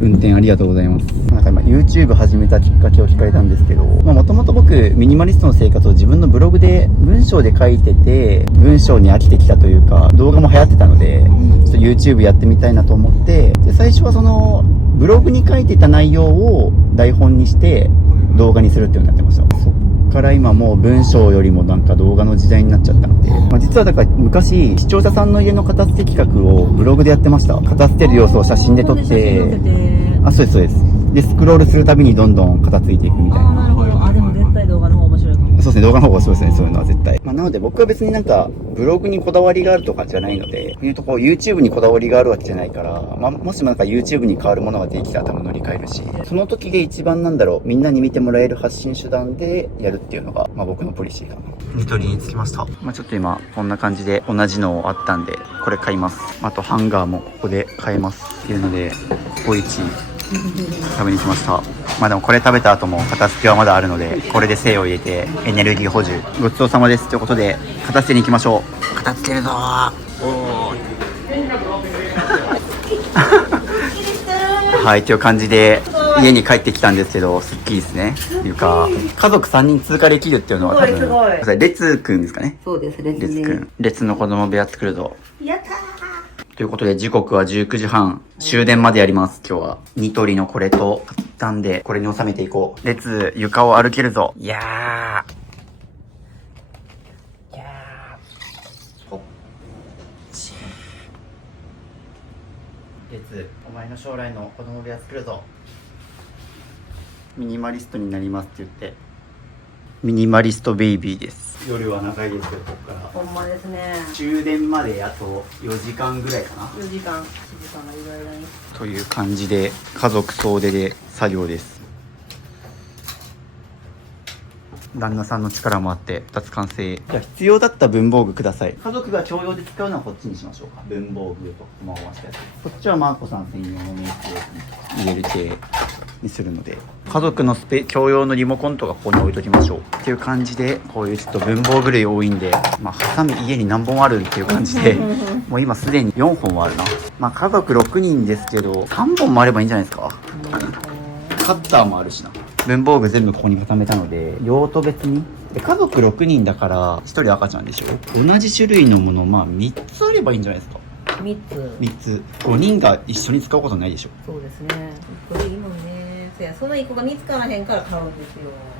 運転ありがとうございます。なんか今 YouTube 始めたきっかけを聞かれたんですけど、もともと僕くミニマリストの生活を自分のブログで文章で書いてて、文章に飽きてきたというか、動画も流行ってたので、ちょっと YouTube やってみたいなと思って、で、最初はその、ブログに書いていた内容を台本にして動画にするっていうのをやってました。そっから今もう文章よりもなんか動画の時代になっちゃったので、実はだから昔、視聴者さんの家の片付け企画をブログでやってました。片付ける様子を写真で撮って、そうですそうです。で、スクロールするたびにどんどん片付いていくみたいな。なるほど。でも絶対動画の方面白いかも。そうですね、動画の方がそうですね、そういうのは絶対。なので僕は別になんか、ブログにこだわりがあるとかじゃないので、言うとこう YouTube にこだわりがあるわけじゃないから、もしもなんか YouTube に変わるものができたら多分乗り換えるし、その時で一番みんなに見てもらえる発信手段でやるっていうのが、僕のポリシーかな。ニトリに着きました。ちょっと今、こんな感じで同じのあったんで、これ買います。あとハンガーもここで買えますっていうので、コイチ食べに来ました。でもこれ食べた後も片付けはまだあるので、これで精を入れてエネルギー補充。ごちそうさまですということで、片付けに行きましょう。片付けるぞー。おーはい、という感じで家に帰ってきたんですけど、すっきりですね。いうか、家族3人通過できるっていうのは多分、すごい。レツくんですかね。そうです、レレツくん。レツの子供部屋作るぞ。やったー。ということで時刻は19時半。終電までやります、今日は。ニトリのこれと買ったんで、これに収めていこう。レツ、床を歩けるぞ。いやー。ほっちレツ、お前の将来の子供部屋作るぞ。ミニマリストになりますって言って。ミニマリストベイビーです。夜は長いですよ、ここから。ほんまですね。終電まであと4時間ぐらいかな。4時間がいる間に。という感じで家族総出で作業です。旦那さんの力もあって2つ完成。じゃあ必要だった文房具ください。家族が共用で使うのはこっちにしましょうか。文房具とこま回したやつ。こっちはマーコさん専用のメイクを入れる系にするので、家族の共用のリモコンとかここに置いときましょうっていう感じで、こういうちょっと文房具類多いんで、ハサミ家に何本あるっていう感じでもう今すでに4本はあるな。家族6人ですけど3本もあればいいんじゃないですか。カッターもあるしな。文房具全部ここに固めたので、用途別に。で、家族6人だから1人赤ちゃんでしょ。同じ種類のもの3つあればいいんじゃないですか。3つ。3つ。5人が一緒に使うことないでしょ。そうですね。これいいもんね。その1個が見つからへんから買うんです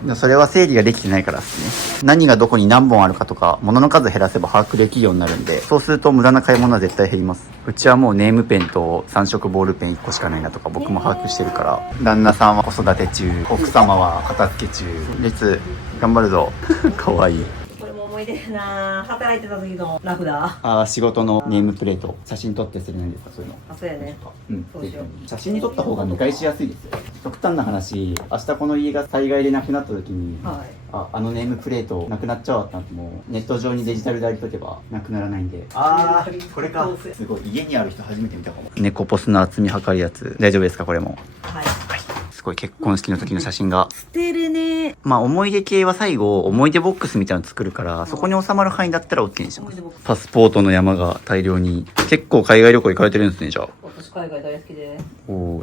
よ。それは整理ができてないからですね。何がどこに何本あるかとか、物の数減らせば把握できるようになるんで、そうすると無駄な買い物は絶対減ります。うちはもうネームペンと3色ボールペン1個しかないなとか僕も把握してるから、旦那さんは子育て中、奥様は片付け中、列、頑張るぞ。かわいい。これも思い出やな。働いてた時のラフだ。仕事のネームプレート、写真撮って捨てれないんですか、そういうの。そうやね。そうしよう。写真に撮った方が見返しやすいですよ。極端な話、明日この家が災害でなくなった時に、あのネームプレートなくなっちゃうったんて、もうネット上にデジタルでありとけばなくならないんで。これか。すごい、家にある人初めて見たかも。猫ポスの厚み測るやつ、大丈夫ですか、これも。はい。すごい結婚式の時の写真が。捨てるね。思い出系は最後、思い出ボックスみたいなの作るから、そこに収まる範囲だったら OK にします。パスポートの山が大量に。結構海外旅行行かれてるんですね、じゃあ。私海外大好きで。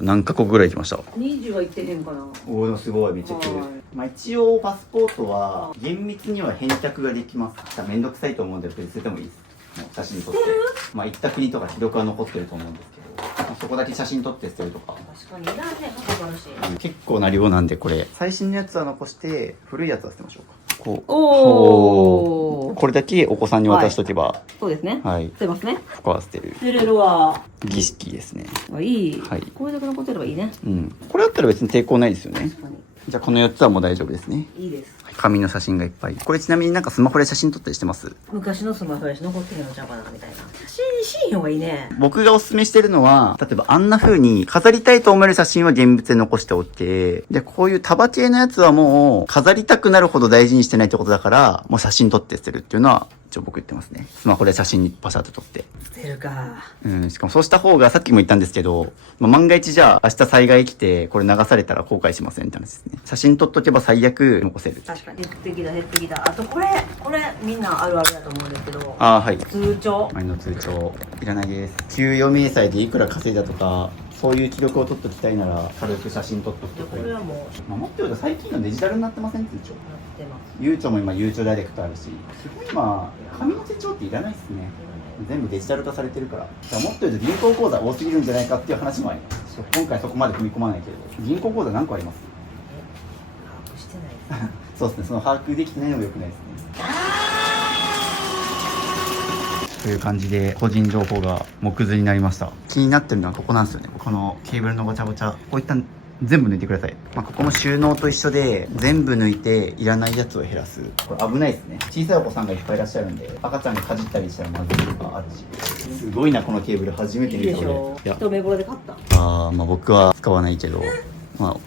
何カ国ぐらい行きました？20は行ってへんかな。すごい、めっちゃ来る。一応パスポートは厳密には返却ができます。めんどくさいと思うんで、捨ててもいいです。もう写真撮って。行った国とか記録は残ってると思うんですけど、そこだけ写真撮って捨てるとか。確かにいらんね、かかるし。結構な量なんで、これ。最新のやつは残して、古いやつは捨てましょうか。おー。これだけお子さんに渡しとけば。そうですね。はい。捨てますね。ここは捨てる。捨てれるわ。儀式ですね。いい。はい。これだけ残ってればいいね。これだったら別に抵抗ないですよね。確かに。じゃあこの4つはもう大丈夫ですね。いいです。紙の写真がいっぱい。これちなみになんかスマホで写真撮ったりしてます？昔のスマホやし残ってるのちゃうかなみたいな。写真にしん方がいいね。僕がおすすめしてるのは、例えばあんな風に飾りたいと思える写真は現物で残しておいて、で、こういう束系のやつはもう飾りたくなるほど大事にしてないってことだから、もう写真撮って捨てるっていうのは、一応僕言ってますね。スマホで写真にパシャッと撮って。捨てるか。しかもそうした方が、さっきも言ったんですけど、万が一じゃあ明日災害来て、これ流されたら後悔しませんって話ですね。写真撮っとけば最悪残せる。確かに。減ってきた減ってきた。あとこれみんなあるあるだと思うんですけど。はい。通帳。前の通帳。いらないです。給与明細でいくら稼いだとか、そういう記録を取っておきたいなら軽く写真撮っておくとこれはもう守っておいて最近のデジタルになってません？通帳なってます。ゆうちょも今ゆうちょダイレクトあるし、すごい今紙の手帳っていらないっすね。全部デジタル化されてるから。だからもっと言うと銀行口座多すぎるんじゃないかっていう話もあります。今回そこまで踏み込まないけど、銀行口座何個あります？把握してないです。そうですね、その把握できてないのも良くないですね。という感じで個人情報が目図になりました。気になってるのはここなんですよね。このケーブルのごちゃごちゃ、こういった全部抜いてください。ここも収納と一緒で全部抜いていらないやつを減らす。これ危ないですね。小さいお子さんがいっぱいいらっしゃるんで、赤ちゃんがかじったりしたらまずいとかあるし。すごいな、このケーブル初めて見た。いいでしょ。いや、一目ぼれで買った。僕は使わないけど、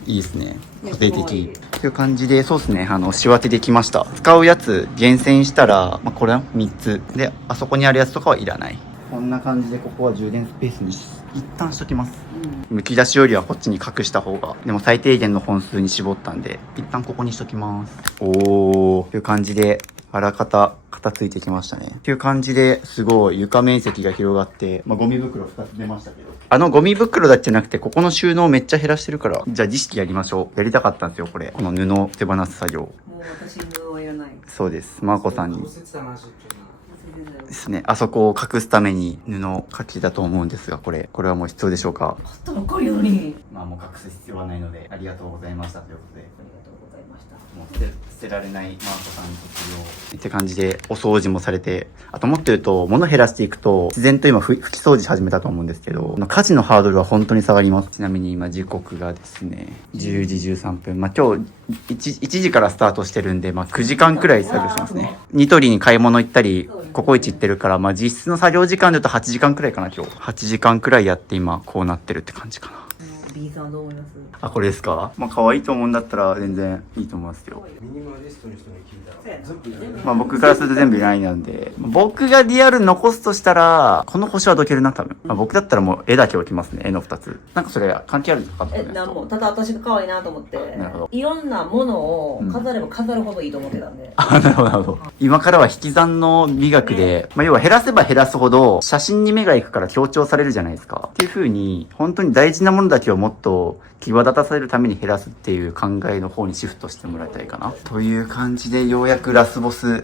いいですね。固定的。という感じで、そうですね、仕分けできました。使うやつ厳選したら、これは3つ。で、あそこにあるやつとかはいらない。こんな感じで、ここは充電スペースに一旦しときます。むき出しよりはこっちに隠した方が、でも最低限の本数に絞ったんで、一旦ここにしときます。という感じで、あらかた、片付いてきましたね。っていう感じで、すごい床面積が広がって、ゴミ袋2つ出ましたけど。ゴミ袋だけじゃなくて、ここの収納めっちゃ減らしてるから、じゃあ儀式やりましょう。やりたかったんですよ、これ。この布を手放す作業。もう私布はいらない。そうです。マーコさんに。切だな、ちょっとな。ですね。あそこを隠すために布をかけたと思うんですが、これはもう必要でしょうか？買ったばっかりなのに。もう隠す必要はないので、ありがとうございましたということで。ありがとうございました。もう捨てられないマーコさん卒業って感じでお掃除もされて、あともっと言うと物減らしていくと自然と今拭き掃除始めたと思うんですけど、家事のハードルは本当に下がります。ちなみに今時刻がですね10時13分、今日 1時からスタートしてるんで、9時間くらい作業しますね。ニトリに買い物行ったりココイチ行ってるから、実質の作業時間で言うと8時間くらいかな。今日8時間くらいやって今こうなってるって感じかな。B さんはどう思います？これですか？可愛いと思うんだったら全然いいと思いますよ。ミニマリストの人に聞いたら全部いらない。僕からすると全部いらないなんで、僕がリアル残すとしたら、この星はどけるな、多分。僕だったらもう絵だけ置きますね、絵の2つ。なんかそれ関係あるんですか？なんも、ただ私が可愛いなと思ってなるほど、いろんなものを飾れば飾るほどいいと思ってたんで。なるほど、なるほど。今からは引き算の美学で、要は減らせば減らすほど、写真に目が行くから強調されるじゃないですか。っていう風に、本当に大事なものだけをもっと際立たせるために減らすっていう考えの方にシフトしてもらいたいかな。という感じで、ようやくラスボス。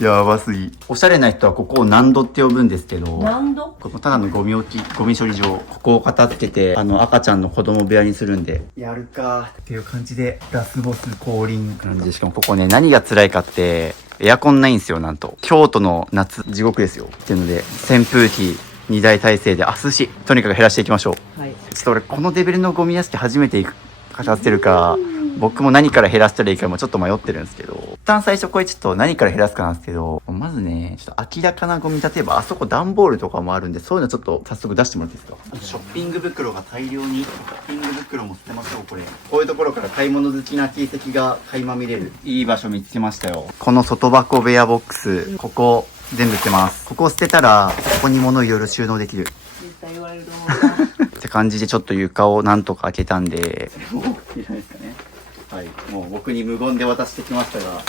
やばすぎ。おしゃれな人はここを何度って呼ぶんですけど、何度？ここただのゴミ処理場。ここを片付けて、赤ちゃんの子供部屋にするんで。やるかっていう感じで、ラスボス降臨感じで、しかもここね、何が辛いかって、エアコンないんですよ、なんと。京都の夏、地獄ですよ。っていうので、扇風機2台体制で、涼しい。とにかく減らしていきましょう。はい。ちょっと俺、このレベルのゴミ屋敷初めて片付けるか、僕も何から減らしたらいいかもちょっと迷ってるんですけど、一旦最初これちょっと何から減らすかなんですけど、まずね、ちょっと明らかなゴミ、例えばあそこ段ボールとかもあるんで、そういうのちょっと早速出してもらっていいですか？ショッピング袋が大量に、ショッピング袋も捨てましょう、これ。こういうところから買い物好きな形跡が垣間見れる。いい場所見つけましたよ。この外箱部屋ボックス、ここ全部捨てます。ここを捨てたら、ここに物をいろいろ収納できる。絶対言われると思うな。って感じでちょっと床をなんとか開けたんで、いらないですかね。はい、もう僕に無言で渡してきましたが、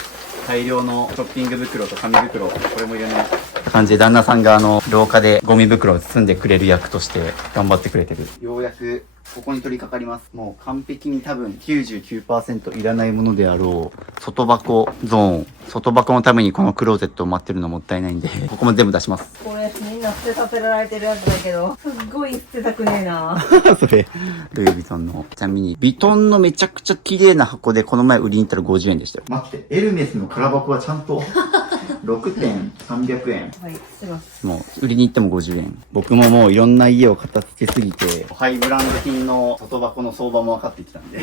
大量のショッピング袋と紙袋、これもいらない感じで、旦那さんが廊下でゴミ袋を包んでくれる役として頑張ってくれてる。ようやくここに取り掛かります。もう完璧に多分 99% いらないものであろう外箱ゾーン。外箱のためにこのクローゼットを待ってるのもったいないんで、ここも全部出します。これみんな捨てさせられてるやつだけど、すっごい捨てたくねえな。それ、ルイ・ヴィトンの。ちなみに、ヴィトンのめちゃくちゃ綺麗な箱でこの前売りに行ったら50円でしたよ。待って、エルメスの空箱はちゃんと6点300円。はい、すいません。もう、売りに行っても50円。僕ももういろんな家を片付けすぎて、ハイブランド品の外箱の相場も分かってきたんで。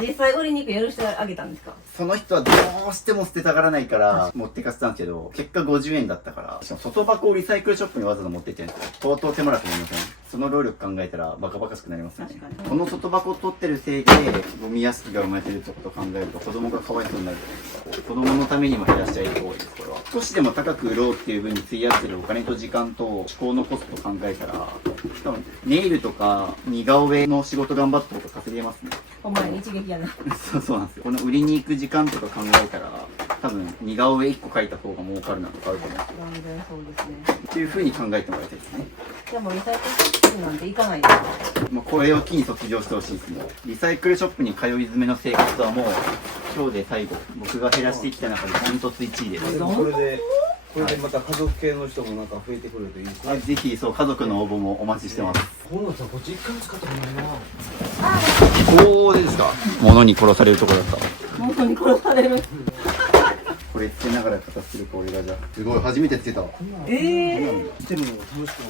実際売りに行く許してあげたんですか？その人はどうしても捨てたがらないから持ってかせたんですけど、結果50円だったから、しかも外箱をリサイクルショップにわざわざ持って行ってるんですよ。相当手間だと思いません？その労力考えたらバカバカしくなりますよね。確かにこの外箱を取ってるせいでゴミ屋敷が生まれてるってことを考えると、子供がかわいそうになるじゃないですか。子供のためにも減らしちゃい方がいいです。これは少しでも高く売ろうっていう分に費やしてるお金と時間と思考のコストを考えたら、多分ネイルとか似顔絵の仕事頑張った方が稼げますね。お前一撃やね。そうなんですよ。この売りに行く時間とか考えたら多分似顔絵1個描いた方が儲かるなとかあると思う断然そうですね。っていう風に考えてもらいたいですね。でもリサイクルショップなんて行かないですか？まあ、これを機に卒業してほしいですね。リサイクルショップに通い詰めの生活はもう今日で最後。僕が減らしてきた中でダントツ1位です。これでまた家族系の人もなんか増えてくるといいですね。ぜひそう家族の応募もお待ちしてます。本能さんこっち一回も使ったことないな。こうですか。物に殺されるところだった。本当に殺される。これつけながら片付けるか俺がじゃすごい初めてつけた。捨てるのが楽しく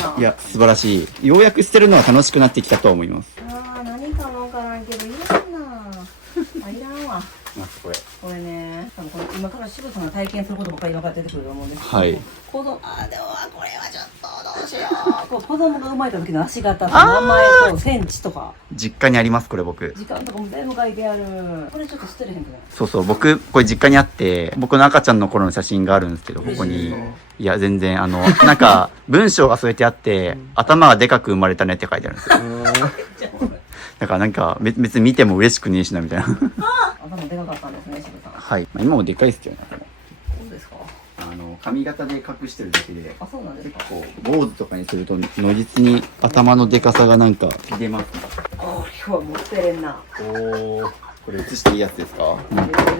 なっていや素晴らしい。ようやく捨てるのは楽しくなってきたと思います。ああ、何かもわからんけどいらんな。あ、いらんわ。これこれね、多分これ今から渋さんが体験することばっかり今から出てくると思うんですけど、はいでもこれはちょっとどうしよう。こう子供が生まれた時の足型と名前とセンチとか実家にありますこれ僕。時間とかも全部書いてある。これちょっと捨てれへんくない？そうそう僕これ実家にあって僕の赤ちゃんの頃の写真があるんですけどここにいや全然なんか文章が添えてあって頭がでかく生まれたねって書いてあるんですよ。だからなんか別に見ても嬉しくねえしなみたいな。頭でかかったんですね、渋さん。はい、まあ、今もでっかいですけどね。そうですか？髪型で隠してるだけであ、そうなんですか？結構坊主とかにすると如実に頭のでかさがなんか出ます。これはもう捨てれんな。おお、これ写していいやつですか？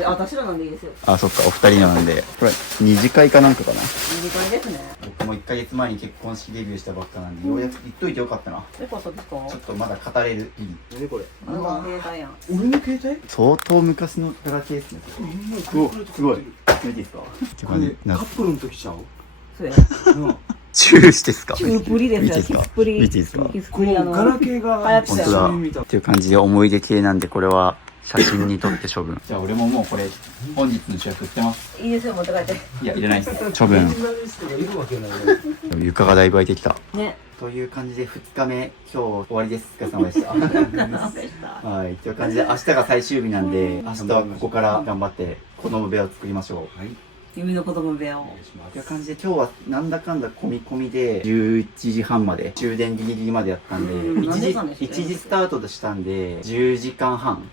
あ、私らなんでいいですよ。あ、そっか、お二人のなんでこれ二次会かなんかかな。二次会ですね。僕も1ヶ月前に結婚式デビューしたばっかなんで、ようやく言っといてよかったな。よかったですか？ちょっとまだ語れる日々。何これ。あの携帯やん。俺の携帯？相当昔のガラケーですね。すごい。見ていいですか？これカップルの時ちゃう？そうや。チューしてすか？チュープリですよ。見ていいですか？キスプリ。見ていいですか？キスこプリのガラケーが流行ってたよ。本当だ。見たっていう感じで思い出系なんで、これは写真に撮って処分。じゃあ俺ももうこれ本日の主役売ってます。いいですよ、持って帰って。いや入れないです。処分。ジャーナリストがいるわけないね。床がだいぶ空いてきた。ね。という感じで2日目今日終わりです。お疲れ様でした。はい、という感じで明日が最終日なんで明日はここから頑張って子供部屋を作りましょう。はい。夢の子供部屋を。という感じで今日はなんだかんだ込み込みで11時半まで終電ギリギリまでやったんで何時間でした？ 1時スタートでしたんで10時間半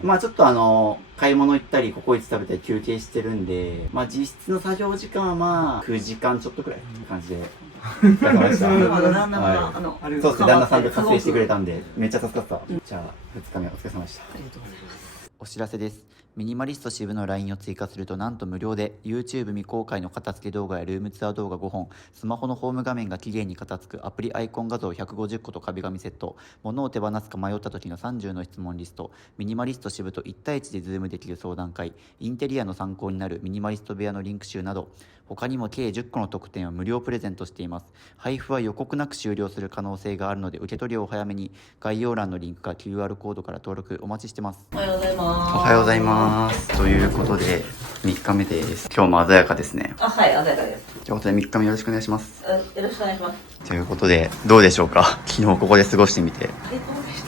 まあちょっと買い物行ったりココイチ食べたり休憩してるんでまあ実質の作業時間はまあ9時間ちょっとくらいって感じでお疲れ様でした。旦那が、はいそうですね、旦那さんが活性してくれたんでめっちゃ助かった、じゃあ2日目お疲れ様でした。ありがとうございます。お知らせです。ミニマリスト支部の LINE を追加するとなんと無料で YouTube 未公開の片付け動画やルームツアー動画5本、スマホのホーム画面が綺麗に片付くアプリアイコン画像150個と壁紙セット、物を手放すか迷った時の30の質問リスト、ミニマリスト支部と1対1でズームできる相談会、インテリアの参考になるミニマリスト部屋のリンク集など、他にも計10個の特典を無料プレゼントしています。配布は予告なく終了する可能性があるので受け取りをお早めに。概要欄のリンクか QR コードから登録お待ちしてます。おはようございます。おはようございます。ということで3日目です。今日も鮮やかですね。あ、はい、鮮やかです。ということで3日目よろしくお願いします。よろしくお願いします。ということでどうでしょうか。昨日ここで過ごしてみてどうでし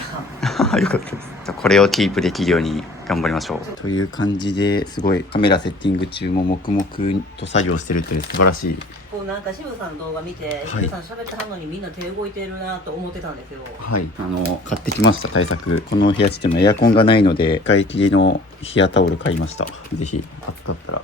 た？よかったです。これをキープできるように頑張りましょう。という感じですごいカメラセッティング中も黙々と作業してるって素晴らしい。こうなんか渋さんの動画見て、はい渋さん喋ってはんのにみんな手動いてるなと思ってたんですよ。はい買ってきました対策。この部屋ちょっとエアコンがないので使い切りの冷やタオル買いました。ぜひ暑かったら。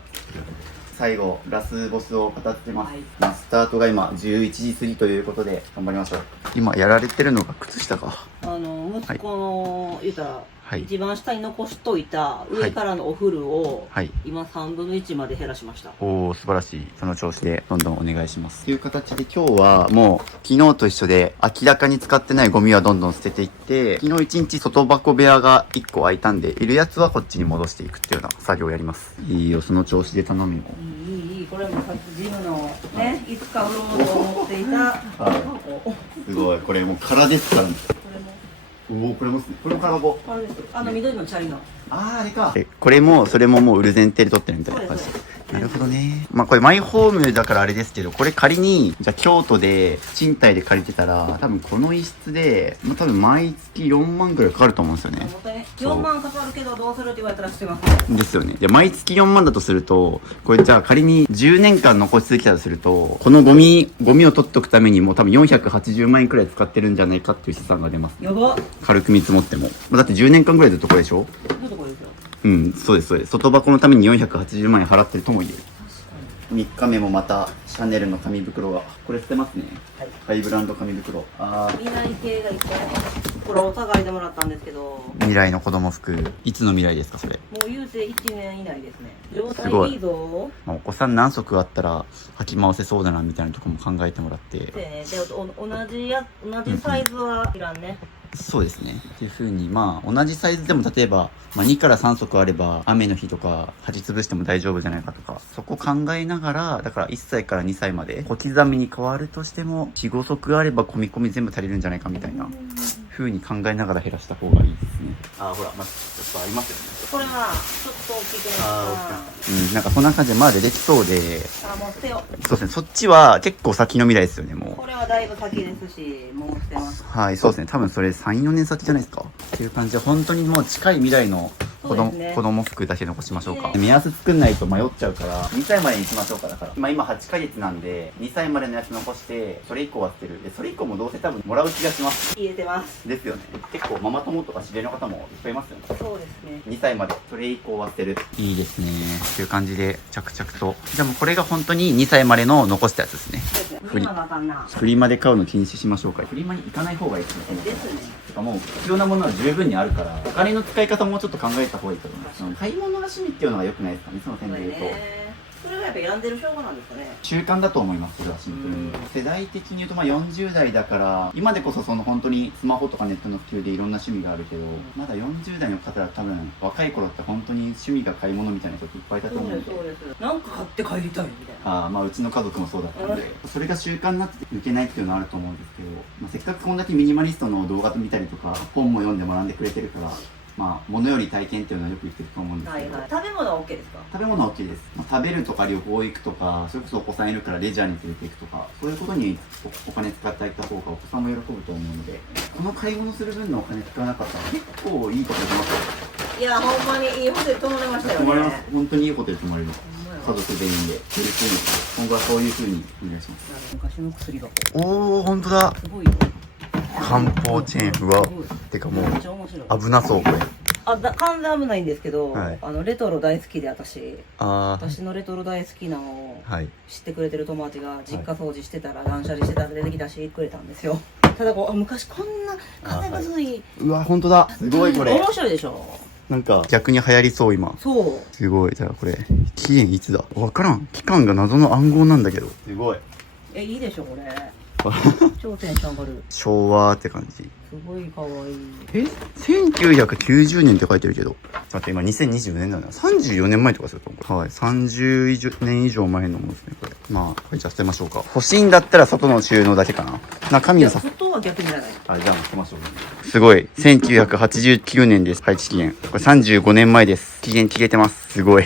最後ラスボスを片付けます、はい、スタートが今11時過ぎということで頑張りましょう。今やられてるのが靴下か。息子の、言うたら、はい、一番下に残しといた上からのお風呂を、はい、今3分の1まで減らしました。おー素晴らしい。その調子でどんどんお願いします。という形で今日はもう昨日と一緒で明らかに使ってないゴミはどんどん捨てていって、昨日一日外箱部屋が1個空いたんでいるやつはこっちに戻していくっていうような作業をやります。いいよ、その調子で頼むよ。いいこれもさっきジムのね、いつか売ろうと思っていたすごい、これもう空ですからね。おお、これもですね。これも空箱。これです。緑のチャリの。あれか。これもそれももう売る前提で撮ってるみたいな感じ。なるほどね。まあこれマイホームだからあれですけど、これ仮にじゃあ京都で賃貸で借りてたら多分この一室で、まあ、多分毎月4万ぐらいかかると思うんですよね。4万かかるけどどうするって言われたらしてますね。ですよね。で毎月4万だとすると、これじゃあ仮に10年間残し続けたとすると、このゴミを取っとくためにもう多分480万円くらい使ってるんじゃないかっていう試算が出ます。やば。軽く見積もっても。だって10年間ぐらいずっとこれでしょ。どこですよ。うん、そうです、そうです。外箱のために480万円払ってるとも言える。3日目もまたシャネルの紙袋が。これ捨てますね。はい。ハイブランド紙袋。未来系がいっぱいあります。これお互いでもらったんですけど、も未来の子供服。いつの未来ですか、それ。う言うて1年以内ですね。状態すごいいいぞ。まあお子さん何足あったら履き回せそうだなみたいなとこも考えてもらって。でね、で同じサイズはいらんね。そうですね。っていう風に、まあ、同じサイズでも例えば、まあ、2から3足あれば、雨の日とか、履き潰しても大丈夫じゃないかとか、そこ考えながら、だから1歳から2歳まで、小刻みに変わるとしても、4、5足あれば、込み込み全部足りるんじゃないかみたいな、風に考えながら減らした方がいいですね。あ、ほら、まあ、ちょっとありますよね。これはちょっと大きくなった。うん、なんかそんな感じでまだできそうで、もう捨てよう。そうですね、そっちは結構先の未来ですよね、もう。これはだいぶ先ですし、もう捨てます。はい、そうですね。多分それ3、4年先じゃないですか。っていう感じで、本当にもう近い未来の子供、そうですね子供服だけ残しましょうか。目安作んないと迷っちゃうから、2歳までにしましょうか、だから。今8ヶ月なんで、2歳までのやつ残して、それ以降は捨てる。で、それ以降もどうせ多分もらう気がします。入れてます。ですよね。結構ママ友とか知り合いの方もいっぱいいますよね。そうですね。 2歳まで、それ以降は捨てる。いいですね。っていう感じで、着々と。じゃあもうこれが本当に2歳までの残したやつですね。そうですね。今があかんな。フリマで買うの禁止しましょうか。フリマに行かない方がいいですね。ですね。とかもう必要なものは十分にあるから、お金の使い方もちょっと考えた方がいいと思います。買い物が趣味っていうのが良くないですかね、その点で言うと。それがやっぱ病んでる証拠なんですかね。習慣だと思います、それはシンプルに。世代的に言うとまあ40代だから、今でこそその本当にスマホとかネットの普及でいろんな趣味があるけど、まだ40代の方は多分若い頃って本当に趣味が買い物みたいなこといっぱいだと思うんで。そうです。なんか買って帰りたいみたいな。ああ、まあうちの家族もそうだったんで、それが習慣になって抜けないっていうのはあると思うんですけど、まあ、せっかくこんだけミニマリストの動画見たりとか本も読んで学んでくれてるから、まあ物より体験っていうのはよく言ってると思うんですけど、食べ物は OK ですか？食べ物は OK です、まあ、食べるとか旅行行くとか、それこそお子さんいるからレジャーに連れて行くとか、そういうことにお金使ってあげた方がお子さんも喜ぶと思うので、この買い物する分のお金使わなかったら結構いいところ出ますよ。いや、ほんまにいいホテル泊まれましたよね。泊まります。本当にいいホテル泊まれる。家族全員で。今後はそういう風にお願いします。昔の薬箱。おー、本当だ。すごいよ。漢方チェーン、うわ。てかもうめっちゃ面白い。危なそうこれ。完全危ないんですけど、はいレトロ大好きで私あのレトロ大好きなのをー、はい。知ってくれてる友達が実家掃除してたら、断捨離してたら出てきたしくれたんですよ。ただ昔こんな風がずい、うわ、本当だ。すごいこれ。面白いでしょ。なんか逆に流行りそう今。そう。すごい。じゃあこれ期限いつだ？わからん。期間が謎の暗号なんだけど。すごい。いいでしょこれ。超テンション上がる。昭和って感じ。すごい可愛い。1990年って書いてるけど。だって今2024年なんだ。34年前とかすると思う。はい。30年以上前のものですね、これ。まあ、これじゃあ捨てましょうか。欲しいんだったら外の収納だけかな。中身のさ、外は逆にいらない。あ、じゃあ捨てましょう。すごい。1989年です。配置期限。これ35年前です。期限切れてます。すごい。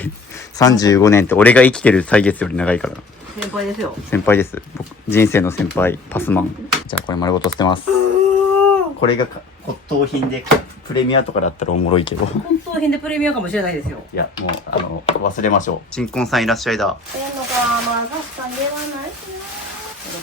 35年って俺が生きてる歳月より長いから。先輩ですよ。先輩です。僕、人生の先輩、パスマン。じゃあこれ丸ごと捨てます。これが骨董品でプレミアとかだったらおもろいけど。本当品でプレミアかもしれないですよ。いや、もう、忘れましょう。新婚さんいらっしゃいだ。ええのか、まあ確かにではないしな。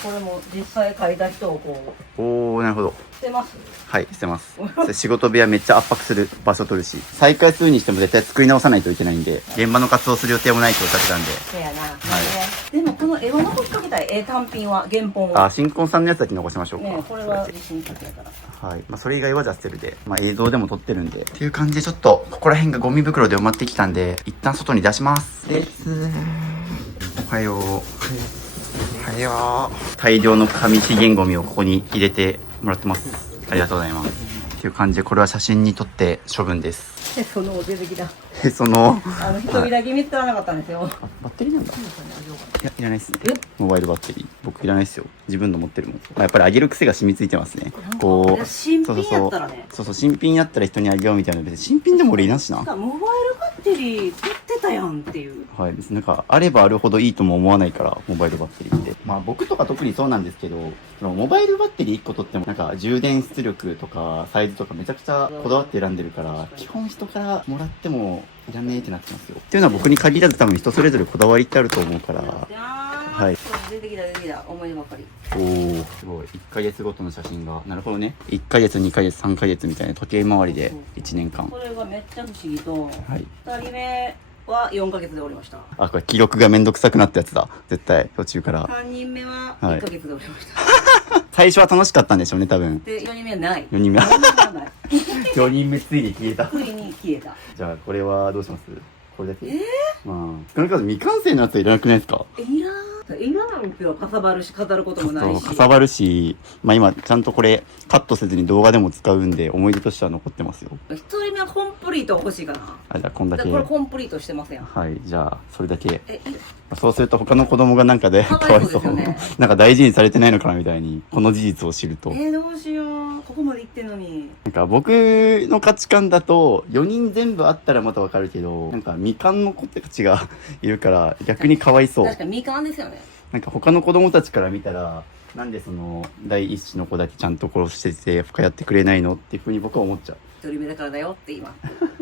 これも実際書いた人をこう、おー、なるほど。捨てます。はい、捨てます。それ仕事部屋めっちゃ圧迫する場所取るし、再開するにしても絶対作り直さないといけないんで、現場の活動する予定もないっておっしゃってたんで。そうやな。でもこの絵は残しかけたい。単品は、原本は。新婚さんのやつだけ残しましょうか。ね、これは自信作やから。はい。まあ、それ以外はじゃあ捨てるで。まあ、映像でも撮ってるんで。っていう感じでちょっと、ここら辺がゴミ袋で埋まってきたんで、一旦外に出します。おはよう。おはよう。大量の紙資源ゴミをここに入れてもらってます。ありがとうございます。っていう感じで、これは写真に撮って処分です。その出てきた。その、一人だけ見つからなかったんですよ。バッテリーなんだ。いや、いらないっすね。モバイルバッテリー。僕いらないっすよ。自分の持ってるもん。まあ、やっぱりあげる癖が染みついてますね。こう。新品やったらね。そう、新品やったら人にあげようみたいな。別に新品でも俺いらんしな。モバイルバッテリー取ってたやんっていう。はい。別になんか、あればあるほどいいとも思わないから、モバイルバッテリーって。まあ僕とか特にそうなんですけど、そのモバイルバッテリー1個取っても、なんか充電出力とかサイズとかめちゃくちゃこだわって選んでるから、基本人からもらってもいらねえってなってますよ。っていうのは僕に限らず多分人それぞれこだわりってあると思うから、はい。出てきた、思い出ばっかり。おお、すごい。1ヶ月ごとの写真が。なるほどね。1ヶ月、2ヶ月、3ヶ月みたいな時計回りで1年間。これがめっちゃ不思議と、はい。 2人目は4ヶ月で終わりました。あ、これ記録がめんどくさくなったやつだ。絶対、途中から。 3人目は1ヶ月で終わりました。最初は楽しかったんでしょうね、多分。で、4人目はない。 4人目。 4人目はない。 4人目ついに消えた。ついに消えた。じゃあ、これはどうします？これだけ。まあ、少なからず未完成のやつはいらなくないですか？いらんんですよ。かさばるし、飾ることもないし。かさばるし、まあ今、ちゃんとこれ、カットせずに動画でも使うんで、思い出としては残ってますよ。1人目はコンプリート欲しいかな。あ、じゃあ、こんだけ。これコンプリートしてません。はい、じゃあ、それだけ。いいですそうすると他の子供がなんかで、かかわいそうわいそうですよね。なんか大事にされてないのかなみたいに、この事実を知ると。どうしよう。ここまで行ってんのに。なんか僕の価値観だと、4人全部あったらまたわかるけど、なんか未完の子たちがいるから逆にかわいそう。確かに未完ですよね。なんか他の子供たちから見たら、なんでその第一子の子だけちゃんと殺してて他やってくれないのっていうふうに僕は思っちゃう。 1人目だからだよって今。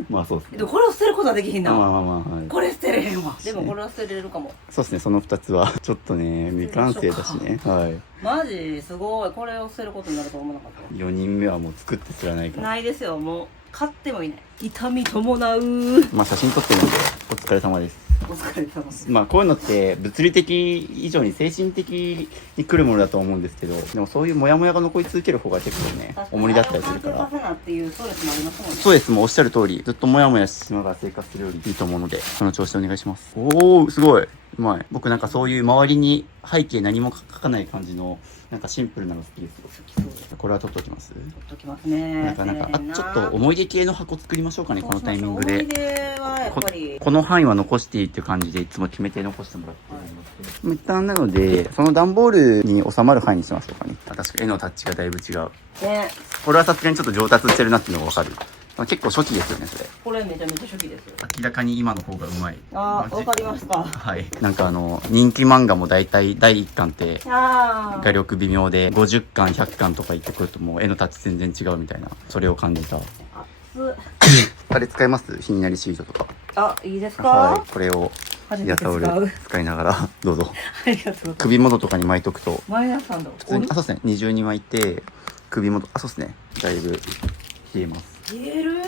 まあそうですね。でもこれを捨てることはできひんな。まあまあまあ、はい。これ捨てれへんわ。でもこれは捨てれるかも。そうですね、その2つはちょっとね、未完成だしね。はい。マジすごい。これを捨てることになると思わなかった。 4人目はもう作ってすらないから。ないですよ。もう買ってもいない。痛み伴う。まあ写真撮ってるんで、お疲れ様です。お疲れ様です。まあこういうのって物理的以上に精神的に来るものだと思うんですけど、でもそういうモヤモヤが残り続ける方が結構ね、重荷だったりするから。完成させなっていうストレスもありますもんね。そうです、もうおっしゃる通り、ずっとモヤモヤしながら生活するよりいいと思うので、その調子でお願いします。おー、すごい。うまい。僕なんかそういう周りに背景何も書かない感じの、なんかシンプルなの好きですよ。これは撮っときます？取っときますね。なんか、ちょっと思い出系の箱作りましょうかね、このタイミングで。思い出はやっぱり。この範囲は残していいっていう感じでいつも決めて残してもらってるんですけど、一旦なのでその段ボールに収まる範囲にしましょうかね。確か絵のタッチがだいぶ違う。ね。これはさすがにちょっと上達してるなっていうのが分かる。結構初期ですよね、それ。これめちゃめちゃ初期です。明らかに今の方がうまい。ああ、わかりますか。はい。なんか人気漫画も大体第1巻ってあ画力微妙で50巻100巻とかいってくるともう絵のタッチ全然違うみたいな、それを感じた。あれ使います？ひんやりシートとか。あ、いいですか？はい。これを初めてヤタオル使う。使いながらどうぞ。ありがとうございます。首元とかに巻いとくとマイナス3度。普通に、そうですね、二重に巻いて首元、そうですね、だいぶ冷えます。消える。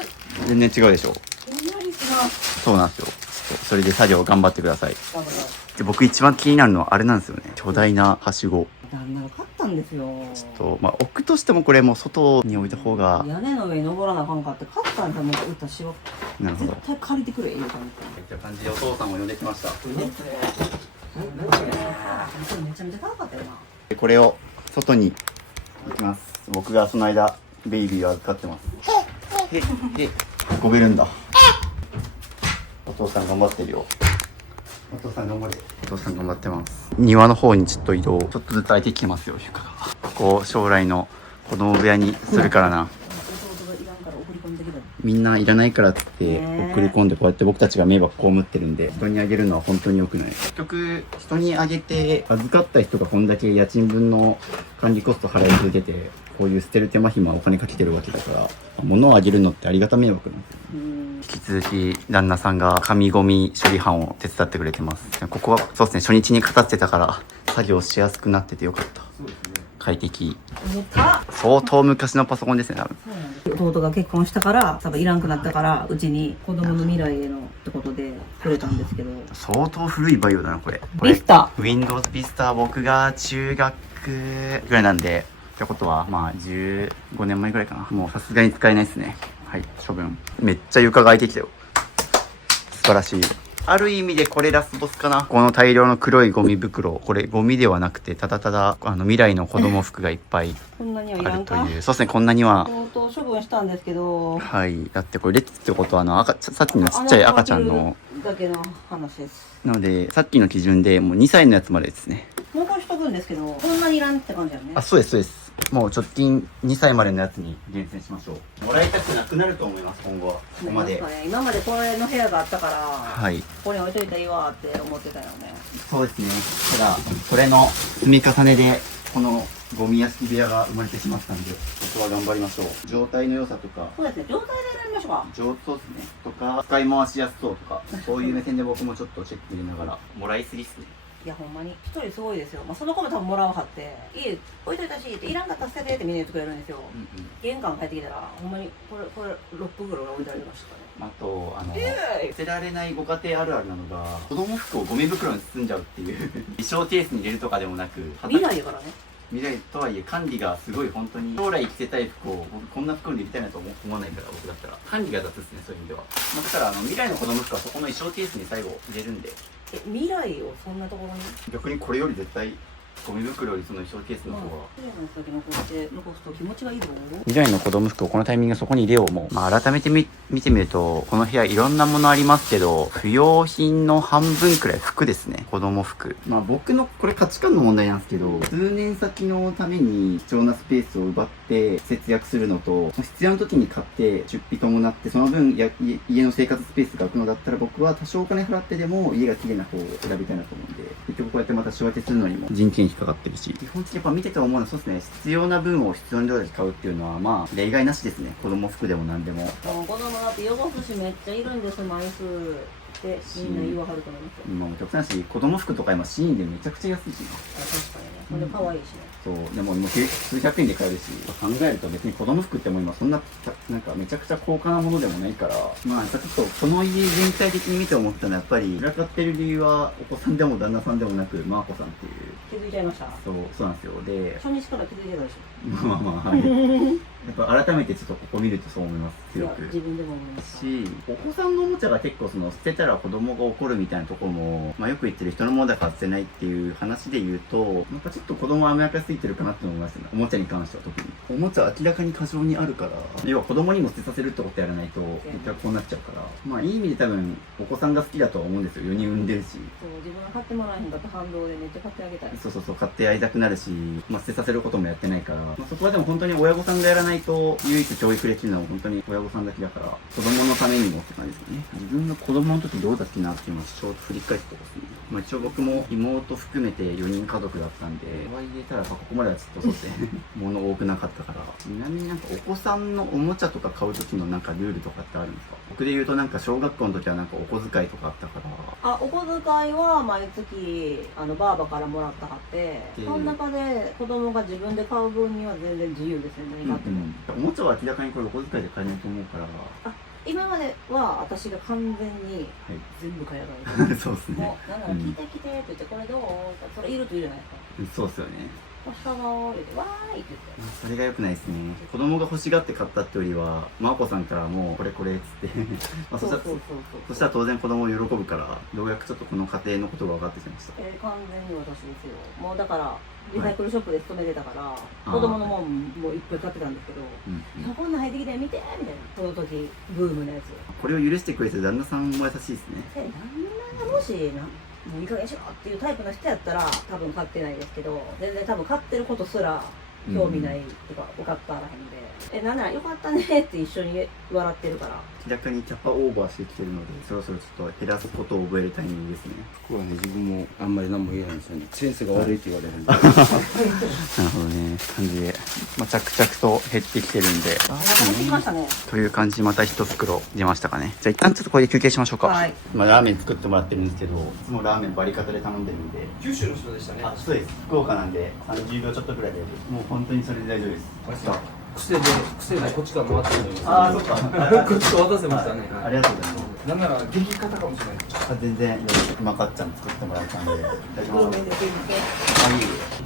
全然違うでしょ。ひんやりします。そうなんですよ。ちょっとそれで作業頑張ってください。頑張ります。で、僕一番気になるのはあれなんですよね、巨大なはしご。旦那が買ったんですよ。まあ置くとしてもこれもう外に置いた方が。屋根の上に登らなあかんかって買ったんだもん。打ったしわ。なるほど。絶対借りてくれ言うたみという感じでお父さんを呼んできました。たいな。めちゃめちゃ高かったよな。でこれを外に置きます。僕がその間ベイビーを預かってます。で運べるんだ。お父さん頑張ってるよ。お父さん頑張れ。お父さん頑張ってます。庭の方にちょっと移動、ちょっとずつ空いてきてますよ、床が。ここ将来の子供部屋にするからな。弟がいらんから送り込んできた。みんないらないからって送り込んでこうやって僕たちが迷惑被ってるんで、人にあげるのは本当に良くない。結局人にあげて預かった人がこんだけ家賃分の管理コスト払い続けて、こういう捨てる手間暇お金かけてるわけだから、物をあげるのってありがた迷惑なんですよ。引き続き旦那さんが紙ゴミ処理班を手伝ってくれてます。ここはそうですね、初日に片付けたから作業しやすくなっててよかった。快適。相当昔のパソコンですね、多分。弟が結婚したから多分いらんくなったからうちに子供の未来へのってことでくれたんですけど、相当古いバイオだな、これ。ビスタ Windows Vista 僕が中学ぐらいなんで、ってことはまあ15年前ぐらいかな。もうさすがに使えないですね。はい、処分。めっちゃ床が空いてきたよ。素晴らしい。ある意味でこれラスボスかな。この大量の黒いゴミ袋、これゴミではなくてただただ未来の子供服がいっぱいこんなにはあいらんか。るという。そうですね、こんなには。弟処分したんですけど、はい、だってこれ列ってことはさっきのちっちゃい赤ちゃんのだけの話です。なのでさっきの基準でもう2歳のやつまでですね。残しとくんですけど、こんなにいらんって感じだよね。あ、そうです、そうです。もう直近2歳までのやつに厳選しましょう。もらいたくなくなると思います、今後は。ここまで。今までこれの部屋があったから、はい。ここに置いといたらいいわって思ってたよね。そうですね。ただ、これの積み重ねで、このゴミ屋敷部屋が生まれてしまったんで、ここは頑張りましょう。状態の良さとか、そうですね、状態で選びましょうか。そうですね。とか、使い回しやすそうとか、そういう目線で僕もちょっとチェック入れながら、もらいすぎっすね。いやほんまに一人すごいですよ、その子も多分もらわはって家置いといたしっていらんかったら捨ててってみんな言ってくれるんですよ、玄関帰ってきたらほんまにこれ6分ぐらい置いてありましたね。あと捨てられないご家庭あるあるなのが子供服をゴミ袋に包んじゃうっていう衣装ケースに入れるとかでもなく未来やからね。未来とはいえ管理がすごい本当に将来着せたい服を僕こんな服に入れたいなと思わないから僕だったら管理が雑ですねそういう意味では、だから未来の子供服はそこの衣装ケースに最後入れるんで未来をそんなところに逆にこれより絶対ゴミ袋よりその衣装ケースの方が綺麗な先残すと気持ちがいいぞ。未来の子供服をこのタイミングでそこに入れようもう、改めて見てみるとこの部屋いろんなものありますけど不要品の半分くらい服ですね。子供服僕のこれ価値観の問題なんですけど数年先のために貴重なスペースを奪って節約するのと必要な時に買って出費伴ってその分家の生活スペースが空くのだったら僕は多少お金払ってでも家が綺麗な方を選びたいなと思うんで結局こうやってまた仕分けするのにも人件費かかってるし基本的にやっぱ見てて思うのはそうですね必要な分を必要な量だけ買うっていうのは例外なしですね。子供服でも何でも子供だって汚すしめっちゃいるんです枚数ってみんな言わはると思いますよ。今も極端だし子供服とか今シーンでめちゃくちゃ安いし確かにね。ほんで可愛いしね。そうでも数百円で買えるし考えると別に子供服ってもう今そんななんかめちゃくちゃ高価なものでもないからやっぱちょっとこの家全体的に見て思ったのはやっぱり散らかってる理由はお子さんでも旦那さんでもなくマーコさんっていう気づいちゃいました。そうなんですよ。で初日から気づいてたでしはいやっぱ改めてちょっとここ見るとそう思いますょ。い強くや自分でも思いますしお子さんのおもちゃが結構捨てたら子供が怒るみたいなところも、よく言ってる人のものだから捨てないっていう話で言うとなんかちょっと子供甘やかしすぎてるかなって思いますね。おもちゃに関しては特におもちゃ明らかに過剰にあるから要は子供にも捨てさせるってことやらないと結局こうなっちゃうからいい意味で多分お子さんが好きだとは思うんですよ。4人産んでるしそう自分が買ってもらえへんかった反動でめっちゃ買ってあげたい。そう買ってやりたくなるし、捨てさせることもやってないから、そこはでも本当に親御さんがやらないと唯一教育できるのは本当に親御さんだけだから子供のためにもって感じですよね。自分が子供の時どうだっけなっていうのをちょっと振り返ってですね、一応僕も妹含めて4人家族だったんで入れたらここまではちょっとそうですね物多くなかったから。ちなみになんかお子さんのおもちゃとか買う時のなんかルールとかってあるんですか？僕で言うとなんか小学校の時はなんかお小遣いとかあったからお小遣いは毎月ばあばからもらったはってその中で子供が自分で買う分には全然自由ですね。何があっても、おもちゃは明らかにこれお小遣いで買えないと思うから今までは私が完全に全部買い上がる、そうですね。もうなんなら聞いてきてって言ってこれどうそれいるといいじゃないですか。そうですよね。欲しさが言ってわーいって言ってそれが良くないですね。子供が欲しがって買ったってよりはマーコさんからもうこれっつってそしたら当然子供喜ぶからようやくちょっとこの家庭のことが分かってきました。完全に私ですよ。もうだからリサイクルショップで勤めてたから、子供のもんもいっぱい買ってたんですけど、こんなん入ってきて見てみたいなその時ブームのやつこれを許してくれてる旦那さんも優しいですね。旦那がもしもういい加減しろっていうタイプの人やったら多分買ってないですけど全然多分買ってることすら興味ないとか分かったらへんで、なんならよかったねって一緒に笑ってるから明らかにキャパオーバーしてきてるのでそろそろちょっと減らすことを覚えるタイミングですね。ここはね自分もあんまり何も言えないんですよね。先生が悪いって言われるんでなるほどね感じで、着々と減ってきてるんで減ってきましたねという感じでまた一袋出ましたかね。じゃあ一旦ちょっとこれで休憩しましょうか。はい。ラーメン作ってもらってるんですけどいつもラーメンバリカタで頼んでるんで。九州の人でしたね。そうです。福岡なんで30秒ちょっとくらいでもう本当にそれで大丈夫です。癖でこっちから回ってるのに。ああ、そっか。こっちと渡せましたね。ありがとうございます。なんなら激方かもしれない。全然まかっちゃん作ってもらったんで。いただきます。で2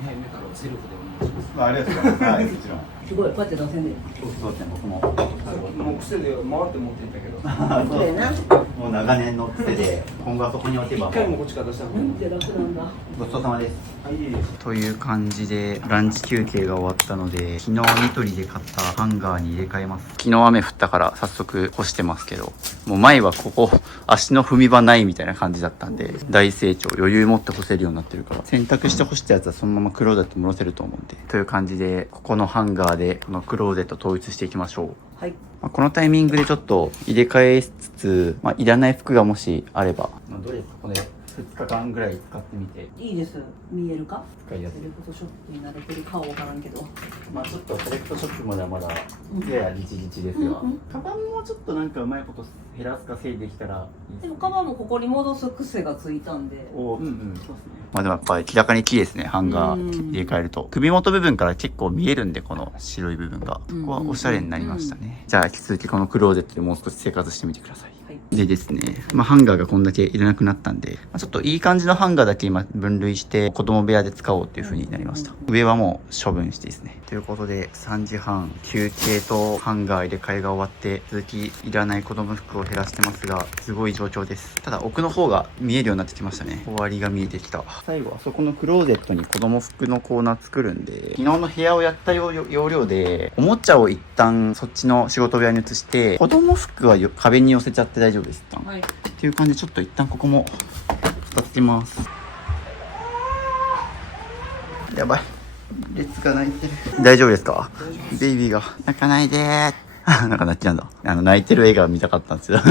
杯目からセルフでお願いします。ありがとうございます。はい、もちろん。すごいこうやって出せんねんそうですね、僕も。もう癖で回って持ってんだけど。そうやなもう長年の癖で今後はそこに置けば一回もこっちから出したことない。なんて楽なんだごちそうさまです。はい、いいです。という感じでランチ休憩が終わったので昨日ニトリで買ったハンガーに入れ替えます。昨日雨降ったから早速干してますけどもう前はここ足の踏み場ないみたいな感じだったんで大成長余裕持って干せるようになってるから洗濯して干したやつはそのままクローゼットに戻せると思うんでという感じでここのハンガーでこのクローゼット統一していきましょう。はい。このタイミングでちょっと入れ替えつつ、いらない服がもしあれば、どれこれ2日間ぐらい使ってみていいです。見えるか？使いやすい。セレクトショップに慣れてるかは分からんけど。まあちょっとセレクトショップまだまだややギチギチですが、カバンもちょっとなんかうまいこと減らすか整理できたらいいでもカバンもここに戻す癖がついたんで。そうですね。まあでもやっぱり明らかに綺麗ですね、ハンガー入れ替えると。首元部分から結構見えるんで、この白い部分が。ここはおしゃれになりましたね。じゃあ引き続きこのクローゼットでもう少し生活してみてください。はいでですね、まあハンガーがこんだけいらなくなったんで、まあ、ちょっといい感じのハンガーだけ今分類して子供部屋で使おうっていう風になりました。上はもう処分してですね。ということで3時半、休憩とハンガー入れ替えが終わって、続きいらない子供服を減らしてますが、すごい状況です。ただ奥の方が見えるようになってきましたね。終わりが見えてきた。最後はそこのクローゼットに子供服のコーナー作るんで、昨日の部屋をやった要領で、おもちゃを一旦そっちの仕事部屋に移して、子供服は壁に寄せちゃって大丈夫です。一旦はい。っていう感じでちょっと一旦ここも蓋つけます。やばい、列が泣いてる。大丈夫ですか？ベイビーが泣かないでーなんか泣いちゃうんだ。泣いてる笑顔見たかったんですよっ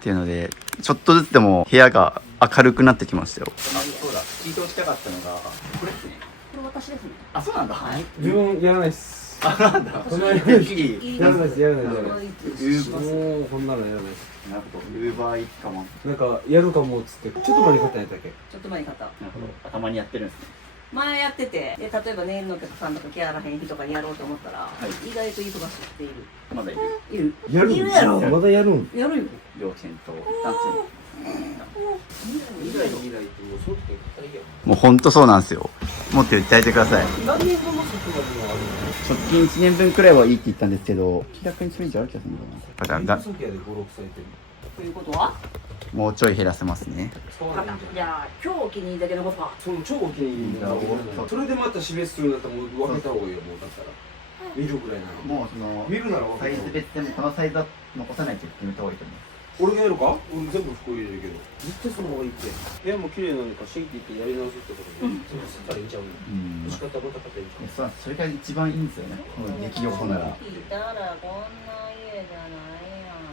ていうのでちょっとずつでも部屋が明るくなってきましたよ。そうだ、聞いておきたかったのがこれですね。これ私ですね。あ、そうなんだ。はい。自分やらないっす。あ、なんだ。この間てっきりやらないです、やらないです、やらなるないでほど。す。もうこんなのやらないです。なるほど。ウーバーイーツかも。なんかやるかもっつってちょっと前に買ったんやったっけ。ちょっと前に買った。なるほど。頭にやってるんですね。前やってて、で例えば年のお客さんとか来やらへん日とかにやろうと思ったら、意外と忙しくている。まだいる。いる。やるんいるやろ。まだやるん。やるよ。両親とダン未来の未来ってもうそうって語りやん。もうほんとそうなんですよ。もっと訴えてください。何年分の職場でもある直近1年分くらいはいいって言ったんですけど、明らかにそれ以上ある気がするんだよな。だからの。先やで5、6歳って。ということは？もうちょい減らせますね。じゃあ今日お気に入りだけのことか。その超お気に入りだからそれでまた死別するんだったらもう分けた方がいいよ、もうだったら見るぐらいなの。もうその見るなら分サイけた方がいい。ズ別でもこのサイズは残さないって決めた方がいいと思う。俺がやるか？俺全部服入れるけど絶対その方がいいって。部屋も綺麗なのに貸してきてやり直すってことで全部すったらいいんちゃうの。うん。仕方またかったらいいんちゃう。それが一番いいんですよね。この出来よこなら。聞いたらこんな家じゃないやん。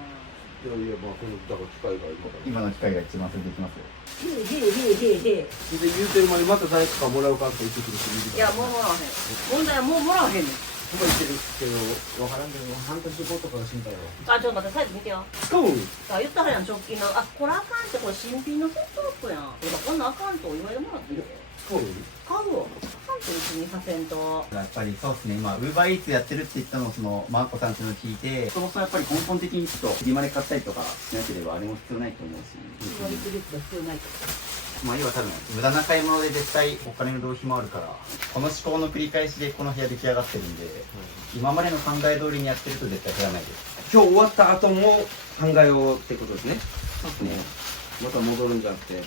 いやいや、まあこのだから機会があるから今の機会が一番それできますよ。へえ。で言うてる前にまた誰かもらうかって言ってくる人いるいやから。もうもらわへん。問題はもうもらわへんねん。そば言ってるけど分からんけど半年後とかが心配よ。あ、ちょっと待って、サイズ見てよ。使うん？さあ言ったらやん、直近の。あ、これあかんって、これ新品のセットアップやん。こんなんあかんとお祝いでもらっていいよ。使うの？買うわ。あかんと一緒にさせんと。やっぱりそうですね、今ウーバーイーツやってるって言ったのをそのマーコさんっていうのを聞いて、そもそもやっぱり根本的にちょっと切りまで買ったりとかしなければあれも必要ないと思うし、割り切りが必要ないと。まあ要は多分無駄な買い物で絶対お金の浪費もあるから、この思考の繰り返しでこの部屋出来上がってるんで、今までの考え通りにやってると絶対減らないです。今日終わった後も考えようってことですね。そうですね。また戻るんじゃなくて。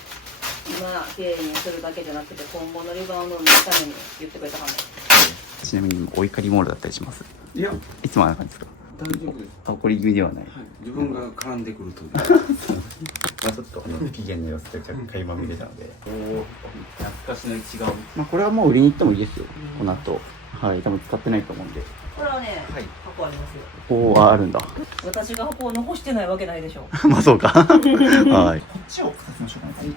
今、経営にするだけじゃなくて、今後のリバウンドのために言ってくれたかも。ちなみにお怒りモードだったりします？いや、いつもあんな感じですか？大丈夫です。怒り気味ではない。自分が絡んでくると。まあちょっと不機嫌な様子で若干垣間見れたので、懐かしの一眼。まあこれはもう売りに行ってもいいですよ。この後、はい、多分使ってないと思うんで。これはね、はい。箱ありますよ。おお、あるんだ。私が箱を残してないわけないでしょ。まあそうか。はい。こっちを片付けましょうかね。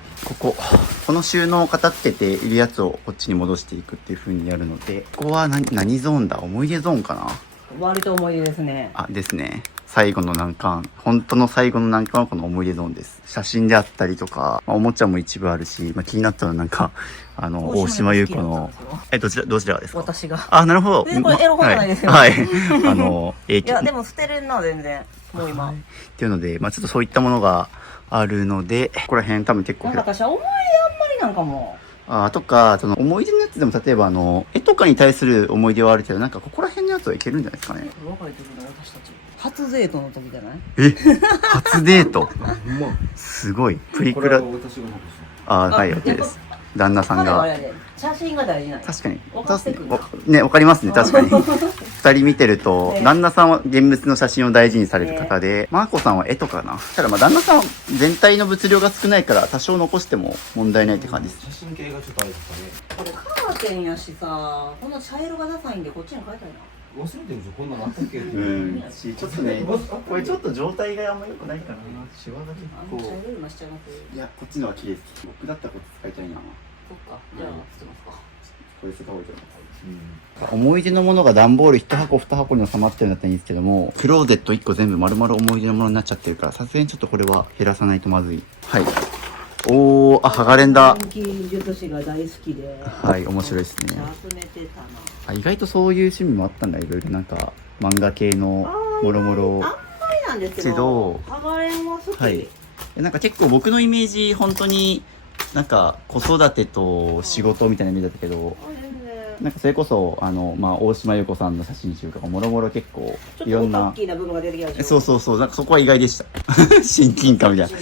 この収納を片付けているやつをこっちに戻していくっていう風にやるので、ここは何ゾーンだ？思い出ゾーンかな？割と思い出ですね。あ、ですね。最後の難関。本当の最後の難関はこの思い出ゾーンです。写真であったりとか、まあ、おもちゃも一部あるし、まあ、気になったのはなんか、大島優子の、どちらがですか？私が。あ、なるほど。全然これエロ本じゃないですよはい。はいいや、でも捨てれるな、全然。もう今。はいっていうので、まあちょっとそういったものがあるので、ここら辺多分結構なんか私は思い出あんまりなんかも。とか、その思い出のやつでも例えば絵とかに対する思い出はあるけど、なんかここら辺のやつはいけるんじゃないですかね。若い時の私たち。初デートの時じゃない？初デートすごい。プリクラ。これは私が残す。はい、OK です。旦那さんが。写真が大事なんや。確かに。分かってくるなね、わかりますね、確かに。二人見てると、旦那さんは現物の写真を大事にされる方で、マーコさんは絵とかな。ただまあ旦那さんは全体の物量が少ないから多少残しても問題ないって感じです。写真系がちょっとあれですかね。これカーテンやしさ、この茶色がダサいんでこっちに変えたいな。忘れてるでしょ、こんなのあったっけってういう。んちょっとねこれちょっと状態があんま良くないかな。シワが結構今しちゃいます。いやこっちのは綺麗です。僕だったらこっち使いたいな。そっか。じゃあ捨てますか。これ使おうと思います。思い出のものが段ボール1箱2箱に収まってるんだったらいいんですけども、クローゼット1個全部丸々思い出のものになっちゃってるから、さすがにちょっとこれは減らさないとまずい。はい。おー、あ、剥がれんだ。人気術師が大好きで。はい、面白いですね。集めてたな。あ、意外とそういう趣味もあったんだ、いろいろなんか漫画系のもろもろ。あんまりなんですけけどど、ハガレンは好き。はい。なんか結構僕のイメージ、本当になんか子育てと仕事みたいなイメージだったけど、なんかそれこそまあ大島優子さんの写真集とかもろもろ結構ちょっとオタいろんなッキーな部分が出てきたでしょ。そうそうそう、なんかそこは意外でした親近感みたいな。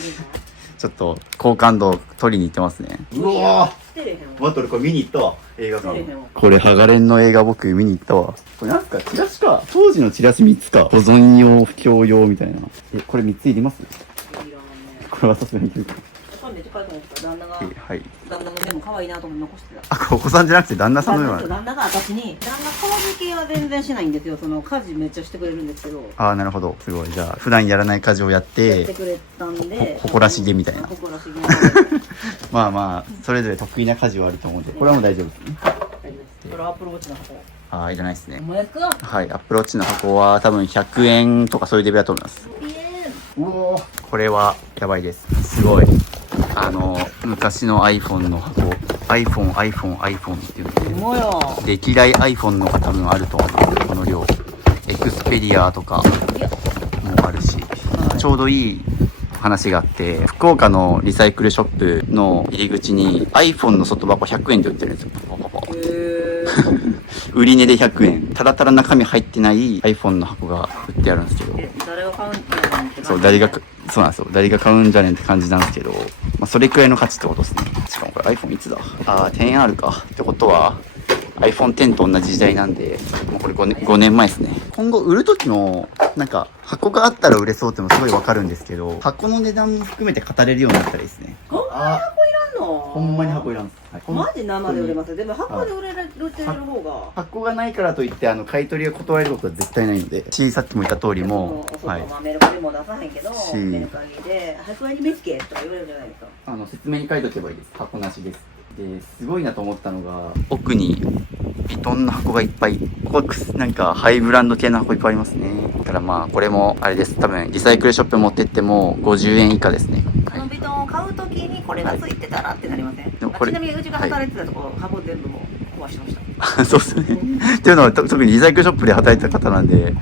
ちょっと好感度取りに行ってますね。うわ捨てれへんーバトルこれ見に行ったわ、映画館捨てれへんわ。これハガレンの映画僕見に行ったわ。これなんすか、チラシか、当時のチラシ3つか、保存用不況用みたいな。これ3ついります？いらんね。これはさすがにいるか。これめっちゃ可愛くないですか？旦那が、はい。旦那もでも可愛いなと思って残してた。あ、お子さんじゃなくて旦那さんのような。旦那が私に、旦那掃除系は全然しないんですよ。その家事めっちゃしてくれるんですけど。ああ、なるほど。すごい。じゃあ、普段やらない家事をやっやってて、くれたんで。誇らしげみたいな誇らしげな。まあまあ、それぞれ得意な家事はあると思うんで、これはもう大丈夫ですね。これアップルウォッチの箱。ああ、いらないですね。お前か。はい、アップローチの箱は多分100円とかそういうレベルだと思います。イエうおこれはやばいです。すごい。昔の iPhone の箱、iPhone っていうのーイ。もよ。歴代 iPhone のが多分あると思う。この量。エクスペリアとかもあるし、ちょうどいい話があって、福岡のリサイクルショップの入り口に iPhone の外箱100円で売ってるんですよ。パパパパ売り値で100円。ただただ中身入ってない iPhone の箱が売ってあるんですけど。誰が買うんじゃないってそう、そうなんですよ。誰が買うんじゃねんって感じなんですけど、まあ、それくらいの価値ってことですね。しかもこれ iPhone いつだ？あー、10R か。ってことは、iPhone X と同じ時代なんで、もうこれ5年前ですね。今後売る時の、なんか、箱があったら売れそうってのすごいわかるんですけど、箱の値段も含めて語れるようになったらいいですね。こんなに箱いらんの？ほんまに箱いらんす。はい、マジ生で売れますよ。でも箱で売れる方が。箱がないからといって買い取りを断れることは絶対ないので、さっきも言った通りも、はい、まあメルカリも出さへんけど、しメルカリで箱に見つけとか言われるじゃないですか。説明に書いとけばいいです。箱なしです。で、すごいなと思ったのが、奥にビトンの箱がいっぱい、ここなんかハイブランド系の箱いっぱいありますね。だからまあ、これもあれです。多分リサイクルショップ持ってっても50円以下ですね。このビトンを買うときにこれがついてたらってなりません？でもこれちなみにうちが働いてたとこ、箱全部もう壊してました。そうっすね。っていうのは特にリサイクルショップで働いてた方なんで、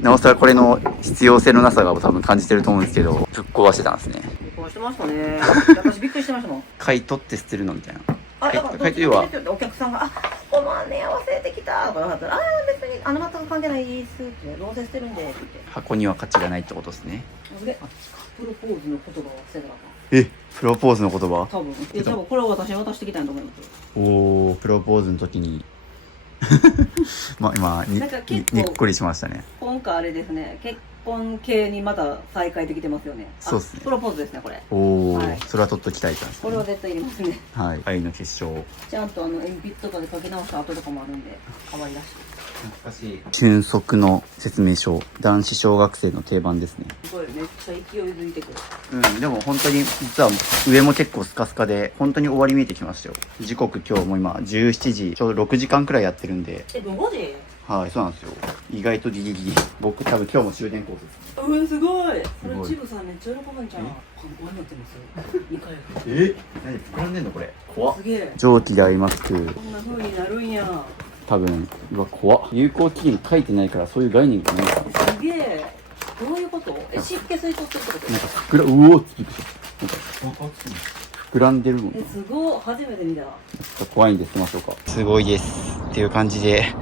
なおさらこれの必要性のなさが多分感じてると思うんですけど、ぶっ壊してたんですね。壊してましたね。私びっくりしてましたもん。買い取って捨てるのみたいな。だから買い取りはお客さんが、この姉合わせてきたとか言われたら、別に全く関係ないですって、どうせ捨てるんでって言って。箱には価値がないってことですね。すげえ、プロポーズの言葉を捨てたかプロポーズの言葉？多分。多分これを私に渡してきたんだと思います。おー、プロポーズの時にまあ今なんか結構にっこりしましたね。今回あれですね、結婚系にまた再開できてますよね。そうですねプロポーズですね、これ。おー、はいそれは取っときたいからですね。これは絶対いりますね。はい、愛の結晶。ちゃんと鉛筆とかで書き直した後とかもあるんで、可愛らしい。懐かしい。瞬足の説明書。男子小学生の定番ですね。すごい、めっちゃ勢いづいてくる。でも本当に実は上も結構スカスカで、本当に終わり見えてきましたよ。時刻今日も今17時、ちょうど6時間くらいやってるんで。もう5時？はい、そうなんですよ。意外とギリギリ。僕多分今日も終電コースです。すごい。すごいチブさんめっちゃ喜ぶんじゃん。こんなになってますよ。2回。何膨らんでんのこれ。怖っす。げえ。蒸気でアイマスク。こんな風になるんや。多分、うわ、怖っ。有効期限書いてないからそういう概念がないか。すげえ。どういうこと？湿気吸い取ってるってこと？なんかうおーってびっくりした。なんか膨らんでるもん。すごい。初めて見た。怖いんで捨てましょうか。すごいです。っていう感じで、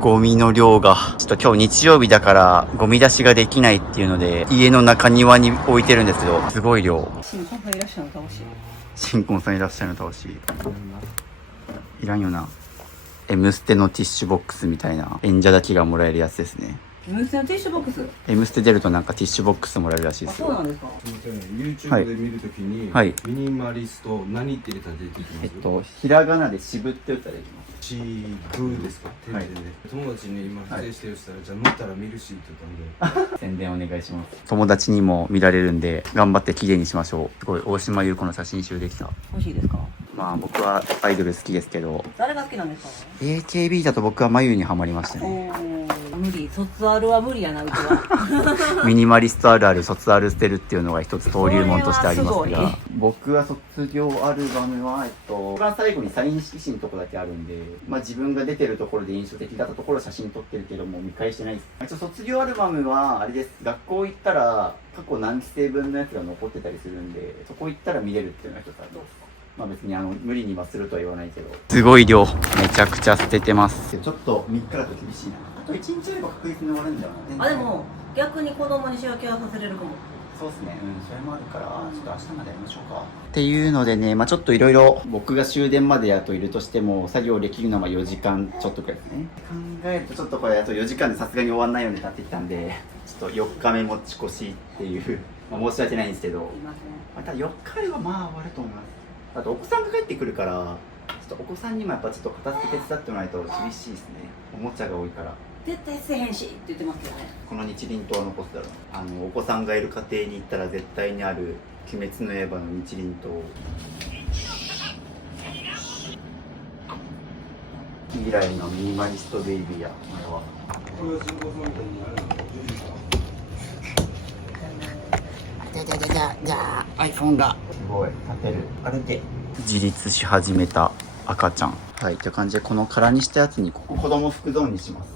ゴミの量が、ちょっと今日日曜日だからゴミ出しができないっていうので、家の中庭に置いてるんですけど、すごい量。新婚さんいらっしゃるの楽しい。新婚さんいらっしゃるの楽しい。いらんよな。Mステのティッシュボックスみたいな演者だけがもらえるやつですね。M ステのティッシュボックス。 M ステ出るとなんかティッシュボックスもらえるらしいあ、ですよ。そうなんですか。すみません、YouTube で見るときに、はいミニマリスト何って入れたら出てきますひらがなで渋って打ったらできます。シブですか、点々で、友達に今出演してる人したら、じゃあ見たら見るしって言ったんで宣伝お願いします。友達にも見られるんで頑張って綺麗にしましょう。すごい大島優子の写真集できた。欲しいですか。まあ僕はアイドル好きですけど、誰が好きなんですか。 AKB だと僕は眉にはまりましたね。無理、卒アルは無理やな、うちは。ミニマリストあるある卒アル捨てるっていうのが一つ登竜門としてありますこれはすが、僕は卒業アルバムは一番最後にサイン色紙のとこだけあるんで、まあ自分が出てるところで印象的だったところを写真撮ってるけども見返してないです。一応卒業アルバムはあれです。学校行ったら過去何期生分のやつが残ってたりするんで、そこ行ったら見れるっていうのが一つあるんです。まあ別に無理にはするとは言わないけど、すごい量、めちゃくちゃ捨ててます。ちょっと3日だと厳しいな。あと1日あれば確実に終わるんだよな。あ、でも逆に子供に仕分けはさせれるかも。そうですね、それもあるから、ちょっと明日までやりましょうか。っていうのでね、まあちょっといろいろ僕が終電までやといるとしても、作業できるのは4時間ちょっとくらいですね。考えるとちょっとこれあと4時間でさすがに終わんないようになってきたんで、ちょっと4日目持ち越しっていう、まあ、申し訳ないんですけど、また4日あればまあ終わると思います。あとお子さんが帰ってくるから、ちょっとお子さんにもやっぱちょっと片付け手伝ってもらわないと厳しいですね。おもちゃが多いから。絶対せえへんしって言ってますよね。この日輪刀は残すだろう。お子さんがいる家庭に行ったら絶対にある鬼滅の刃の日輪刀。未来のミニマリストベイビーや、これは。じゃあ iPhone がすごい立てる。歩け。自立し始めた赤ちゃん。はい、という感じでこの空にしたやつにここ子供服ゾーンにします。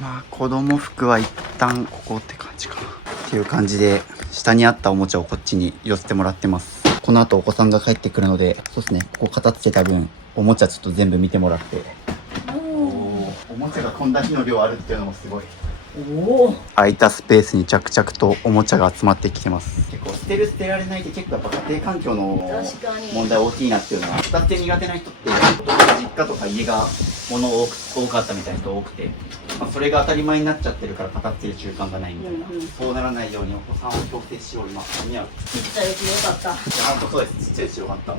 まあ子供服は一旦ここって感じかなっていう感じで、下にあったおもちゃをこっちに寄せてもらってます。この後お子さんが帰ってくるので、そうですね、ここ片付けた分おもちゃちょっと全部見てもらって、おもちゃがこんだけの量あるっていうのもすごい。空いたスペースに着々とおもちゃが集まってきてます。結構捨てる捨てられないって結構やっぱ家庭環境の問題大きいなっていうのは、片付け苦手な人って実家とか家が物多かったみたいな人多くて、まあ、それが当たり前になっちゃってるから片付ける習慣がないみたいな、そうならないようにお子さんを強制しよう今似合う。ちっちゃいうちよかった。本当そうです。ちっちゃいうちよかった。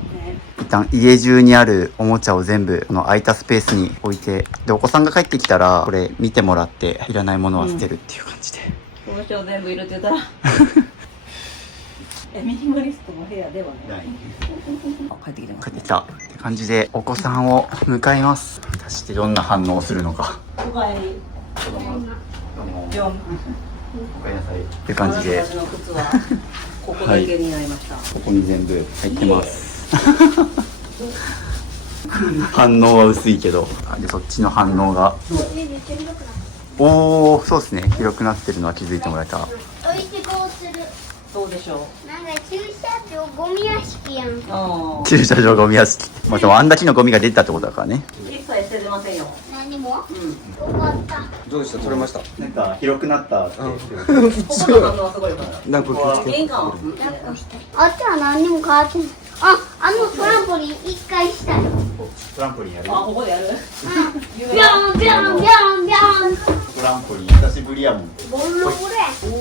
一旦家中にあるおもちゃを全部この空いたスペースに置いて、でお子さんが帰ってきたらこれ見てもらっていらないものは捨てるっていう感じで。この人全部いるって言ったらミニマリストの部屋ではない。帰ってきてます。帰ってきたって感じでお子さんを迎えます。果たしてどんな反応をするのか。おかえり。子供4。おかえりなさいっていう感じで、私の靴はここだけになりました。ここに全部入ってます反応は薄いけど、でそっちの反応がおお、そうですね、広くなってるのは気づいてもらえた。置いてこうする。そうでしょなんか駐車場ゴミ屋敷やん。う。ああ。駐車場ゴミ屋敷。まあでもあんだけのゴミが出たってことだからね。一切捨ててませんよ。何も？よかった。どうでした、取れました？なんか広くなったって。ここの反応はすごいから。なんか玄関は。あっちは何にも変わってない。あトランポリン一回したい。トランポリンやる。あ、ここでやる。ビャンビャンビャンビャン。トランポリン久しぶりやもん。ボロボロ。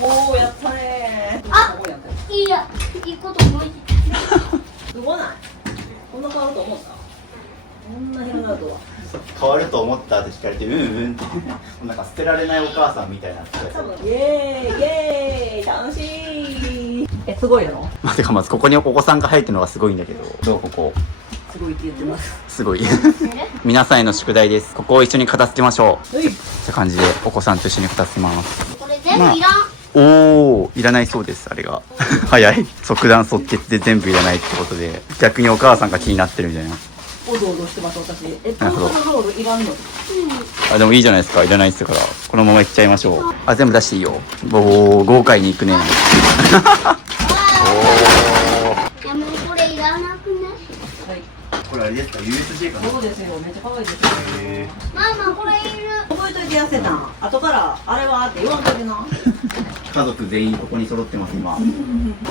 おお、やったねー。あいいや、いいこと思いついた。すごない。こんな変わると思った。こんな広がるとは。変わると思ったって聞かれてうんってなんか捨てられないお母さんみたいな。多分イエーイイエーイ楽しい。すごいやろ。まあてかまずここにお子さんが入ってるのがすごいんだけど、どうここ。すごいって言ってます。すごい皆さんへの宿題です。ここを一緒に片付けましょう。って感じでお子さんと一緒に片付けます。これ全部いらん。おお、いらないそうです。あれが早い。即断即決で全部いらないってことで、逆にお母さんが気になってるみたいな。おどおどしてます私。トーストロールいらんの？あ、でもいいじゃないですか。いらないですから、このままいっちゃいましょう。あ、全部出していいよ。おお、豪快にいくね。いやもうこれいらなくね。これあれですか、 USJ かな。そうですよ、めっちゃ可愛いですよ。ママこれいる。覚えといてやせたん。後からあれはって言わんといてな。家族全員ここに揃ってます今。迷った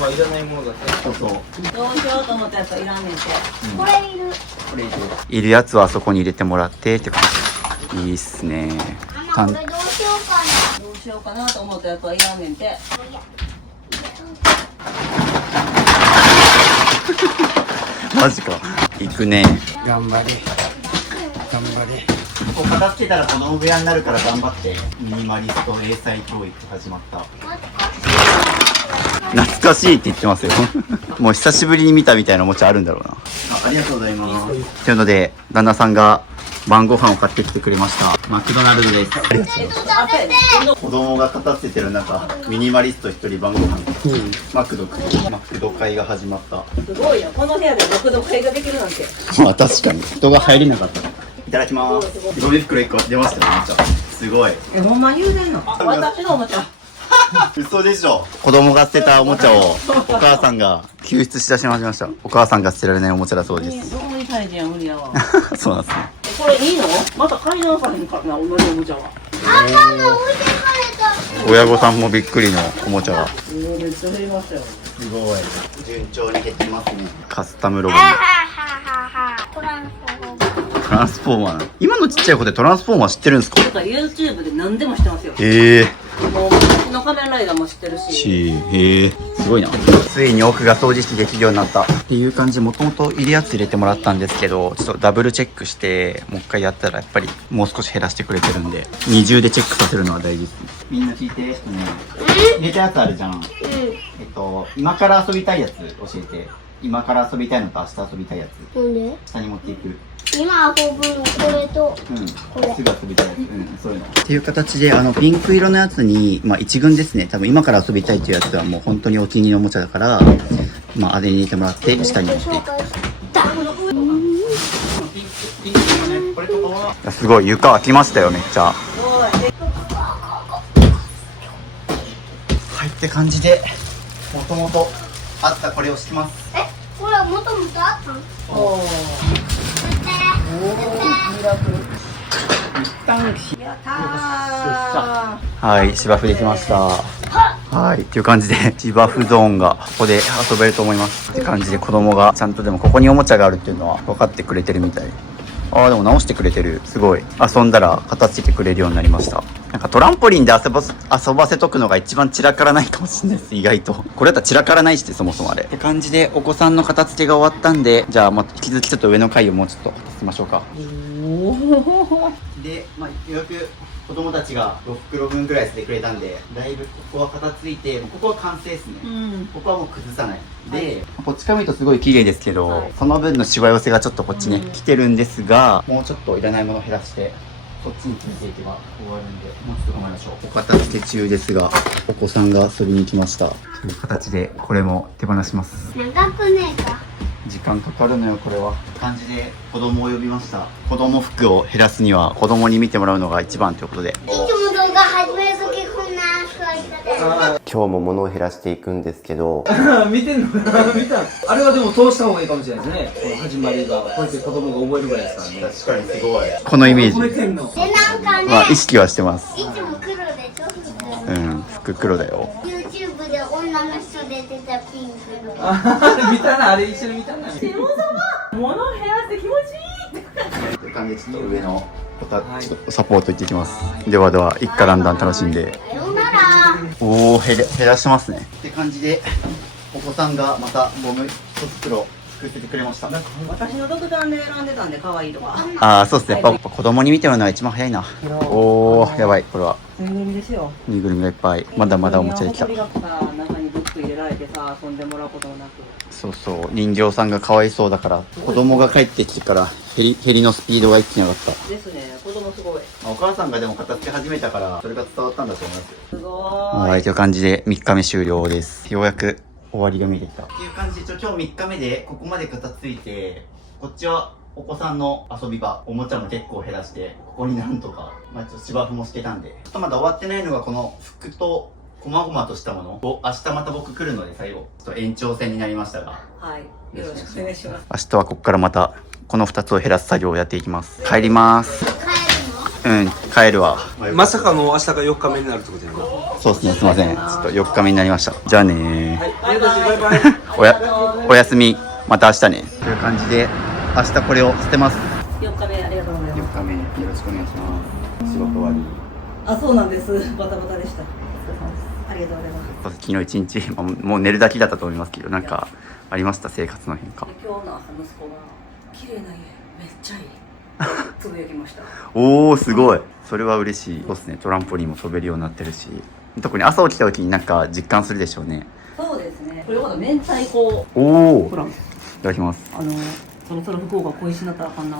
ままいらないものだったそうそう。どうしようと思ったやつはいらんねんて。これいる。これいるやつはそこに入れてもらってって感いいっすね。ママ、これどうしようかな。どうしようかなと思ったやつはいらんねんて。マジか。行くね。頑張れ。頑張れ。ここ片付けたら子供部屋になるから頑張って。ミニマリスト英才教育始まった。懐かしいって言ってますよ。もう久しぶりに見たみたいなおもちゃあるんだろうな。ありがとうございます。というので、旦那さんが晩ご飯を買ってきてくれました。マクドナルドです。子供が片付けてる中、ミニマリスト一人晩ご飯。マクド会が始まった。すごいよ。この部屋でマクド会ができるなんて。まあ確かに。人が入れなかった。いただきます。ゴミ袋1個出ましたね、おもちゃ。すごい。ほんまに言うてんの？私のおもちゃ。嘘でしょ。子供が捨てたおもちゃをお母さんが救出しだしました。お母さんが捨てられないおもちゃだそうです。どこにサイズや無理やわ。そうなんですね。これいいの？また買い直さへんからな、同じおもちゃは。あんなの置いてかれた。親御さんもびっくりのおもちゃが。めっちゃ減りましたよ。すごい。順調に減ってますね。カスタムロボ。はははは。トランスフォーマー。トランスフォーマー。今のちっちゃい子でトランスフォーマー知ってるんですか？だから YouTube で何でも知ってますよ。もう昔の仮面ライダーも知ってるし。すごいな。ついに奥が掃除機できるようになったっていう感じ。もともと入れやつ入れてもらったんですけど、ちょっとダブルチェックしてもう一回やったらやっぱりもう少し減らしてくれてるんで、二重でチェックさせるのは大事ですね。みんな聞いて。入れたやつあるじゃん。今から遊びたいやつ教えて。今から遊びたいのと明日遊びたいやつ。なんで？下に持っていく。今遊ぶのこれと、これすぐ遊びたいやつ、そういうのっていう形で、ピンク色のやつに、一軍ですね。多分今から遊びたいっていうやつはもう本当にお気に入りのおもちゃだから、あれに入れてもらって下に持っていく。すごい、床開きましたよ、めっちゃ。はいって感じで、もともとあったこれを敷きます。これもともとあったの？はい、芝生できました。はい、っていう感じで芝生ゾーンがここで遊べると思いますって感じで、子供がちゃんとでもここにおもちゃがあるっていうのは分かってくれてるみたい。ああ、でも直してくれてる。すごい。遊んだら片付けてくれるようになりました。なんかトランポリンで遊ばせとくのが一番散らからないかもしれないです。意外と。これだったら散らからないしってそもそもあれ。って感じでお子さんの片付けが終わったんで、じゃあ引き続きちょっと上の階をもうちょっと進みましょうか。で、ようやく子供たちが6袋分ぐらい捨ててくれたんで、だいぶここは片付いて、ここは完成ですね。ここはもう崩さない。で、こっちから見るとすごい綺麗ですけど、その分のしわ寄せがちょっとこっちね、来てるんですが、もうちょっといらないものを減らして、こっちに詰めていけば終わるんで、もうちょっと頑張りましょう。お片付け中ですが、お子さんが遊びに来ました。という形で、これも手放します。長くねえか？時間かかるのよ、これは。感じで子供を呼びました。子供服を減らすには子供に見てもらうのが一番ということで。いつも動画始めるときこんな座り方。今日も物を減らしていくんですけど、見てんの見た。あれはでも通した方がいいかもしれないですね。この始まりがこうやって子供が覚えるぐらいですからね。確かにすごい。このイメージ。覚えてんの。で、なんかね、意識はしてます。いつも黒でしょ？服黒だよ。YouTube で女の人で出たピンクの。見たな、あれ一緒に見たな。物を減らして気持ちいいって。という感じでちょっと上のちょっとサポート行ってきます。ではでは一家ランダン楽しんで。さようなら。おお、減らしてますね。って感じでお子さんがまたゴム1袋作ってくれました。私の独断で選んでたんで可愛いとか。ああ、そうですね。やっぱ子供に見てもらうのが一番早いな。おお、やばい。これはぬいぐるみですよ。ぬいぐるみがいっぱい。まだまだおもちゃできた。中にブック入れられてさ、遊んでもらうこともなく。そうそう、人形さんがかわいそうだから、子供が帰ってきてから減りのスピードが一気に上がった。ですね、子供すごい。お母さんがでも片付け始めたからそれが伝わったんだと思いますよ。すごーい。はい、という感じで3日目終了です。ようやく終わりが見えてきたっていう感じで、今日3日目でここまで片付いて、こっちはお子さんの遊び場、おもちゃも結構減らして、ここになんとか、ちょっと芝生もしてたんで、ちょっとまだ終わってないのがこの服とこまごまとしたものを、明日また僕来るので最後ちょっと延長戦になりましたが、はい、よろしくお願いします。明日はここからまたこの2つを減らす作業をやっていきます。帰ります。帰るわ。まさかの明日が4日目になるってことやな。そうですね、すいません。ちょっと4日目になりました。じゃあねー。はい、バイバイ。おやすみ。また明日ね。という感じで、明日これを捨てます。4日目ありがとうございます。4日目よろしくお願いします。事終わり。あ、そうなんです。バタバタでした。ありがとうございます。昨日一日、もう寝るだけだったと思いますけど、なんかありました生活の変化？今日の朝息子が綺麗な家めっちゃいい。つぶやきました。おーすごい、それは嬉しい。そうですね、トランポリンも飛べるようになってるし、特に朝起きた時になんか実感するでしょうね。そうですね。これは明太子おお、ほら、いただきます。そろそろ福岡恋しなったらあかんな。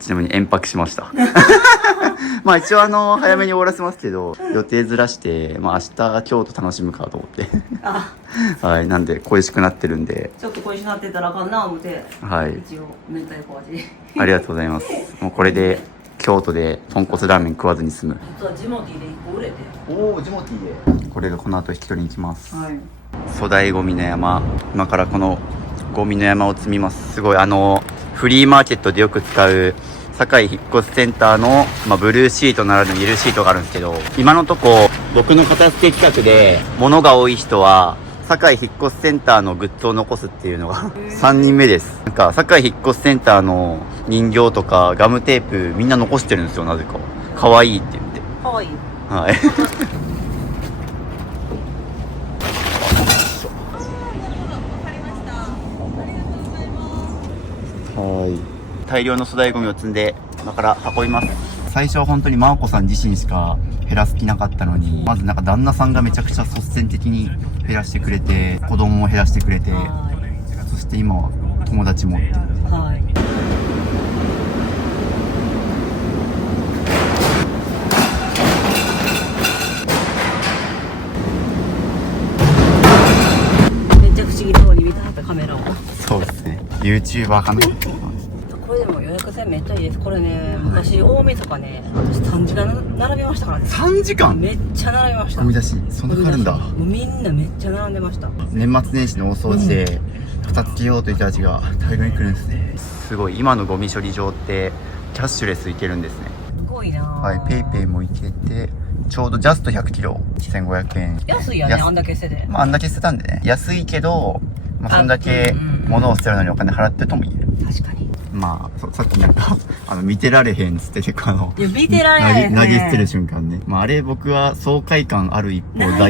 ちなみに延泊しましたまあ一応早めに終わらせますけど、予定ずらして、明日京都楽しむかと思ってあ、はい、なんで恋しくなってるんで、ちょっと恋しなってたらあかんな思って、はい、一応明太子味。ありがとうございます。もうこれで京都で豚骨ラーメン食わずに済む。実はジモティーで1個売れて。おお、ジモティーで。これがこの後引き取りに行きます。はい。粗大ゴミの山、今からこのゴミの山を積みます。すごいフリーマーケットでよく使う堺引っ越しセンターの、ブルーシートならぬミルシートがあるんですけど、今のとこ僕の片付け企画で物が多い人は堺引っ越しセンターのグッズを残すっていうのが3人目です。なんか堺引っ越しセンターの人形とかガムテープみんな残してるんですよ、なぜか。可愛いって言って。かわいい。はい大量の粗大ゴミを積んで今から運びます。最初は本当に真央子さん自身しか減らす気なかったのに、まずなんか旦那さんがめちゃくちゃ率先的に減らしてくれて、子供も減らしてくれて、そして今は友達もって。はい。めっちゃ不思議なように見たかったカメラを。そうですね、 YouTuber かな。これでも予約制めっちゃいいです。これね、昔大晦日ね、私3時間並びましたからね。3時間めっちゃ並びました。ゴミ出しそんなかかるんだ。もうみんなめっちゃ並んでました。年末年始の大掃除で片付けようという人たちが大量に来るんですね。すごい、今のゴミ処理場ってキャッシュレスいけるんですね。すごいなぁ。はい、ペイペイもいけて、ちょうどジャスト100キロ1500円。安いよね、あんだけ捨てて。あんだけ捨てたんでね、安いけど、そんだけ物を捨てるのにお金払ってるとも言える。確かに。さっきなんか見てられへんっつって結構いや、見てられないですね。投げ捨てる瞬間ね。あれ僕は爽快感ある一方、な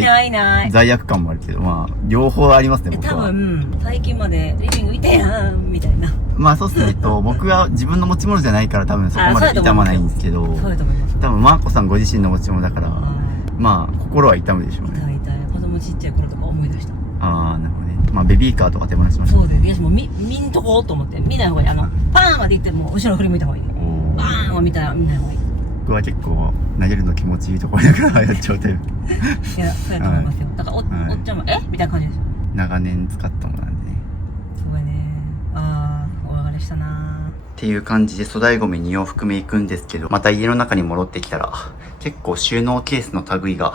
い罪悪感もあるけど、両方ありますね、僕多は。分、最近までリビングいたやん、みたいな。そうっすね。僕は自分の持ち物じゃないから多分そこまで痛まないんですけど、そうやと思います。多分マーコさんご自身の持ち物だから、心は痛むでしょうね。痛い痛い。子供ちっちゃい頃とか思い出した。あー、なるほどね。ベビーカーとか手放しました。そうです。いや、もう見んとこうと思って。見ない方がいい。パーンまで行っても、後ろ振り向いた方がいい。バーンを見ない方がいい。僕は結構投げるの気持ちいいところだからやっちゃうタイプ。いや、そうやと思いますよ。だからおっちゃんも、みたいな感じですよ。長年使ったものなんでね。すごいね。お別れしたなっていう感じで粗大ゴミ2往復目行くんですけど、また家の中に戻ってきたら、結構収納ケースの類が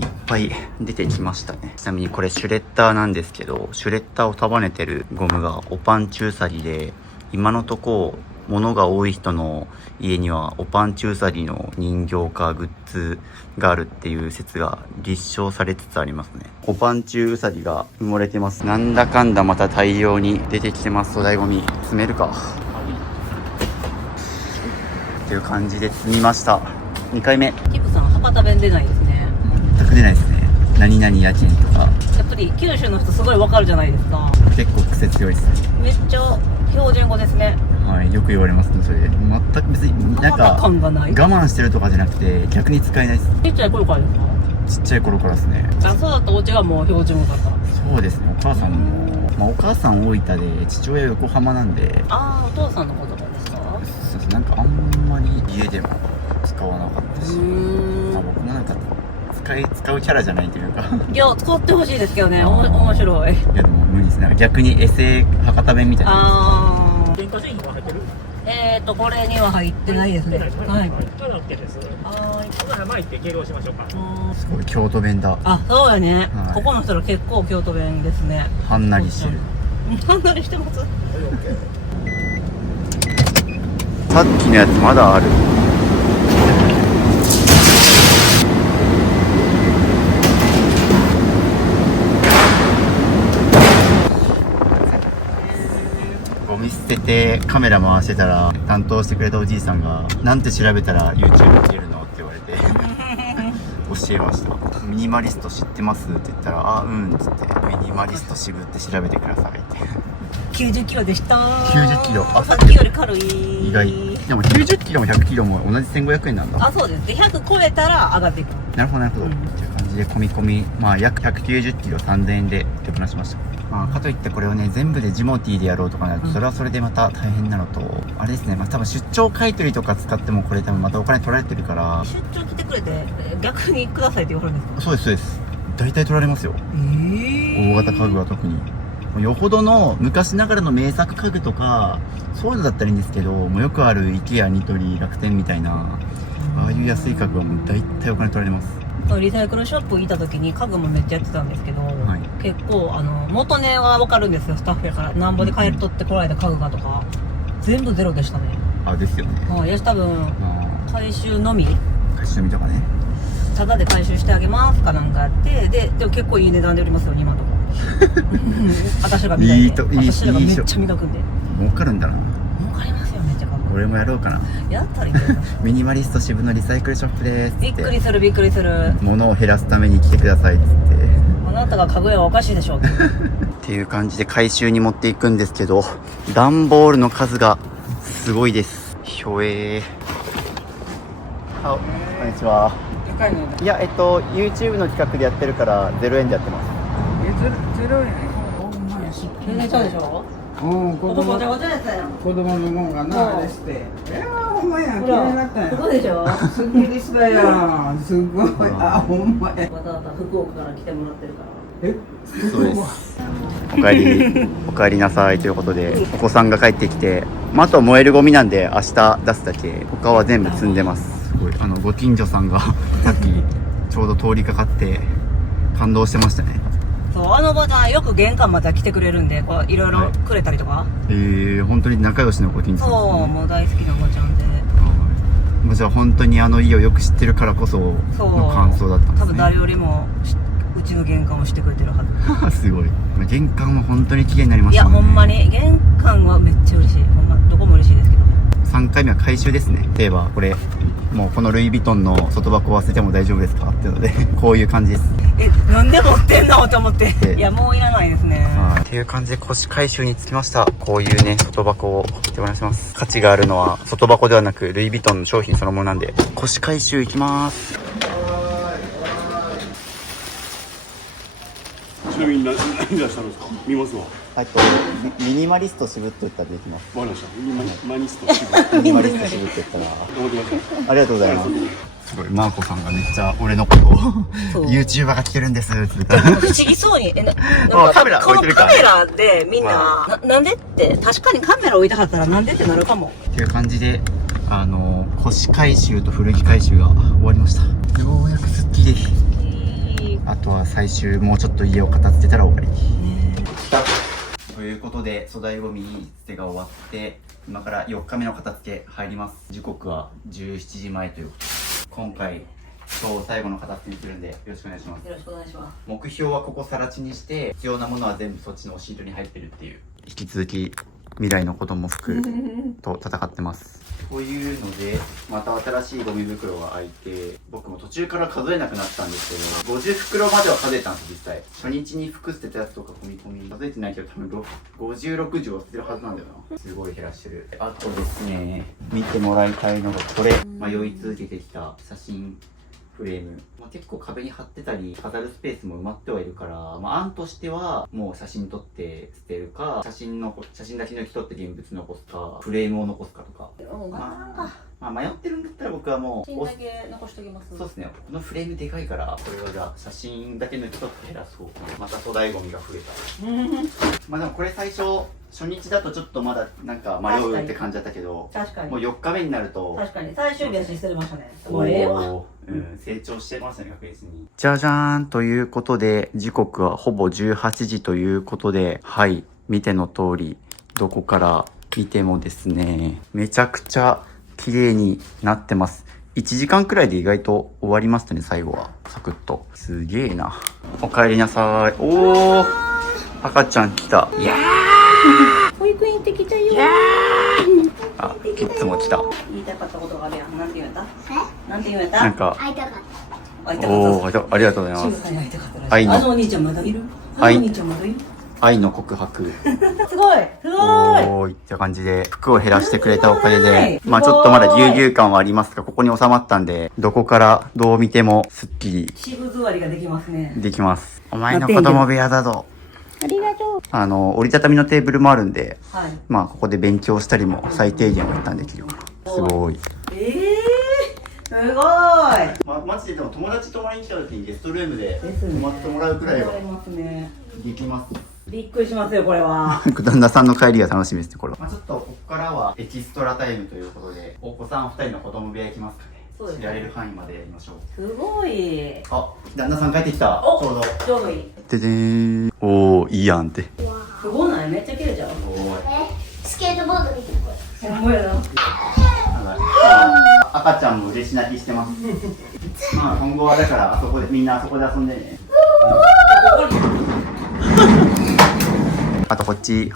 いっぱい出てきましたね。ちなみにこれシュレッダーなんですけど、シュレッダーを束ねてるゴムがおパンチウサギで、今のとこ物が多い人の家にはおパンチウサギの人形かグッズがあるっていう説が立証されつつありますね。おパンチウサギが埋もれてます。なんだかんだまた大量に出てきてます。粗大ゴミ詰めるかっていう感じで積みました。2回目。キプさん、博多弁出ないですね。全く出ないですね。何々やけんとか。やっぱり九州の人すごいわかるじゃないですか。結構癖強いですね。めっちゃ標準語ですね。はい、よく言われますね、それで。全く別に、なん博多か、感がない。我慢してるとかじゃなくて、逆に使えないです。ちっちゃい頃からですか？ちっちゃい頃からですね。そうだったお家がもう標準語だった。そうですね、お母さんも、お母さん大分で、父親横浜なんで、ああ、お父さんの言葉ですか？そうです。なんかあんまり家でも使わなかったし、僕もなんか、使うキャラじゃないというか。いや、使ってほしいですけどね、面白い。いやでも無理ですね。なんか逆にエセ博多弁みたいな。ああ。電化製品は入ってる？これには入ってないですね。はい。ただ OK です。はーい。ここから前行って敬語しましょうか。すごい京都弁だ。あ、そうやね。はいここの人ら結構京都弁ですね。はんなりしてる。はんなりしてます。さっきのやつまだある。ゴミ捨ててカメラ回してたら担当してくれたおじいさんが「なんて調べたら YouTube 見れるの?」って言われて教えました。ミニマリスト知ってますって言ったら、あ、うんっつって、ミニマリスト支部って調べてくださいって。90キロでした。90キロ。さっきより軽い。意外。でも90キロも100キロも同じ1500円なんだ。あ、そうです。で、100超えたら上がっていく。なるほどなるほど。っていう感じで込み込み、まあ約190キロ3000円で手放しました。まあ、かといってこれをね、全部でジモティーでやろうとかなると、それはそれでまた大変なのと、あれですね、まあ多分出張買い取りとか使ってもこれ多分またお金取られてるから。出張来てくれて、逆にくださいって言われるんですか？そうです、そうです。大体取られますよ。大型家具は特に。よほどの昔ながらの名作家具とか、そういうのだったらいいんですけど、もうよくある IKEA、ニトリ、楽天みたいな、ああいう安い家具はもう大体お金取られます。リサイクルショップ行った時に家具もめっちゃやってたんですけど、はい、結構元値は分かるんですよ、スタッフやから。なんぼで買い取ってこられた家具がとか、全部ゼロでしたね。あ、ですよね。よし、多分、回収のみ回収のみとかね。ただで回収してあげますかなんかやって、でも結構いい値段で売りますよ、今のとこ。私らが磨いて。私らがめっちゃ磨くんで。儲かるんだな。儲かりますよ、めっちゃかっこいい。俺もやろうかな。やったらいいけど。ミニマリスト支部のリサイクルショップですって。びっくりするびっくりする。物を減らすために来てくださいっつって。あなたが家具屋はおかしいでしょっていう感じで回収に持っていくんですけど、段ボールの数がすごいです。ひょえー。あ、こんにちは。高いのいや、YouTube の企画でやってるから0円でやってます。ゼロ円。ほんまやし。全然ちゃうでしょ。子供ごちゃごちゃやったやん。子供のもんがなあれして。ほんまや、綺麗になったやん。すごいでしょ。すっきりしたやん。すごい。あ、ほんまや。わざわざ福岡から来てもらってるから。え、そうです。お帰りなさいということで、お子さんが帰ってきて、あとは燃えるゴミなんで明日出すだけ、他は全部積んでます。すごい、ご近所さんがさっきちょうど通りかかって感動してましたね。そう、おばちゃんよく玄関まで来てくれるんで、こういろいろくれたりとか。本当に仲良しのご近所さんですね。そう、もう大好きなおばちゃんで。じゃあ本当に家をよく知ってるからこその感想だったんですね。多分誰よりもうちの玄関を知ってくれてるはず。すごい。玄関は本当に綺麗になりましたね。いや、ほんまに玄関はめっちゃ嬉しい。ほんまどこも嬉しいですけど。3回目は回収ですね。例えばこれもうこのルイ・ヴィトンの外箱忘れても大丈夫ですかっていうのでこういう感じです。なんで持ってんのって思って。いや、もういらないですね。っていう感じで腰回収に着きました。こういうね、外箱を手放します。価値があるのは外箱ではなくルイ・ヴィトンの商品そのものなんで、腰回収いきます。ちなみに何出したんですか？見ますわ。ミニマリスト支部って言ったらできます。わかりました。ミニマリスト支部。ミニマリスト支部って言ったら思ってました。ありがとうございます。すごい、マーコさんがめっちゃ俺のことをYouTuber が来てるんですって言ったら不思議そうに、カメラ置いてるから、このカメラでみんな、なんでって、確かにカメラ置いたかったらなんでってなるかも。っていう感じで、腰回収と古着回収が終わりました。ようやくスッキリ。あとは最終、もうちょっと家を片付けたら終わり。ということで、粗大ゴミ捨てが終わって、今から4日目の片付け入ります。時刻は17時前ということで、今回今日最後の片付けにするんでよろしくお願いします。よろしくお願いします。目標はここ更地にして、必要なものは全部そっちの押し入れに入ってるっていう。引き続き未来の子供服と戦ってます。というので、また新しいゴミ袋が開いて、僕も途中から数えなくなったんですけど、50袋までは数えたんです、実際。初日に服捨てたやつとか込み込み数えてないけど、多分50、60は捨てるはずなんだよな。すごい減らしてる。あとですね、見てもらいたいのがこれ。迷い続けてきた写真フレーム。結構壁に貼ってたり飾るスペースも埋まってはいるから、案としてはもう写真撮って捨てるか、写真だけ抜き取って現物残すか、フレームを残すかとか。迷ってるんだったら僕はもう写真だけ残しときます。そうですね。このフレームでかいから、これはじゃあ写真だけ抜き取って減らそう。また粗大ゴミが増えた。でもこれ最初初日だとちょっとまだなんか迷うって感じだったけど、確かにもう4日目になると、確かに最終日は捨てましたね。もうええわ。成長してましたね、確実に。じゃじゃーんということで、時刻はほぼ18時ということで、はい、見ての通り、どこから見てもですね、めちゃくちゃ綺麗になってます。1時間くらいで意外と終わりましたね、最後は。サクッと。すげえな。お帰りなさい。おー、赤ちゃん来た。いやー、保育園行ってきたよ。あ、キッズも来た。言いたかったことがあるやん。なんて言うんやった？なんて言うんやった？なんか、会いたかっ会いたかったです。ありがとうござい中ます。華に会いたかったらしい。愛のあのお兄ちゃんまだいる？はいあのお兄ちゃんまだいる？愛の告白。すごいすごいおーいって感じで、服を減らしてくれたおかげはでい、まあちょっとまだぎゅうぎゅう感はありますが、ここに収まったんで、どこからどう見てもスッキリ渋座りができますね。できます。お前の子供部屋だぞ。ありがとう。折りたたみのテーブルもあるんで、はい。まあここで勉強したりも最低限は一旦できるかな。すごい。すごい。マジででも友達泊まりに来た時にゲストルームでですね。泊まってもらうくらいはありますね。できます。びっくりしますよこれは。旦那さんの帰りが楽しみですね、これは。まあちょっとここからはエキストラタイムということで、お子さん2人の子供部屋行きますかね。そうですねやれる範囲までやりましょう。すごい。あ、旦那さん帰ってきた。おちょうど。ちょうどいい。ででーん。おー、いいやんって。すごない？めっちゃ綺麗じゃん。おーい。スケートボード見てこれ。ほんまやな。赤ちゃんも嬉し泣きしてます。まあ今後はだからみんなあそこで遊んでね。あとこっち